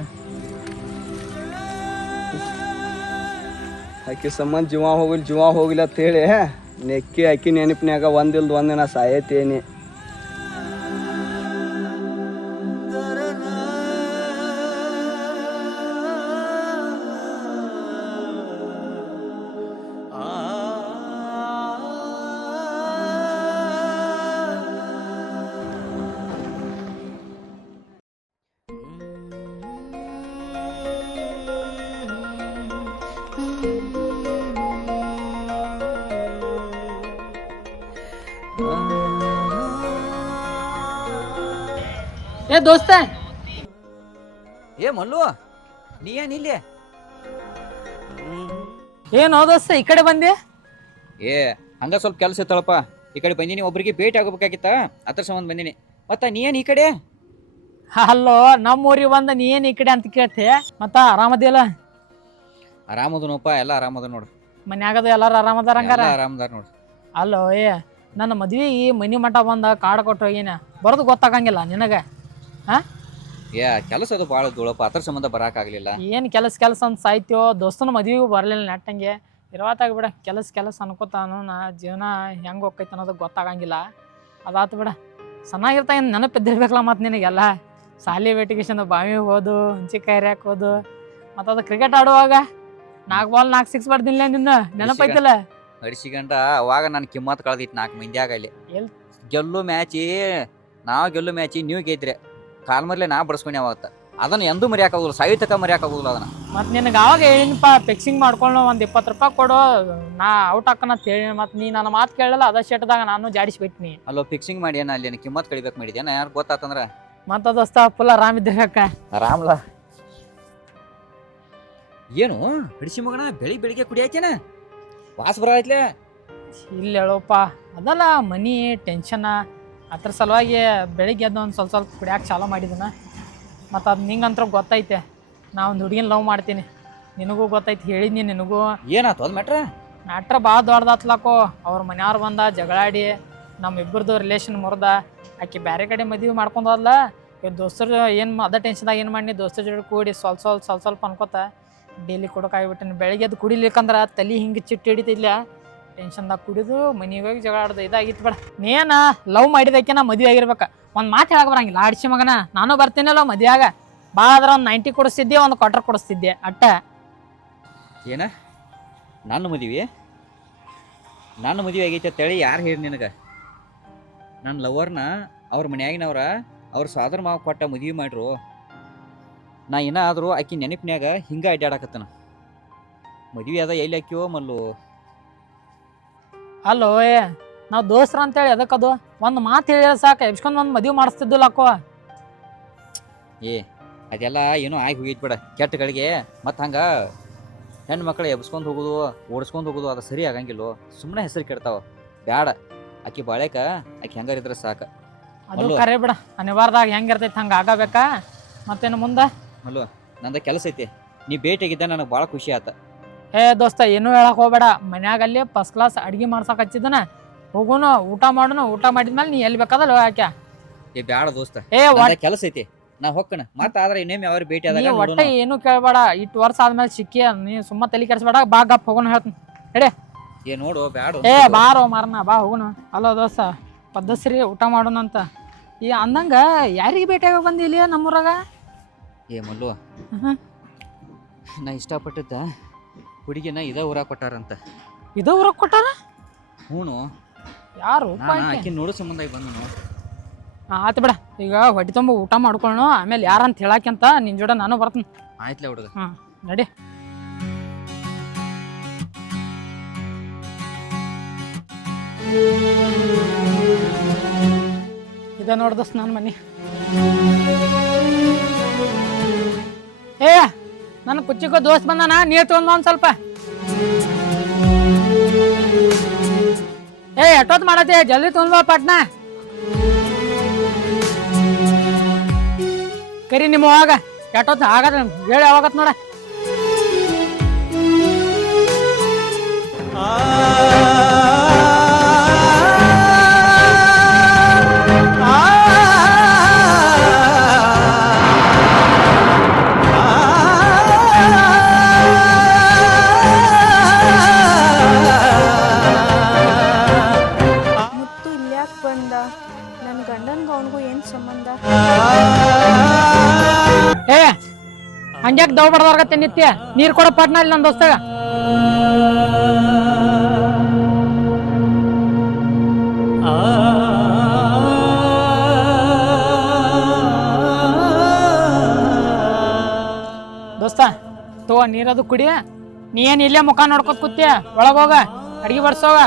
ಆಕಿ ಸಂಬಂಧ ಜೀವ ಹೋಗಿಲ್ಲ ಅಂತ ಹೇಳಿ ನೆಕ್ಕಿ ಆಕಿ ನೆನಪಿನ್ಯಾಗ ಒಂದಿಲ್ದ ಒಂದಿನ ಸಾಯತೇನಿ. ಏ ದೋಸ್ತ, ಏ ಮಲ್ಲು, ನೀ ಏನು ಇಲ್ಲಿ? ಏನೋ ದೋಸ್ತ ಈ ಕಡೆ ಬಂದೆ? ಏ ಹಂಗ ಸ್ವಲ್ಪ ಕೆಲಸ ಇತ್ತಳಪ್ಪ, ಈ ಕಡೆ ಬಂದೀನಿ. ಒಬ್ರಿಗೆ ಭೇಟಿ ಆಗಬೇಕಾಗಿತ್ತ, ಅದ್ರ ಸಂಬಂಧ ಬಂದೀನಿ. ಮತ್ತ ನೀ ಏನು ಈ ಕಡೆ? ಅಲ್ಲೋ, ನಮ್ಮ ಊರಿಗೆ ಬಂದ ನೀ ಏನ್ ಈ ಕಡೆ ಅಂತ ಕೇಳ್ತಿ? ಮತ್ತ ಆರಾಮದಿಲ್ಲ? ಆರಾಮದನಪ್ಪ, ಎಲ್ಲ ಆರಾಮದ ನೋಡು. ಮನ್ಯಾಗದು ಎಲ್ಲಾರು ಆರಾಮದಾರ ಹಂಗಾರ? ಆರಾಮದಾರ ನೋಡು. ಅಲ್ಲೋ ನನ್ನ ಮದ್ವಿ ಮನಿ ಮಠ ಬಂದ ಕಾರ್ಡ್ ಕೊಟ್ಟು ಹೋಗಿನ, ಬರೋದು ಗೊತ್ತಾಗಂಗಿಲ್ಲ ನಿನಗ? ಏ ಕೆಲಸ ಅದು ಭಾಳ ಧೂಳಪ್ಪ, ಅದ್ರ ಸಂಬಂಧ ಬರಾಕಾಗ್ಲಿಲ್ಲ. ಏನ್ ಕೆಲಸ ಅಂತ ಸಾಯ್ತೀವೋ. ದೋಸ್ತನ ಮದ್ವಿಗೂ ಬರ್ಲಿಲ್ಲ ನೆಟ್ಟಂಗೆ. ಇರುವಾತಾಗ ಬಿಡ, ಕೆಲಸ ಅನ್ಕೋತಾನು. ನಾ ಜೀವನ ಹೆಂಗೆ ಹೋಗ್ತೈತೆ ಅನ್ನೋದು ಗೊತ್ತಾಗಂಗಿಲ್ಲ. ಅದಾತು ಬಿಡ, ಚೆನ್ನಾಗಿರ್ತಾ ಏನು ನೆನಪಿದ್ದಿರ್ಬೇಕಲ್ಲ. ಮತ್ತು ನಿನಗೆಲ್ಲ ಸಾಲಿ ವೆಟಿಗೇಶನ್, ಬಾವಿಗೆ ಹೋದು, ಹುಂಚಿಕಾಯಿ ಹರಿಯಾಕ ಹೋದು, ಮತ್ತು ಅದು ಕ್ರಿಕೆಟ್ ಆಡುವಾಗ 4 ಬಾಲ್ 4 6 ಬರ್ದಿಲ್ಲ ನಿನ್ನ ನೆನಪೈತಿಲ್ಲ? ಅಡಿಸಿಗಂಡ ಅವಾಗ ನಾನು ಕಿಮ್ಮತ್ ಕಳ್ದಿತ್ತು 4 ಮಂದಿಯಾಗ. ಅಲ್ಲಿ ಎಲ್ ಗೆಲ್ಲು ಮ್ಯಾಚಿ, ನಾವು ಗೆಲ್ಲು ಮ್ಯಾಚಿ ನೀವು ಗೆದ್ರೆ ಕಾಲ್ಮರ್ಲೆ ನಾ ಬಡ್ಸ್ಕೊಂಡೆ ಅವಾಗ. ಅದನ್ನ ಎಂದೂ ಮರ್ಯಾಕಾಗೋದಿಲ್ಲ, ಸಾಯುತಕ ಮರ್ಯಾಕಾಗೋದಿಲ್ಲ ಅದನ್ನ. ಮತ್ತು ನಿನಗೆ ಅವಾಗ ಹೇಳಿನಪ್ಪ, ಫಿಕ್ಸಿಂಗ್ ಮಾಡ್ಕೊಂಡು ಒಂದು 20 ರೂಪಾಯಿ ಕೊಡು, ನಾ ಔಟ್ ಹಾಕೋಣ ಅಂತ ಹೇಳಿ. ಮತ್ತು ನೀ ನನ್ನ ಮಾತು ಕೇಳಲ್ಲ, ಅದ ಶೆಟ್ದಾಗ ನಾನು ಜಾಡಿಸ್ಬಿಟ್ನಿ. ಅಲ್ಲೋ ಫಿಕ್ಸಿಂಗ್ ಮಾಡಿ ಏನ ಅಲ್ಲಿ ಕಿಮ್ಮತ್ ಕಳಿಬೇಕು ಮಾಡಿದ್ಯಾನ? ಯಾರು ಗೊತ್ತಾತಂದ್ರ? ಮತ್ತು ದೋಸ್ತ ಫುಲ್ ಆರಾಮಿದ್ದಿರಕ್ಕ. ಆರಾಮ್ಲ. ಏನು ಹಿಡಿಸಿ ಮಗನ ಬೆಳಿಗ್ಗೆ ಕುಡಿಯಾಕೇನ? ವಾಸ ಬರತ್ಲೆ. ಇಲ್ಲ ಹೇಳೋಪ್ಪ, ಅದಲ್ಲ ಮನಿ ಟೆನ್ಷನ್, ಅದ್ರ ಸಲುವಾಗಿ ಬೆಳಿಗ್ಗೆ ಎದ್ದು ಒಂದು ಸ್ವಲ್ಪ ಕುಡಿಯಾಕೆ ಚಾಲೂ ಮಾಡಿದನ. ಮತ್ತು ಅದು ನಿಂಗಂತ್ರ ಗೊತ್ತೈತೆ, ನಾ ಒಂದು ಹುಡುಗಿನ ಲವ್ ಮಾಡ್ತೀನಿ. ನಿನಗೂ ಗೊತ್ತೈತಿ, ಹೇಳಿದ್ನಿ ನಿನಗೂ. ಏನಾಯ್ತು ಅದು ಮ್ಯಾಟ್ರ ಭಾಳ ದೊಡ್ಡದಾತ್ಲಾಕೋ. ಅವ್ರ ಮನೆಯವ್ರು ಬಂದ ಜಗಳಾಡಿ ನಮ್ಮಿಬ್ಬರದು ರಿಲೇಷನ್ ಮುರ್ದ. ಆಕೆ ಬೇರೆ ಕಡೆ ಮದುವೆ ಮಾಡ್ಕೊಂಡು ಹೋದ್ಲ. ದೋಸ್ತರು ಏನು ಅದ ಟೆನ್ಷನ್ದಾಗ ಏನು ಮಾಡಿ ದೋಸ್ತರ ಜೋಡಿ ಕೂಡಿ ಸ್ವಲ್ಪ ಅನ್ಕೋತ ಡೈಲಿ ಕೊಡೋಕಾಗ್ಬಿಟ್ಟಿನಿ. ಬೆಳಗ್ಗೆ ಅದು ಕುಡಿಲಿಕ್ಕಂದ್ರೆ ತಲೆ ಹಿಂಗೆ ಚಿಟ್ಟು ಹಿಡಿತಿಲ್ಲ. ಟೆನ್ಷನ್ದಾಗ ಕುಡಿದು ಮನೆಗೆ ಹೋಗಿ ಜಗಳ ಆಡ್ದು ಇದಾಗಿತ್ತು ಬೇಡ. ನೀನ ಲವ್ ಮಾಡಿದಕ್ಕೆ ನಾ ಮದುವೆ ಆಗಿರ್ಬೇಕು. ಒಂದು ಮಾತು ಹೇಳಕ್ಕೆ ಬರಂಗಿಲ್ಲ. ಆಡಿಸಿ ಮಗನ ನಾನು ಬರ್ತೀನಲ್ಲ ಮದುವೆಯಾಗ. ಭಾಳ ಆದ್ರೆ ಒಂದು 90 ಕೊಡಿಸ್ತಿದ್ದೆ, ಒಂದು ಕ್ವಾರ್ಟರ್ ಕೊಡಿಸ್ತಿದ್ದೆ ಅಟ್ಟ. ಏನ ನನ್ನ ಮದುವೆ ಆಗೈತೆ ಅಂತೇಳಿ ಯಾರು ಹೇಳಿ ನಿನಗೆ? ನನ್ನ ಲವರ್ನ ಅವ್ರ ಮನ್ಯಾಗಿನವ್ರ ಅವ್ರ ಸಾದರ ಮಾವ ಕೊಟ್ಟ ಮದುವೆ ಮಾಡ್ರು. ನಾ ಏನಾದರೂ ಆಕಿ ನೆನಪಿನ್ಯಾಗ ಹಿಂಗೆ ಅಡ್ಡಾಡಕತ್ತನ. ಮದುವೆ ಅದ ಎಲ್ಲಿ ಹಾಕಿವೋ ಮಲ್ಲು? ಅಲ್ಲೋ ನಾವು ದೋಸ್ತರ ಅಂತೇಳಿ ಅದಕ್ಕದು ಒಂದು ಮಾತು ಹೇಳಿದ್ರೆ ಸಾಕು, ಎಬ್ಸ್ಕೊಂಡು ಒಂದು ಮದುವೆ ಮಾಡಿಸ್ತಿದ್ದಿಲ್ಲ ಅಕ್ಕೋ. ಏ ಅದೆಲ್ಲ ಏನೋ ಆಗಿ ಹೋಗಿತ್ತು ಬಿಡ ಕೆಟ್ಟಗಳಿಗೆ. ಮತ್ತು ಹಂಗೆ ಹೆಣ್ಣು ಮಕ್ಕಳು ಎಬ್ಸ್ಕೊಂಡು ಹೋಗೋದು, ಓಡಿಸ್ಕೊಂಡು ಹೋಗೋದು ಅದು ಸರಿ ಆಗಂಗಿಲ್ಲೋ. ಸುಮ್ಮನೆ ಹೆಸರು ಕೆಡ್ತಾವ. ಬ್ಯಾಡ, ಆಕಿ ಬಾಳೆಕ ಆಕಿ ಹೆಂಗಾರಿದ್ರೆ ಸಾಕು. ಅದು ಕರೆ ಬಿಡ, ಅನಿವಾರ್ಯದಾಗ ಹೆಂಗಿರ್ತೈತೆ ಹಂಗೆ ಆಗಬೇಕಾ. ಮತ್ತೇನು ಮುಂದೆ? ಅಲ್ಲೋ ನಂದು ಕೆಲಸ ಐತಿ, ನೀ ಭೇಟಿಯಾಗಿದ್ದ ನನಗೆ ಭಾಳ ಖುಷಿ ಆತ. ದೋಸ್ತ ಏನೂ ಹೇಳಕ್ ಹೋಗ್ಬೇಡ. ಮನ್ಯಾಗ ಅಲ್ಲಿ ಫಸ್ಟ್ ಕ್ಲಾಸ್ ಅಡ್ಗೆ ಮಾಡ್ಸಕ್ ಹಚ್ಚಿದನ. ಹೋಗುನು, ಊಟ ಮಾಡೋನು. ಊಟ ಮಾಡಿದ್ಮೇಲೆ ನೀ ಎಲ್ಲಿ ಬೇಕಾದಲ್ಲ ಯಾಕೆ? ಏ ಬ್ಯಾಡ ದೋಸ್ತ, ಕೆಲಸ ಐತಿ, ನಾ ಹೊಕ್ಕಣ. ಮತ್ತೆ ಆದ್ರೆ ಇನ್ನೇಮ್ ಯಾವ ಭೇಟಿ ಆದಾಗ ಒಟ್ಟ ಏನು ಕೇಳಬೇಡ. ಇಟ್ಟು ವರ್ಷ ಆದ್ಮೇಲೆ ಸಿಕ್ಕಿ ನೀ ಸುಮ್ಮ ತಲೆ ಕೆಡಿಸ್ಬೇಡ. ಬಾ ಗಪ್ ಹೋಗೋಣ ಹೇಳ್ತೀನಿ. ನಡೆ. ಏ ನೋಡು ಬ್ಯಾಡ ಏ ಬಾರೋ ಮಾರನ ಬಾ ಹೋಗುಣ. ಅಲೋ ದೋಸ್ತ ಪದ್ದಸ್ರಿ ಊಟ ಮಾಡೋಣಂತ ಈ ಅಂದಂಗ ಯಾರಿಗೆ ಭೇಟಿಯಾಗ ಬಂದಿ ಇಲ್ಲಿ ನಮ್ಮೂರಾಗ? ಏ ಮಲ್ಲು, ನಾ ಇಷ್ಟಪಟ್ಟಿದ್ದ ಹುಡುಗಿನ ಇದ ಊರಾಗ ಕೊಟ್ಟಾರಂತ. ಇದ ಊರಾಗ ಕೊಟ್ಟಾರ? ಹ್ಞೂ, ಯಾರು? ಆಕಿ ನೋಡೋ ಸಂಬಂಧ ಬಂದನು. ಆತು ಬಿಡ, ಈಗ ಹೊಟ್ಟೆ ತುಂಬ ಊಟ ಮಾಡ್ಕೊಳ್ಳೋಣ, ಆಮೇಲೆ ಯಾರಂತ ಹೇಳಾಕಂತ ನಿನ್ ಜೋಡ ನಾನು ಬರ್ತೀನಿ. ಆಯ್ತಲ್ಲ ಹುಡುಗ. ಹಾಂ ನಡಿ. ಇದ ನೋಡ್ದಸ್ ನನ್ನ ಮನೆ. ಏ ನನ್ನ ಕುಚ್ಚಿಕೋ ದೋಸ್ತ್ ಬಂದಾನ, ನೀರ್ ತಗೊಂಡ್ ಒಂದ್ ಸ್ವಲ್ಪ. ಏ ಎಷ್ಟೊತ್ತು ಮಾಡತ್ತೆ, ಜಲ್ದಿ ತಗೊಂಡ್ ಪಟ್ನ. ಕರಿ ನಿಮ್ಮ ಹೋಗ ಎಷ್ಟೊತ್ತು ಆಗತ್ತ ಹೇಳಿ ಯಾವಾಗತ್ ನೋಡ. ಮುತ್ತು ಇಲ್ಯಾಕೆ ಬಂದ? ನನ್ನ ಗಂಡನ್ಗೂ ಅವನಿಗೂ ಏನು ಸಂಬಂಧ? ಏ ಹಂಗ್ಯಾಕ್ ದವ್ ಬಡದಾರ್ಗತ್ತೆ ನಿತ್ಯ? ನೀರ್ ಕೊಡ ಪಟ್ನ ಇಲ್ಲಿ ನನ್ನ ದೋಸ್ತಾಗ. ದೋಸ್ತ ತಗೋ ನೀರದು ಕುಡಿಯ. ನೀ ಏನ್ ಇಲ್ಲೇ ಮುಖ ನೋಡ್ಕೊತ ಕೂತ್ಯ? ಒಳಗೋಗ ಅಡಿಗೆ ಬಡ್ಸೋಗ.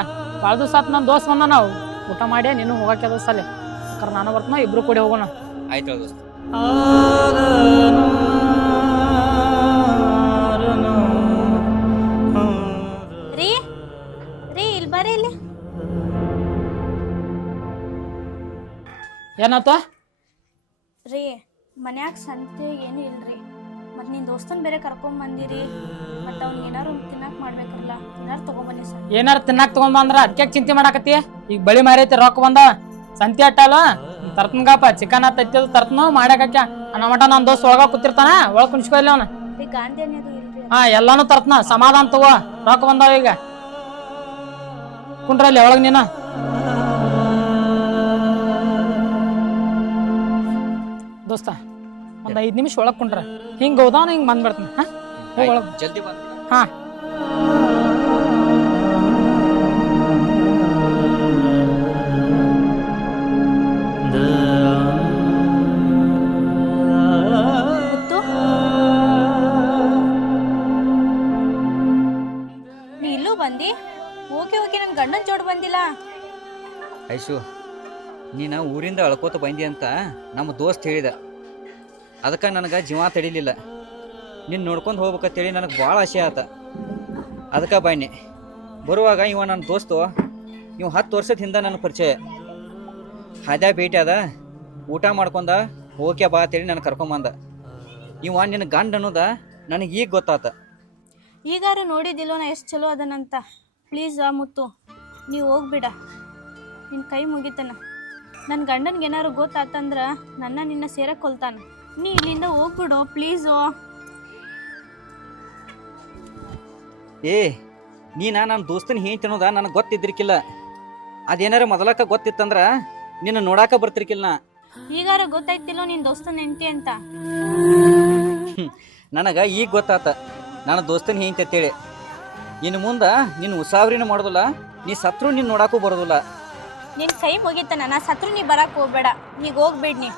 ಭಾಳ ದಿವಸ ಆತ್ ನನ್ನ ದೋಸ್ತ್ ಬಂದ, ನಾವು ಊಟ ಮಾಡಿ ನೀನು ಹೋಗಕ್ಕೆ ದೋಸ್ತಲ್ಲಿ ಯಾಕಂದ್ರೆ ನಾನು ಬರ್ತಾನ, ಇಬ್ರು ಕೂಡಿ ಹೋಗೋಣ. ಆಯ್ತು ದೋಸ್ತ. ರೀ ರೀ ಇಲ್ಲಿ ಬರ್ರಿ ಇಲ್ಲಿ. ಏನಾತ? ರೀ ಮನ್ಯಾಗ ಸಂತೆ ಏನು ಇಲ್ರಿ, ಮತ್ತು ನಿನ್ನ ದೋಸ್ತನ್ ಬೇರೆ ಕರ್ಕೊಂಬಂದಿರಿ, ಮತ್ತು ಅವ್ನಿಗೆ ಏನಾರು ತಿನ್ನಕ್ಕೆ ಮಾಡ್ಬೇಕಲ್ಲ, ಏನಾರು ತೊಗೊಂಬನ್ನಿ ಸರ್. ಏನಾರ ತಿನ್ನಾಕ ತಗೊಂಡ್ ಬಂದ್ರ ಅದಕ್ಕೆ ಚಿಂತೆ ಮಾಡಾಕತ್ತಿ? ಈಗ ಬಳಿ ಮಾರೈತಿ, ರೊಕ್ಕ ಬಂದ ಸಂತಿ ಅಟ್ಟಲ್ಲ ತರ್ತನ್ಗಪ್ಪ. ಚಿಕನ್ ತತ್ತಿದ್ ತರ್ತನು ಮಾಡ್ಯಾಕ ಅನ್ನ ಮಟ ನನ್ನ ದೋಸ್ತ್ ಒಳಗ ಕೂತಿರ್ತಾನ, ಒಳಗ್ ಕುಣಿಸ್ಕೊಲ್ಲ ಅವನ. ರೀ ಗಾಂಧಿ ಅನ್ನೋದು ಇಲ್ರಿ. ಹಾ ಎಲ್ಲಾನು ತರ್ತನ, ಸಮಾಧಾನ ತಗೋ, ರೊಕ್ಕ ಬಂದಾವ ಈಗ. ಕುಂಡ್ರಲ್ಲಿ ಒಳಗ್ ನೀನು. ದೋಸ್ತ ಒಂದ್ 5 ನಿಮಿಷ ಒಳಗ್ ಕುಂಡ್ರ, ಹಿಂಗ ಹೋದಾನ ಹಿಂಗ್ ಬಂದ್ಬಿಡ್ತೀನಿ. ಹಾ ಒಳಗ್ ಜಲ್ದಿ ಬಂದ. ಹಾ ಮುತ್ತು, ನೀ ಇಲ್ಲೂ ಬಂದಿ? ಓಕೆ ಓಕೆ, ನನ್ನ ಗಂಡನ ಜೋಡ್ ಬಂದಿಲ್ಲ. ಐಶು, ನೀನು ಊರಿಂದ ಅಳ್ಕೋತ ಬಂದಿ ಅಂತ ನಮ್ಮ ದೋಸ್ತ್ ಹೇಳಿದ. ಅದಕ್ಕೆ ನನಗೆ ಜೀವ ತಡಿಲಿಲ್ಲ. ನೀನು ನೋಡ್ಕೊಂಡು ಹೋಗ್ಬೇಕಂತೇಳಿ ನನಗೆ ಭಾಳ ಆಸೆ ಆತ. ಅದಕ್ಕೆ ಬನ್ನಿ. ಬರುವಾಗ ಇವ ನನ್ನ ದೋಸ್ತು, ಇವ 10 ವರ್ಷದ ಹಿಂದೆ ನನ್ನ ಪರಿಚಯ. ಅದೇ ಭೇಟಿ ಅದ, ಊಟ ಮಾಡ್ಕೊಂಡ ಓಕೆ ಬಾ ಅಂತೇಳಿ ನನಗೆ ಕರ್ಕೊಂಬಂದ. ಇವ ನಿನ್ನ ಗಂಡ ಅನ್ನೋದ ನನಗೆ ಈಗ ಗೊತ್ತಾತ. ಈಗಾರು ನೋಡಿದಿಲ್ಲೋ ನಾ ಎಷ್ಟು ಚಲೋ ಅದನಂತ. ಪ್ಲೀಸ್ ಮುತ್ತು, ನೀವು ಹೋಗ್ಬಿಡ, ನಿನ್ನ ಕೈ ಮುಗಿತಾನ. ನನ್ನ ಗಂಡನ್ಗೆ ಏನಾರು ಗೊತ್ತಾತಂದ್ರೆ ನಿನ್ನ ಸೇರಕ್ಕೆ ಕೊಲ್ತಾನ. ನೀ ಇಲ್ಲಿಂದ ಹೋಗ್ಬಿಡು ಪ್ಲೀಸು. ಏ ನೀನ ನನ್ನ ದೋಸ್ತನ ಹೇಳ್ತಿ ಅನ್ನೋದ ನನಗೆ ಗೊತ್ತಿದ್ರಿಕಿಲ್ಲ. ಅದೇನಾರ ಮೊದಲಕ್ಕ ಗೊತ್ತಿತ್ತಂದ್ರೆ ನಿನ್ನ ನೋಡಾಕ ಬರ್ತಿರ್ಕಿಲ್ಲ. ಈಗಾರ ಗೊತ್ತಾಯ್ತಿಲ್ಲೋ ನಿನ್ನ ದೋಸ್ತನ ಹೆಂಡತಿ ಅಂತ. ನನಗೆ ಈಗ ಗೊತ್ತಾತ ನನ್ನ ದೋಸ್ತನ ಹೇಳ್ತಿ ಅಂತೇಳಿ. ಇನ್ನು ಮುಂದೆ ನಿನ್ನ ಉಸಾವರಿನ ಮಾಡೋದಿಲ್ಲ, ನೀ ಸತ್ರು ನಿನ್ನ ನೋಡಾಕು ಬರೋದಿಲ್ಲ. ನಿನ್ನ ಕೈ ಮುಗಿತಾನ, ನಾ ಸತ್ರು ನೀ ಬರಕ್ಕೆ ಹೋಗ್ಬೇಡ, ಈಗ ಹೋಗ್ಬೇಡ ನೀ.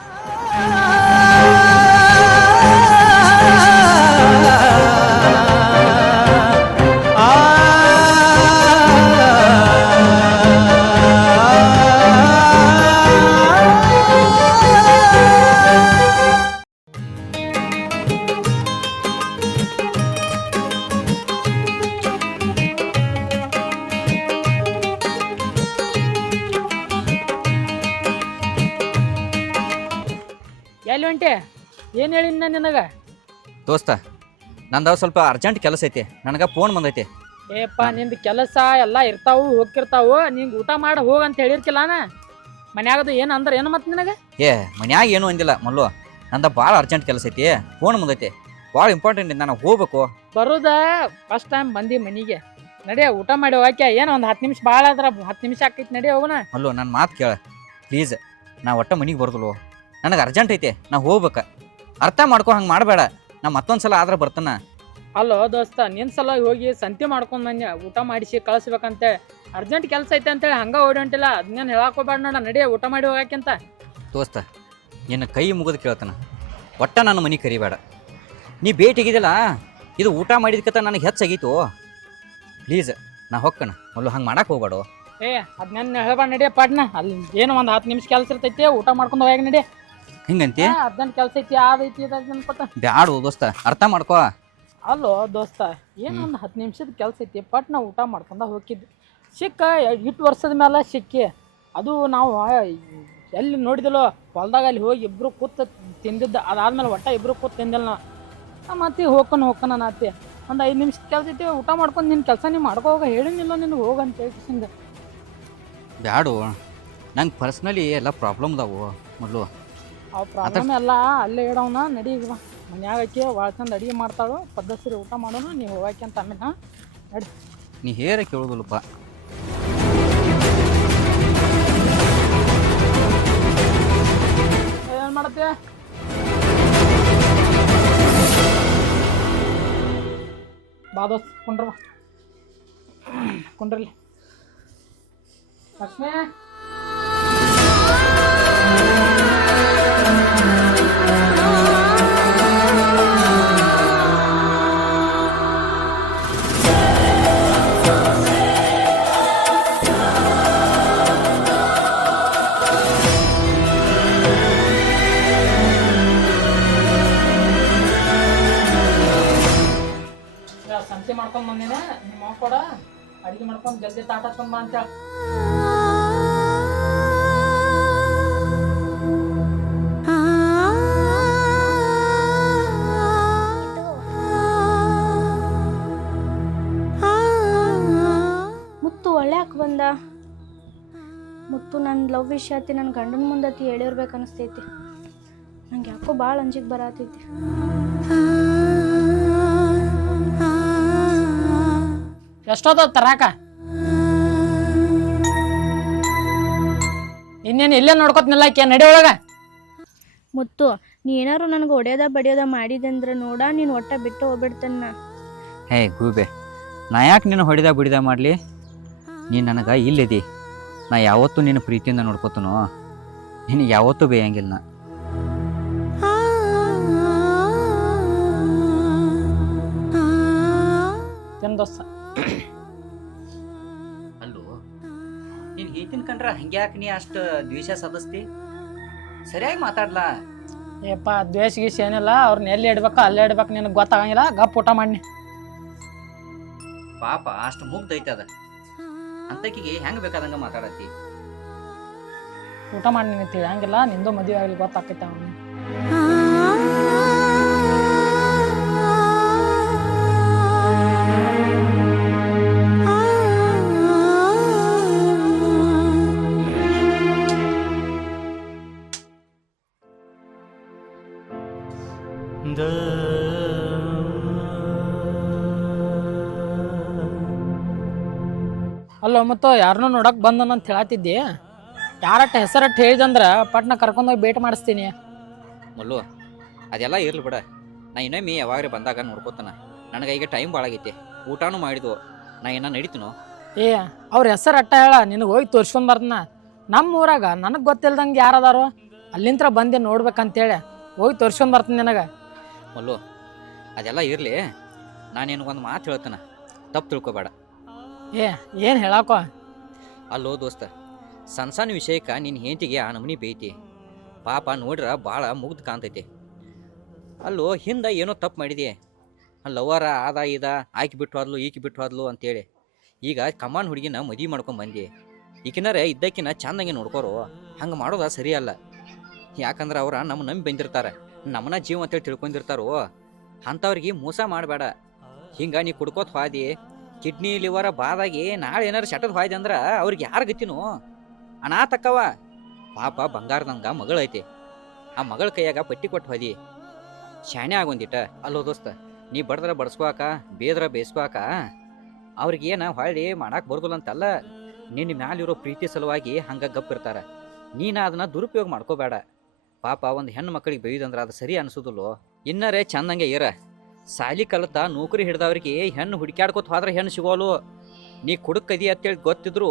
ಎಲ್ಲಿ ಹೊಂಟೆ? ಏನು ಹೇಳಿನ ನಿನಗೆ? ದೋಸ್ತ, ನಂದು ಸ್ವಲ್ಪ ಅರ್ಜೆಂಟ್ ಕೆಲಸ ಐತಿ, ನನಗೆ ಫೋನ್ ಬಂದೈತಿ. ಏಪ್ಪ ನಿಂದು ಕೆಲಸ ಎಲ್ಲ ಇರ್ತಾವು ಹೋಗ್ತಿರ್ತಾವು, ನಿಂಗೆ ಊಟ ಮಾಡಿ ಹೋಗಂತ ಹೇಳಿರ್ಕಿಲ್ಲಾನ? ಮನ್ಯಾಗದು ಏನು ಅಂದ್ರೆ ಏನು ಮತ್ತೆ ನಿನಗೆ? ಏ ಮನ್ಯಾಗ ಏನು ಅಂದಿಲ್ಲ ಮಲ್ಲು, ನಂದು ಭಾಳ ಅರ್ಜೆಂಟ್ ಕೆಲಸ ಐತಿ, ಫೋನ್ ಬಂದೈತಿ, ಭಾಳ ಇಂಪಾರ್ಟೆಂಟ್, ನಾನು ಹೋಗ್ಬೇಕು. ಬರೋದ ಫಸ್ಟ್ ಟೈಮ್ ಬಂದಿ ಮನೆಗೆ, ನಡಿಯ ಊಟ ಮಾಡಿ ಹೋಗ್ಯಾಕೆ ಏನು ಒಂದು 10 ನಿಮಿಷ ಭಾಳ ಆದ್ರ 10 ನಿಮಿಷ ಆಕೈತಿ ನಡಿ ಹೋಗೋಣ. ಅಲ್ಲೋ ನನ್ನ ಮಾತು ಕೇಳ ಪ್ಲೀಸ್. ನಾ ಒಟ್ಟ ಮನೆಗೆ ಬರ್ದಲ್ವೋ, ನನಗೆ ಅರ್ಜೆಂಟ್ ಐತೆ, ನಾ ಹೋಗ್ಬೇಕ. ಅರ್ಥ ಮಾಡ್ಕೊ, ಹಂಗೆ ಮಾಡಬೇಡ. ನಾ ಮತ್ತೊಂದ್ಸಲ ಆದ್ರೆ ಬರ್ತಾನ. ಅಲ್ಲೋ ದೋಸ್ತ ನಿನ್ನ ಸಲ ಹೋಗಿ ಸಂತಿ ಮಾಡ್ಕೊಂಡು ಬಂದೆ, ಊಟ ಮಾಡಿಸಿ ಕಳಿಸ್ಬೇಕಂತೆ. ಅರ್ಜೆಂಟ್ ಕೆಲಸ ಐತೆ ಅಂತೇಳಿ ಹಂಗೆ ಓಡಂಟಿಲ್ಲ, ಅದನ್ನೇನು ಹೇಳಾಕೋಬೇಡ ನೋಡ. ನಡಿಯ ಊಟ ಮಾಡಿ ಹೋಗ್ಯಾಕೆಂತ. ದೋಸ್ತ ನಿನ್ನ ಕೈ ಮುಗಿದು ಕೇಳ್ತಾನ, ಒಟ್ಟ ನನ್ನ ಮನೆ ಕರಿಬೇಡ. ನೀ ಭೇಟಿಗಿದಿಲ್ಲ, ಇದು ಊಟ ಮಾಡಿದ್ಕತ್ತ ನನಗೆ ಹೆಚ್ಚಾಗೈತು. ಪ್ಲೀಸ್ ನಾ ಹೊಕ್ಕಣ. ಅಲ್ಲೂ ಹಂಗೆ ಮಾಡಕ್ಕೆ ಹೋಗ್ಬೇಡ. ಅದನ್ನೇನು ಹೇಳ್ಬೇಡ ನಡಿಯ ಪಾಡ್ನ. ಅಲ್ಲಿ ಏನು ಒಂದು 10 ನಿಮಿಷ ಕೆಲಸ ಇರ್ತೈತಿ, ಊಟ ಮಾಡ್ಕೊಂಡು ಹೋಗ್ಯಾಗ ನಡಿ. ಹಿಂಗಂತಿ ಅರ್ಜೆಂಟ್ ಕೆಲಸ ಐತಿ, ಅದೈತಿ ಇದೈತಿ ಅನ್ಕೊತ. ಬ್ಯಾಡು ದೋಸ್ತ, ಅರ್ಥ ಮಾಡ್ಕೋ. ಅಲ್ಲೋ ದೋಸ್ತ ಏನು ಒಂದು 10 ನಿಮಿಷದ ಕೆಲಸ ಐತಿ, ಪಟ್ನ ಊಟ ಮಾಡ್ಕೊಂಡ ಹೋಗಿದ್ದು. ಸಿಕ್ಕ 8 ವರ್ಷದ ಮೇಲೆ ಸಿಕ್ಕಿ. ಅದು ನಾವು ಎಲ್ಲಿ ನೋಡಿದಲ್ಲೋ ಹೊಲ್ದಾಗ ಅಲ್ಲಿ ಹೋಗಿ ಇಬ್ಬರು ಕೂತು ತಿಂದಿದ್ದು. ಅದಾದ್ಮೇಲೆ ಒಟ್ಟ ಇಬ್ಬರು ಕೂತು ತಿಂದಿಲ್ಲ ನಾ. ಮತ್ತೆ ಹೋಗ್ಕೊಂಡು ನಾತಿ ಒಂದು 5 ನಿಮಿಷದ ಕೆಲಸ ಐತಿ, ಊಟ ಮಾಡ್ಕೊಂಡು ನಿನ್ನ ಕೆಲಸ ನೀನು ಮಾಡ್ಕೋ ಹೋಗ. ಹೇಳಿನಿಲ್ಲ ನಿನಗೆ ಹೋಗಂತ ಹೇಳ್ಕಿಸಿಂದ. ಬ್ಯಾಡು, ನಂಗೆ ಪರ್ಸ್ನಲಿ ಎಲ್ಲ ಪ್ರಾಬ್ಲಮ್ ಅದಾವು. ಮೊದಲು ಅವು ಪ್ರಾಬ್ಲಮ್ ಎಲ್ಲ ಅಲ್ಲೇ ಇಡೋಣ. ನಡಿ ಈಗ ಮನ್ಯಾಗ ಆಕಿ ಭಾಳ ಚಂದ ಅಡುಗೆ ಮಾಡ್ತಾಳು, ಪದ್ಧತಿ ಊಟ ಮಾಡೋಣ. ನೀವು ಹೋಗಾಕಿ ಅಂತ ಆಮೇಲೆ ನಡಿ. ನೀ ಹೇರ ಕೇಳೋದಿಲ್ಲಪ್ಪ. ಏನು ಮಾಡತ್ತೆ ಬಾ ದೋಸ್ತ್, ಕುಂಡ್ರಲ್ಲಿ ಲಕ್ಷ್ಮೀ. ಸಂತೆ ಮಾಡ್ಕೊಂಡ್ ಬಂದಿನ ನಿಮ್ಮ ಕೂಡ ಅಡಿಗೆ ಮಾಡ್ಕೊಂಡು ಜಲ್ದಿ ತಾಟ ಹಚ್ಕೊಂಡ್ ಬಾ ಅಂತ. ಮುತ್ತು ಒಳ್ಳ್ಯಾಕೆ ಬಂದ? ಮುತ್ತು ನನ್ನ ಲವ್ ವಿಷಯತಿ ನನ್ನ ಗಂಡನ ಮುಂದತಿ ಹೇಳಿರ್ಬೇಕು ಅನಿಸ್ತೈತಿ. ನಂಗೆ ಯಾಕೋ ಭಾಳ ಅಂಜಿಗೆ ಬರತೈತಿ. ಎಷ್ಟೋದ ತರಾಕ? ಇನ್ನೇನು ಇಲ್ಲೇ ನೋಡ್ಕೊತ ನಿಲ್ಲಕ್ಕೆ ನಡಿ ಒಳಗ. ಮುತ್ತು ನೀ ಏನಾರು ನನಗೆ ಹೊಡೆಯೋದ ಬಡಿಯೋದ ಮಾಡಿದೆ ಅಂದ್ರೆ ನೋಡ, ನೀನು ಒಟ್ಟ ಬಿಟ್ಟು ಹೋಗ್ಬಿಡ್ತೇನೆ. ಹೇ ಗೂಬೆ, ನಾ ಯಾಕೆ ನಿನ್ನ ಹೊಡಿದ ಬಿಡಿದ ಮಾಡಲಿ? ನೀನು ನನಗೆ ಇಲ್ಲಿದಿ. ನಾ ಯಾವತ್ತೂ ನಿನ್ನ ಪ್ರೀತಿಯಿಂದ ನೋಡ್ಕೊತನೋ, ನಿನಗೆ ಯಾವತ್ತೂ ಬೇಯಂಗಿಲ್ಲ. ದೋಸ್ತ ಅಲ್ಲೋ, ನೀನು ಈತಿನ ಕಂಡ್ರ ಹಂಗ್ಯಾಕೆ ನೀ ಅಷ್ಟು ದ್ವೇಷ ಸದಸ್ತಿ? ಸರಿಯಾಗಿ ಮಾತಾಡ್ಲಾ? ಏಪ್ಪ ದ್ವೇಷ ಗೀಷ ಏನಿಲ್ಲ. ಅವ್ರನ್ನ ಎಲ್ಲಿ ಇಡ್ಬೇಕು ಅಲ್ಲೇ ಇಡ್ಬೇಕು, ನಿನಗೆ ಗೊತ್ತಾಗಂಗಿಲ್ಲ. ಗಪ್ ಊಟ ಮಾಡಿ. ಪಾಪ ಅಷ್ಟು ಮುಗ್ದೈತೆ ಅದ, ಅಂತಕಿಗೆ ಹೆಂಗೆ ಬೇಕಾದಂಗೆ ಮಾತಾಡತ್ತಿ. ಊಟ ಮಾಡಿ ನಿನಗೆ ತಿಳಿಯಂಗಿಲ್ಲ. ನಿಂದು ಮದುವೆ ಆಗಲಿ ಗೊತ್ತಾಕೈತೆ ಅವನು. ಅಲ್ಲೋ ಮತ್ತು ಯಾರನ್ನೂ ನೋಡಕ್ ಬಂದನಂತ ಹೇಳತ್ತಿದ್ದಿ. ಯಾರಟ್ಟ ಹೆಸರಟ್ಟು ಹೇಳಿದಂದ್ರೆ ಪಟ್ನ ಕರ್ಕೊಂಡೋಗಿ ಭೇಟಿ ಮಾಡಿಸ್ತೀನಿ. ಮಲ್ಲು ಅದೆಲ್ಲ ಇರ್ಲಿ ಬಿಡ. ನಾ ಇನ್ನೊಮ್ಮೆ ಯಾವಾಗ್ರೆ ಬಂದಾಗ ನೋಡ್ಕೋತಾನ. ನನಗೆ ಈಗ ಟೈಮ್ ಭಾಳ ಆಗೈತಿ, ಊಟನೂ ಮಾಡಿದ್ವು. ನಾ ಏನ ನಡೀತೀನೋ? ಅವ್ರ ಹೆಸರು ಅಟ್ಟ ಹೇಳ, ನಿನಗೆ ಹೋಗಿ ತೋರ್ಸ್ಕೊಂಡ್ ಬರ್ತನ. ನಮ್ಮ ಊರಾಗ ನನಗೆ ಗೊತ್ತಿಲ್ದಂಗೆ ಯಾರದಾರು ಅಲ್ಲಿಂತ್ರ ಬಂದೆ ನೋಡ್ಬೇಕಂತೇಳಿ ಹೋಗಿ ತೋರ್ಸ್ಕೊಂಡ್ ಬರ್ತೀನಿ ನಿನಗೆ. ಮಲ್ಲು ಅದೆಲ್ಲ ಇರಲಿ, ನಾನು ನಿನಗೊಂದು ಮಾತು ಹೇಳ್ತಾನ, ತಪ್ಪು ತಿಳ್ಕೊಬೇಡ. ಏನು ಹೇಳಾಕೋ? ಅಲ್ಲೋ ದೋಸ್ತ, ಸಣ್ಣ ಸಣ್ಣ ವಿಷಯಕ್ಕೆ ನಿನ್ನ ಹೆಂಡತಿಗೆ ಆ ನಮೂನಿ ಬೇಯ್ತಿ. ಪಾಪ ನೋಡ್ರ ಭಾಳ ಮುಗ್ದು ಕಾಣ್ತೈತಿ. ಅಲ್ಲೋ ಹಿಂದೆ ಏನೋ ತಪ್ಪು ಮಾಡಿದೆ. ಲವರ ಆದ ಇದ ಆಯ್ಕೆ ಬಿಟ್ಟು ಹೋದ್ಲು, ಈಕೆ ಬಿಟ್ಟು ಹೋದ್ಲು ಅಂತೇಳಿ ಈಗ ಕಮಾನ್ ಹುಡುಗಿನ ಮದುವೆ ಮಾಡ್ಕೊಂಡು ಬಂದಿ. ಈಕಿನಾರ ಇದ್ದಕ್ಕಿನ ಚಂದಂಗೆ ನೋಡ್ಕೋರು. ಹಂಗೆ ಮಾಡೋದ ಸರಿಯಲ್ಲ. ಯಾಕಂದ್ರೆ ಅವ್ರ ನಮ್ಮ ನಂಬಿ ಬಂದಿರ್ತಾರೆ, ನಮ್ಮನ್ನ ಜೀವ ಅಂತೇಳಿ ತಿಳ್ಕೊಂಡಿರ್ತಾರೋ. ಅಂಥವ್ರಿಗೆ ಮೋಸ ಮಾಡಬೇಡ. ಹಿಂಗೆ ನೀ ಕುಡ್ಕೋತ ಹೋದಿ, ಕಿಡ್ನಿ ಲಿವರ ಬಾದಾಗಿ ನಾಳೆ ಏನಾರು ಶಟದ್ ಹೋಯ್ದೆ ಅಂದ್ರೆ ಅವ್ರಿಗೆ ಯಾರು ಗತಿನೋ? ಅನಾಥಕ್ಕವ. ಪಾಪ ಬಂಗಾರದಂಗ ಮಗಳೈತಿ, ಆ ಮಗಳ ಕೈಯಾಗ ಪಟ್ಟಿ ಕೊಟ್ಟು ಹೋದಿ. ಶಾಣೆ ಆಗೊಂದಿಟ್ಟ. ಅಲ್ಲೋ ದೋಸ್ತ, ನೀ ಬಡದ್ರ ಬಡ್ಸ್ಕೋಕ, ಬೇದ್ರ ಬೇಯಿಸ್ಕೋಕ ಅವ್ರಿಗೇನ ಹೊಳ್ಳಿ ಮಾಡಾಕ್ ಬರ್ದಿಲ್ಲ ಅಂತಲ್ಲ, ನಿನ್ನ ಮ್ಯಾಲಿರೋ ಪ್ರೀತಿ ಸಲುವಾಗಿ ಹಂಗ ಗಪ್ ಇರ್ತಾರ. ನೀನ ಅದನ್ನ ದುರುಪಯೋಗ ಮಾಡ್ಕೋಬೇಡ. ಪಾಪ ಒಂದು ಹೆಣ್ಣು ಮಕ್ಕಳಿಗೆ ಬೈದಂದ್ರೆ ಅದು ಸರಿ ಅನ್ಸೋದಿಲ್ಲೋ. ಇನ್ನರೇ ಚಂದಂಗೆ ಇರ. ಸಾಲಿ ಕಲಿತ ನೌಕರಿ ಹಿಡ್ದವ್ರಿಗೆ ಹೆಣ್ಣು ಹುಡುಕ್ಯಾಡ್ಕೋತ ಹೋದ್ರೆ ಹೆಣ್ಣು ಸಿಗೋಲು. ನೀ ಕುಡುಕದಿ ಅಂತೇಳಿ ಗೊತ್ತಿದ್ರು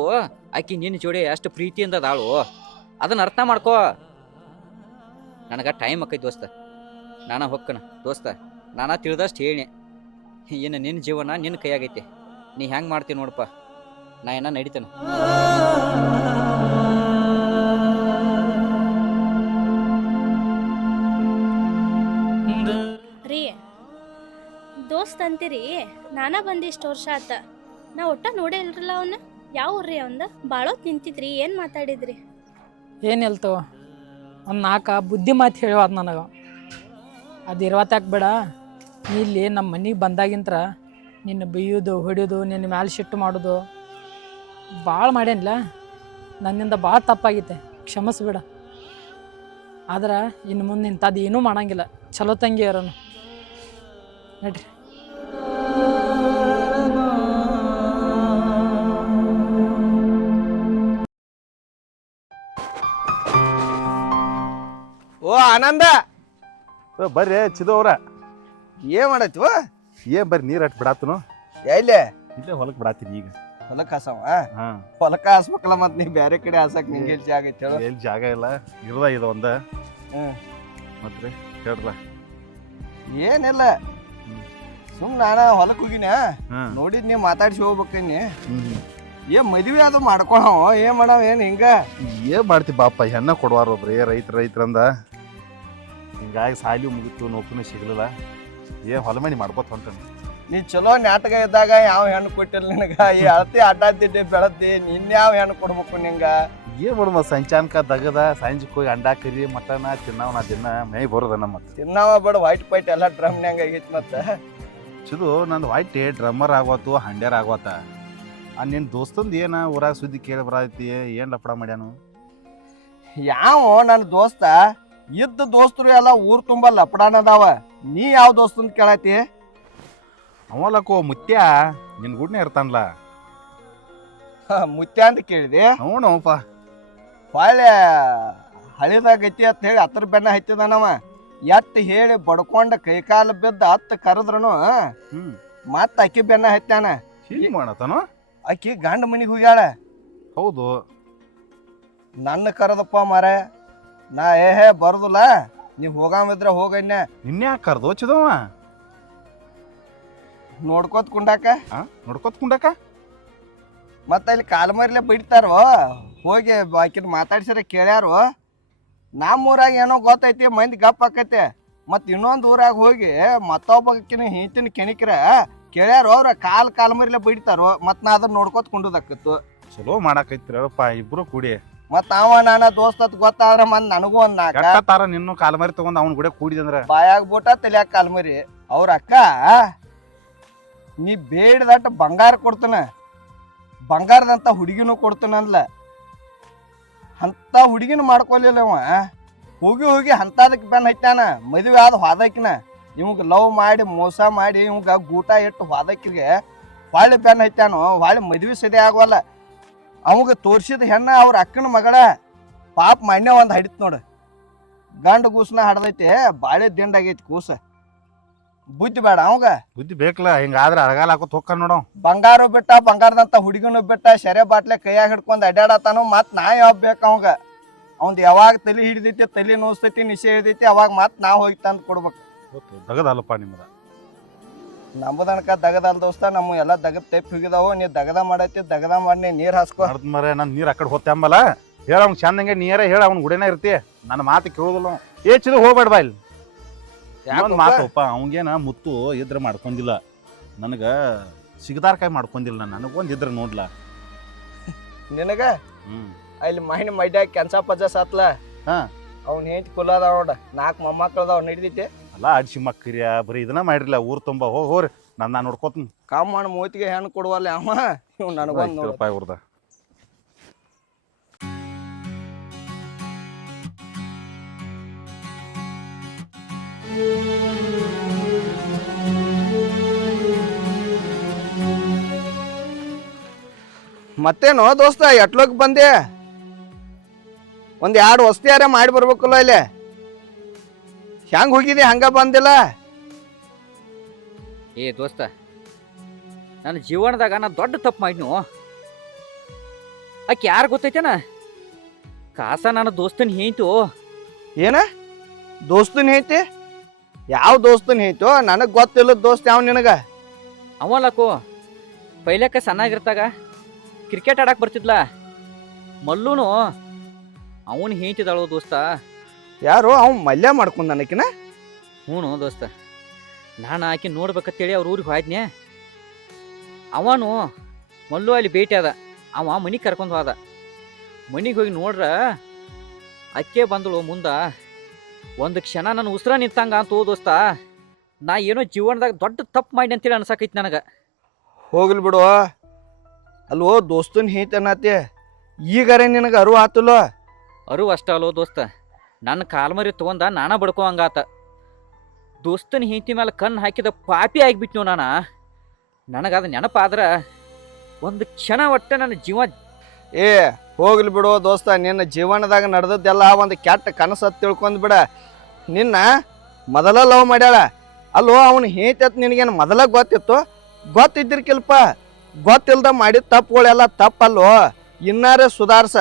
ಆಕಿ ನಿನ್ನ ಜೋಡಿ ಅಷ್ಟು ಪ್ರೀತಿಯಿಂದ ಅದಾಳು. ಅದನ್ನ ಅರ್ಥ ಮಾಡ್ಕೋ. ನನಗೆ ಟೈಮ್ ಆಕೈತಿ ದೋಸ್ತ, ನಾನ ಹೊಕ್ಕನ ದೋಸ್ತ. ನಾನಾ ತಿಳಿದಷ್ಟು ಹೇಳಿ. ಇನ್ನು ನಿನ್ನ ಜೀವನ ನಿನ್ನ ಕೈಯಾಗೈತಿ. ನೀ ಹೆಂಗೆ ಮಾಡ್ತೀನಿ ನೋಡಪ್ಪ, ನಾ ಏನ ನಡೀತೇನೆ. ರೀ ದೋಸ್ತ್ ಅಂತೀರಿ, ನಾನ ಬಂದು ಇಷ್ಟು ವರ್ಷ ಆತ, ನಾ ಒಟ್ಟ ನೋಡೇ ಇಲ್ರಲ್ಲ ಅವನ್ನ. ಯಾವ ಊರ್ರಿ ಅವಂದ? ಬಾಳೋತ್ ನಿಂತಿದ್ರಿ, ಏನು ಮಾತಾಡಿದ್ರಿ? ಏನು ಹೇಳ್ತವ, ಒಂದು 4 ಬುದ್ಧಿ ಮಾತು ಹೇಳುವಾದ ನನಗೆ. ಅದು ಇರ್ವತ್ತಾಕ ಬೇಡ. ನೀ ಇಲ್ಲಿ ನಮ್ಮ ಮನೆಗೆ ಬಂದಾಗಿಂತ್ರ ನಿನ್ನ ಬೈಯೋದು ಹೊಡಿಯೋದು, ನಿನ್ನ ಮ್ಯಾಲೆ ಸಿಟ್ಟು ಮಾಡೋದು ಭಾಳ ಮಾಡ್ಯಾನಿಲ್ಲ. ನನ್ನಿಂದ ಭಾಳ ತಪ್ಪಾಗೈತೆ, ಕ್ಷಮಿಸ್ಬೇಡ. ಆದ್ರೆ ಇನ್ನು ಮುಂದೆ ಇಂಥದ್ದು ಏನೂ ಮಾಡಂಗಿಲ್ಲ. ಚಲೋ ತಂಗಿ ಇರೋನು ನಡ್ರಿ. ಓ ಆನಂದ, ಬರ್ರಿ ಚಿದವ್ರ. ಏನ್ ಮಾಡತ್ವ? ಏನ್ ಬರ್ರಿ ನೀರ್ ಅಟ್ ಬಿಡಾತನು. ಎಲ್ಲಿ? ಇಲ್ಲೇ ಹೊಲಕ್ ಬಿಡಾತೀನಿ ಈಗ. ಹೊಲಕ್ ಹಾಸವ? ಹಾ, ಹೊಲಕ್ಕ ಹಾಸ್ಬೇಕಲ್ಲ, ಮತ್ ನೀ ಬ್ಯಾರೆ ಕಡೆ ಹಾಸಕ್ ನಿಂಗೆ ಎಲ್ಲಿ ಜಾಗ ಐತಿ ಹೇಳು? ಎಲ್ಲಿ ಜಾಗ ಇಲ್ಲ, ಇರದ ಇದು ಒಂದ. ಮತ್ರಿ ಹೇಳ್ರಲ್ಲ. ಏನಿಲ್ಲ, ಸುಮ್ ನಾನ ಹೊಲಕ್ ಹೋಗಿನ, ನೋಡಿದ್ ನೀ ಮಾತಾಡ್ಸಿ ಹೋಗ್ಬೇಕನ್ನಿ. ಏನ್ ಮದ್ವಿ ಅದು ಮಾಡ್ಕೊಳವ, ಏನ್ ಮಾಡವ, ಏನ್ ಹಿಂಗ? ಏನ್ ಮಾಡ್ತಿ ಬಾಪ, ಹೆಣ್ಣ ಕೊಡುವಾರ ಒಬ್ರಿ ರೈತರಂದ. ಹಿಂಗಾಗಿ ಸಾಲಿ ಮುಗಿತು, ನೌಕರಿನೂ ಸಿಗ್ಲಿಲ್ಲ. ಏನ್ ಹೊಲ ಮನಿ ಮಾಡ್ಕೋತ ಹೊಂಟ. ನೀ ಚಲೋ ನಾಟಕ ಇದ್ದಾಗ ಯಾವ ಹೆಣ್ಣು ಕೊಟ್ಟಿಲ್ಲ ನಿನಗ. ಈ ಅಳತಿ ಅಡ್ಡಾದಿದ್ದೆ ಬೆಳತಿ, ಇನ್ಯಾವ ಹೆಣ್ಣು ಕೊಡ್ಬೇಕು ನಿಂಗ? ಏನ್ ಮಾಡುವ, ಸಂಚಾನಕ ದಗದ ಸಂಜೆಕ್ ಹೋಗಿ ಅಂಡಾ ಕರಿ ಮಟನ ತಿನ್ನಾವ. ನಾ ದಿನ ಮೈ ಬರೋದನ್ನ ಮತ್ತೆ ತಿನ್ನಾವ ಬೇಡ, ವೈಟ್ ಪೈಟ್ ಎಲ್ಲ ಡ್ರಮ್ನ್ಯಾಂಗ ಆಗೈತಿ. ಮತ್ತ ಚಿದು ನಂದು ವೈಟ್ ಡ್ರಮ್ಮರ್ ಆಗೋತು, ಹಂಡ್ಯಾರ ಆಗೋತ. ನಿನ್ ದೋಸ್ತಂದು ಏನ ಊರಾಗ ಸುದ್ದಿ ಕೇಳಿ ಬರತೈತಿ, ಏನ್ ಲಪಡ ಮಾಡ್ಯಾನು? ಯಾವ ನನ್ನ ದೋಸ್ತ? ಇದ್ದ ದೋಸ್ತರು ಎಲ್ಲ ಊರ್ ತುಂಬಾ ಲಪಡಾನದಾವ. ನೀ ಯಾವ ದೋಸ್ತಂತ ಕೇಳತಿ? ಅವಲಕ್ಕೋ ಮುತ್ಯ ನಿನ್ ಗುಡ್ನೆ ಇರ್ತಾನಲ್ಲ. ಮುತ್ಯ ಅಂತ ಕೇಳಿದೆ? ಅವನಪ್ಪ ಹೊಳ್ಳೆ ಹಳಿದಾಗ ಗತಿ ಅಂತ ಹೇಳಿ ಹತ್ರ ಬೆನ್ನ ಹತ್ತಿದಾನವ. ಎಟ್ಟು ಹೇಳಿ ಬಡ್ಕೊಂಡ ಕೈಕಾಲು ಬಿದ್ದ ಹತ್ತು ಕರೆದ್ರನು ಮತ್ತ ಅಕ್ಕಿ ಬೆನ್ನ ಹತ್ತಾನ. ಹೀಗೆ ಮಾಡತಾನು? ಅಕ್ಕಿ ಗಂಡ ಮನಿಗೆ ಹೋಗ್ಯಾಳ. ಹೌದು, ನನ್ನ ಕರೆದಪ್ಪ ಮಾರ. ನಾ ಬರುದಿಲ್ಲ, ನೀವ್ ಹೋಗಾಮಿದ್ರ ಹೋಗಣ್ಯ. ನಿನ್ನೆ ಯಾಕೆ ಕರ್ದು ಚಿದವ? ನೋಡ್ಕೋತ್ ಕುಂಡಾಕ. ನೋಡ್ಕೋತ್ ಕುಂಡಾಕ? ಮತ್ತ ಅಲ್ಲಿ ಕಾಲ್ಮರ್ಲೆ ಬಿಡ್ತಾರೋ, ಹೋಗಿ ಆಕಿನ ಮಾತಾಡ್ಸಿರ ಕೇಳ್ಯಾರು. ನಮ್ಮ ಊರಾಗ ಏನೋ ಗೊತ್ತೈತಿ, ಮಂದಿ ಗಪ್ ಆಕೈತೆ. ಮತ್ ಇನ್ನೊಂದು ಊರಾಗ ಹೋಗಿ ಮತ್ತೊಬ್ಬಕಿನ ಹಿಂತಿನ ಕೆಣಿಕ್ರ ಕೇಳ್ಯಾರು, ಅವ್ರ ಕಾಲ್ಮರ್ಲೆ ಬಿಡ್ತಾರೋ. ಮತ್ ನಾ ಅದನ್ನ ನೋಡ್ಕೋತ ಕುಂಡುದಕ್ಕಿತ್ತು. ಚಲೋ ಮಾಡಾಕೈತಿರಪ್ಪ ಇಬ್ರು ಕೂಡಿ. ಮತ್ ಅವ ನಾನ ದೋಸ್ತತ್ ಗೊತ್ತಾದ್ರ ಮತ್ ನನಗೂ ಒಂದ್ ತಾರ ನಿನ್ನೂ ಕಾಲ್ಮರಿ ತಗೊಂಡ್ ಅವ್ನ ಕೂಡ ಕೂಡಿದಂದ್ರ ಬಾಯಾಗ ಬೋಟ ತಲಿಯಾಗ ಕಾಲ್ಮರಿ. ಅವ್ರ ಅಕ್ಕ ನೀ ಬೇಡದಟ್ಟ ಬಂಗಾರ ಕೊಡ್ತಾನ, ಬಂಗಾರದಂತ ಹುಡುಗಿನೂ ಕೊಡ್ತಾನಲ್ಲ. ಅಂತ ಹುಡುಗಿನ ಮಾಡ್ಕೊಲಿಲ್ಲ ಅವ. ಹೋಗಿ ಹೋಗಿ ಅಂತದಕ್ಕೆ ಬೆನ್ನ ಹತ್ತಾನ. ಮದುವೆ ಆದ ಹೋದಕಿನ ಇವಾಗ ಲವ್ ಮಾಡಿ ಮೋಸ ಮಾಡಿ ಇವಾಗ ಗೂಟ ಇಟ್ಟು ಹೋದಕ್ಕಿಗೆ ಹೊಳ್ಳಿ ಬೆನ್ನ ಹತ್ತಾನು. ಹೊಳ್ಳಿ ಮದುವೆ ಸದಿ ಆಗೋಲ್ಲ. ಅವಾಗ ತೋರ್ಸಿದ ಹೆಣ್ಣ ಅವ್ರ ಅಕ್ಕನ ಮಗಳ. ಪಾಪ ಮಣ್ಣೆ ಒಂದು ಹಡಿತ್ ನೋಡು, ಗಂಡ ಕೂಸನ ಹಡ್ದೈತಿ, ಬಾಳೆ ದಿಂಡಾಗೈತಿ ಕೂಸ. ಬುದ್ಧಿ ಬೇಡ ಅವಾಗ? ಬುದ್ಧಿ ಬೇಕಲ್ಲ, ಹಿಂಗಾದ್ರೆ ಅಳಗಾಲ ಹಾಕೋತ್ ಹೋಗ್ಕ ನೋಡು. ಬಂಗಾರ ಬಿಟ್ಟ, ಬಂಗಾರದಂತ ಹುಡುಗಿನೂ ಬಿಟ್ಟ, ಶರೆ ಬಾಟ್ಲೆ ಕೈಯಾಗ ಹಿಡ್ಕೊಂಡ್ ಅಡ್ಯಾಡತಾನು. ಮತ್ ನಾ ಯಾವ ಬೇಕ ಅವಾಗ? ಅವಂದ್ ಯಾವಾಗ ತಲೆ ಹಿಡಿದೈತಿ, ತಲೆ ನೋಸ್ತೈತಿ, ನಿಶೆ ಹಿಡಿದೈತಿ, ಅವಾಗ ಮತ್ ನಾ ಹೋಗಿ ತಂದು ಕೊಡ್ಬೇಕು. ದಗದಲ್ಲಪ್ಪ ನಿಮ್ಮದ. ನಮ್ಮದನಕ ದಗದಲ್ ದೋಸ್ತ, ನಮ್ಮ ಎಲ್ಲ ದಗದ್ ತೆಪ್ಪಿ ಹೋಗಿದಾವು. ನೀ ದಗದ ಮಾಡೈತಿ, ದಗದ ಮಾಡಿ ನೀರ್ ಹಾಸ್ಕೊ. ಮರ ನನ್ ನೀರ್ ಆ ಕಡೆ ಹೋಗ್ತೆ ಅಂಬಲ್ಲ. ಹೇಳ ಅವ್ನ್ ಚಂದಂಗೆ ನೀರೇ ಹೇಳ, ಅವ್ನ ಗುಡೇನ ಇರ್ತಿ. ನನ್ನ ಮಾತು ಕೇಳೋದಿಲ್ಲ. ಚಿದು ಹೋಗ್ಬೇಡ ಬಾ ಇಲ್ಲಿ. ಯಾವನ್ ಮಾತಪ್ಪ, ಅವಂಗೇನ ಮುತ್ತು ಇದ್ರ ಮಾಡ್ಕೊಂಡಿಲ್ಲ, ನನಗ ಸಿಗದಾರ ಕೈ ಮಾಡ್ಕೊಂಡಿಲ್ಲ. ನನಗೊಂದ್ ಇದ್ರ ನೋಡ್ಲಾ ನಿನಗ. ಅಲ್ಲಿ ಮಹಿನ ಮಡ್ಯಾಗ ಕೆನ್ಸ ಪಜ್ಜ ಸಾತ್ಲ. ಅವ್ನ ಹೆಂಟ್ ಕುಲದ ನೋಡ, 4 ಮೊಮ್ಮಕ್ಕಳದಾವ. ನಡಿದೈತಿ ಅಲ್ಲ ಅಡ್ಸಿ ಮಕ್ಕರಿಯ ಬರೀ ಇದನ್ನ ಮಾಡಿರ್ಲ. ಊರ್ ತುಂಬಾ ಹೋಗ್ರಿ, ನಾ ನೋಡ್ಕೋತೀನಿ. ಕಾಮಣ್ಣ ಮೂತಿಗೆ ಹೆಣ್ಣು ಕೊಡುವಲ್ಲ ಅವ. ಇವ್ ನನಗೊಂದು ರೂಪಾಯಿ ಅವ್ರದ. ಮತ್ತೇನೋ ದೋಸ್ತ ಎಟ್ಲೋಕ್ ಬಂದೆ? ಒಂದ್ 2 ವಸ್ತಿಯಾರ ಮಾಡಿ ಬರ್ಬೇಕಲ್ಲ ಇಲ್ಲಿ. ಹೆಂಗ್ ಹೋಗಿದಿ ಹಂಗ ಬಂದಿಲ್ಲ? ಏ ದೋಸ್ತ, ನನ್ನ ಜೀವನದಾಗ ನಾ ದೊಡ್ಡ ತಪ್ಪು ಮಾಡಿದ್ನು. ಆಕೆ ಯಾರು ಗೊತ್ತೈತೇನ? ಕಾಸ ನನ್ನ ದೋಸ್ತನ ಹೇಂತು. ಏನ ದೋಸ್ತನ್ ಐತಿ? ಯಾವ ದೋಸ್ತನ್ ಐತೋ? ನನಗ್ ಗೊತ್ತಿಲ್ಲದ ದೋಸ್ತ ಯಾವ ನಿನಗ? ಅವಲಕ್ಕೋ ಪೈಲಕ್ಕ ಸಣ್ಣಾಗಿರ್ತಾಗ ಕ್ರಿಕೆಟ್ ಆಡಕ್ ಬರ್ತಿದ್ಲ ಮಲ್ಲೂನು ಅವನು ಹೇಂತಿದಾಳು ದೋಸ್ತ. ಯಾರು ಅವ್ ಮಲ್ಯ ಮಾಡ್ಕೊಂಡ್ ನನಕಿನ? ಹ್ಞೂ ದೋಸ್ತ, ನಾನು ಆಕೆ ನೋಡ್ಬೇಕಂತೇಳಿ ಅವ್ರ ಊರಿಗೆ ಹೋಯ್ದ್ನೆ. ಅವನು ಮಲ್ಲು ಅಲ್ಲಿ ಭೇಟಿ ಅದ. ಅವ ಮನಿಗೆ ಕರ್ಕೊಂಡು ಹೋದ. ಮನಿಗೆ ಹೋಗಿ ನೋಡ್ರ ಅಕ್ಕೆ ಬಂದಳು ಮುಂದ. ಒಂದು ಕ್ಷಣ ನನ್ನ ಉಸಿರ ನಿಂತಂಗ ಅಂತ ದೋಸ್ತ. ನಾ ಏನೋ ಜೀವನದಾಗ ದೊಡ್ಡ ತಪ್ಪು ಮಾಡಿ ಅಂತೇಳಿ ಅನ್ಸಾಕೈತಿ ನನಗೆ. ಹೋಗ್ಲಿ ಬಿಡು. ಅಲ್ವೋ ದೋಸ್ತನ್ ಹೇಂತ ಅನ್ನತ್ತೆ, ಈಗಾರೆ ನಿನಗ ಅರು ಆತಲ್ಲೋ? ಅರು ಅಷ್ಟ ಅಲ್ಲೋ ದೋಸ್ತ, ನನ್ನ ಕಾಲ್ಮರಿ ತಗೊಂಡ ನಾನ ಬಡ್ಕೋ ಹಂಗಾತ. ದೋಸ್ತನ ಹೆಂಡತಿ ಮೇಲೆ ಕಣ್ಣು ಹಾಕಿದ ಪಾಪಿ ಆಗಿಬಿಟ್ನು ನಾನು. ನನಗದು ನೆನಪಾದ್ರ ಒಂದು ಕ್ಷಣ ಒಟ್ಟೆ ನನ್ನ ಜೀವ. ಏ ಹೋಗ್ಲಿ ಬಿಡು ದೋಸ್ತ, ನಿನ್ನ ಜೀವನದಾಗ ನಡೆದದ್ದೆಲ್ಲ ಒಂದು ಕೆಟ್ಟ ಕನಸತ್ ತಿಳ್ಕೊಂಡ್ ಬಿಡ. ನಿನ್ನ ಮೊದಲ ಲವ್ ಮಾಡ್ಯಾಳ ಅಲ್ವೋ, ಅವನು ಹೇಂತತ್ ನಿನಗೇನು ಮೊದಲ ಗೊತ್ತಿತ್ತು? ಗೊತ್ತಿದ್ದಿರ್ಕಿಲ್ಪ. ಗೊತ್ತಿಲ್ದ ಮಾಡಿದ ತಪ್ಪುಗಳೆಲ್ಲ ತಪ್ಪಲ್ವೋ, ಇನ್ನಾರೇ ಸುಧಾರ್ಸ.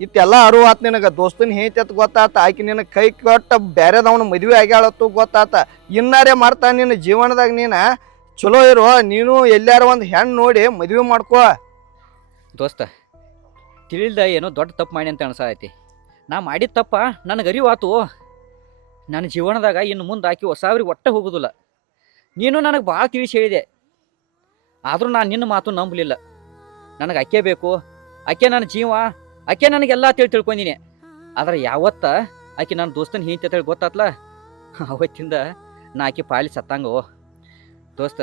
ಇತ್ತೆಲ್ಲ ಅರಿವಾತ್ ನಿನಗ. ದೋಸ್ತನ ಹೇಂತತ್ ಗೊತ್ತಾತ, ಆಕಿ ನಿನ್ನ ಕೈ ಕೊಟ್ಟ ಬೇರೆದವನು ಮದುವೆ ಆಗ್ಯಾಳತ್ತು ಗೊತ್ತಾತ. ಇನ್ನಾರೇ ಮಾಡ್ತಾ ನಿನ್ನ ಜೀವನದಾಗ ನೀನ ಚಲೋ ಇರೋ. ನೀನು ಎಲ್ಲಾರ ಒಂದು ಹೆಣ್ಣು ನೋಡಿ ಮದುವೆ ಮಾಡ್ಕೋ. ದೋಸ್ತ, ತಿಳಿಲ್ದ ಏನೋ ದೊಡ್ಡ ತಪ್ಪು ಮಾಡಿ ಅಂತ ಅನ್ಸಾಯ್ತಿ. ನಾ ಮಾಡಿದ ತಪ್ಪ ನನಗೆ ಅರಿವಾತು. ನನ್ನ ಜೀವನದಾಗ ಇನ್ನು ಮುಂದೆ ಆಕಿ ಹೊಸಾವ್ರಿಗೆ ಒಟ್ಟೆ ಹೋಗೋದಿಲ್ಲ. ನೀನು ನನಗೆ ಭಾಳ ತಿಳಿಸಿ ಹೇಳಿದೆ, ಆದರೂ ನಾನು ನಿನ್ನ ಮಾತು ನಂಬಲಿಲ್ಲ. ನನಗೆ ಅಕ್ಕೆ ಬೇಕು, ಅಕ್ಕೆ ನನ್ನ ಜೀವ, ಅಕ್ಕೆ ನನಗೆಲ್ಲ ತಿಳ್ಕೊಂಡಿನಿ. ಆದ್ರೆ ಯಾವತ್ತ ಆಕೆ ನನ್ನ ದೋಸ್ತನ ಹಿಂತೆ ಅಂತೇಳಿ ಗೊತ್ತಾತ್ಲ, ಅವತ್ತಿಂದ ನಾ ಆಕೆ ಪಾಲಿ ಸತ್ತಂಗೋ. ದೋಸ್ತ,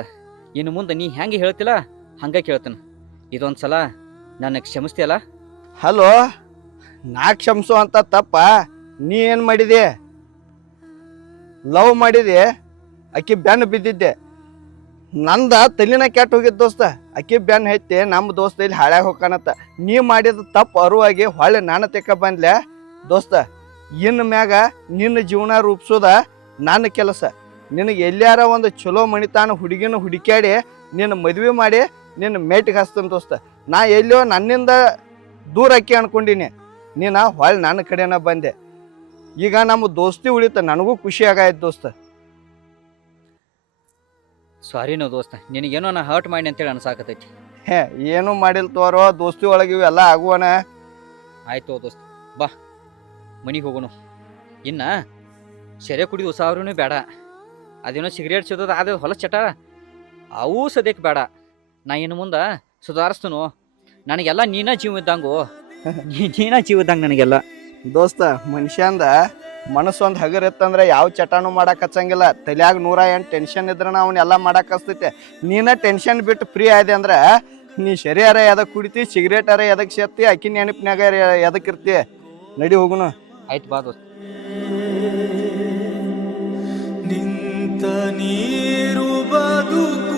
ಇನ್ನು ಮುಂದೆ ನೀ ಹೆಂಗೆ ಹೇಳ್ತಿಲ್ಲ ಹಂಗೆ ಕೇಳ್ತಾನೆ. ಇದೊಂದು ಸಲ ನನಗೆ ಕ್ಷಮಿಸ್ತೀಯಲ್ಲ? ಹಲೋ, ನಾ ಕ್ಷಮಿಸು ಅಂತ ತಪ್ಪ? ನೀ ಏನು ಮಾಡಿದೆ? ಲವ್ ಮಾಡಿದೆ, ಅಕ್ಕಿ ಬೆನ್ನು ಬಿದ್ದಿದ್ದೆ. ನಂದ ತಲೆನ ಕೆಟ್ಟ ಹೋಗಿದ್ದು ದೋಸ್ತ. ಅಕ್ಕಿ ಬೆನ್ನು ಹೈತೆ ನಮ್ಮ ದೋಸ್ತ ಇಲ್ಲಿ ಹಾಳ್ಯಾಗ ಹೋಗ್ಕಾನತ್ತ. ನೀ ಮಾಡಿದ ತಪ್ಪು ಅರುವಾಗಿ ಹೊಳ್ಳೆ ನಾನು ತೆಕ್ಕ ಬಂದ್ಲೆ ದೋಸ್ತ. ಇನ್ನು ಮ್ಯಾಗ ನಿನ್ನ ಜೀವನ ರೂಪಿಸೋದ ನನ್ನ ಕೆಲಸ. ನಿನಗೆ ಎಲ್ಲಾರ ಒಂದು ಚಲೋ ಮಣಿತಾನ ಹುಡುಗಿನ ಹುಡುಕ್ಯಾಡಿ ನಿನ್ನ ಮದುವೆ ಮಾಡಿ ನಿನ್ನ ಮೇಟಿಗೆ ಹಚ್ತಾನೆ ದೋಸ್ತ. ನಾ ಎಲ್ಲೋ ನನ್ನಿಂದ ದೂರ ಅಕ್ಕಿ ಅನ್ಕೊಂಡಿನಿ, ನೀನು ಹೊಳ್ಳಿ ನನ್ನ ಕಡೆನ ಬಂದೆ. ಈಗ ನಮ್ಮ ದೋಸ್ತಿ ಉಳಿತ, ನನಗೂ ಖುಷಿ ಆಗಾಯ್ತು ದೋಸ್ತ. ಸಾರಿನೋ ದೋಸ್ತ, ನಿನಗೇನೋ ನಾ ಹರ್ಟ್ ಮಾಡಿ ಅಂತೇಳಿ ಅನ್ಸಾಕತೈತಿ. ಹೇ, ಏನು ಮಾಡಿಲ್ ತೋರೋ, ದೋಸ್ತಿ ಒಳಗೆ ಇವೆಲ್ಲ ಆಗುವನ. ಆಯ್ತು ದೋಸ್ತ, ಬಾ ಮನಿಗೆ ಹೋಗೋಣ. ಇನ್ನ ಸೆರೆ ಕುಡಿದು ಉಸಾವ್ರೂ ಬೇಡ. ಅದೇನೋ ಸಿಗರೇಟ್ ಸಿಗೋದು ಅದೇ ಹೊಲ ಚಟ ಅವು ಸದ್ಯಕ್ಕೆ ಬೇಡ. ನಾ ಇನ್ನು ಮುಂದೆ ಸುಧಾರಿಸ್ತನು. ನನಗೆಲ್ಲ ನೀನ ಜೀವ ಇದ್ದಂಗು, ನೀನ ಜೀವ ಇದ್ದಂಗೆ ನನಗೆಲ್ಲ. ದೋಸ್ತ, ಮನುಷ್ಯಂದ ಮನಸ್ಸೊಂದು ಹಗರ್ ಇತ್ತಂದ್ರೆ ಯಾವ ಚಟಾನು ಮಾಡಕ್ ಹಚ್ಚಂಗಿಲ್ಲ. ತಲ್ಯಾಗ 108 ಟೆನ್ಷನ್ ಇದ್ರನ ಅವನ್ನೆಲ್ಲ ಮಾಡಕ್ ಹಸ್ತೈತೆ. ನೀನ ಟೆನ್ಷನ್ ಬಿಟ್ಟು ಫ್ರೀ ಆಯ್ದೆ ಅಂದ್ರೆ ನೀ ಶರೀರ ಎದಕ್ ಕುಡಿತಿ, ಸಿಗರೇಟರ ಎದಕ್ ಸೇರ್ತಿ, ಅಕ್ಕಿ ನೆನಪಿನಾಗ ಎದಕ್ ಇರ್ತಿ. ನಡಿ ಹೋಗುನು. ಆಯ್ತು ಬಾ ದೋಸ್ತ. ನಿಂತ ನೀರು ಬದುಕು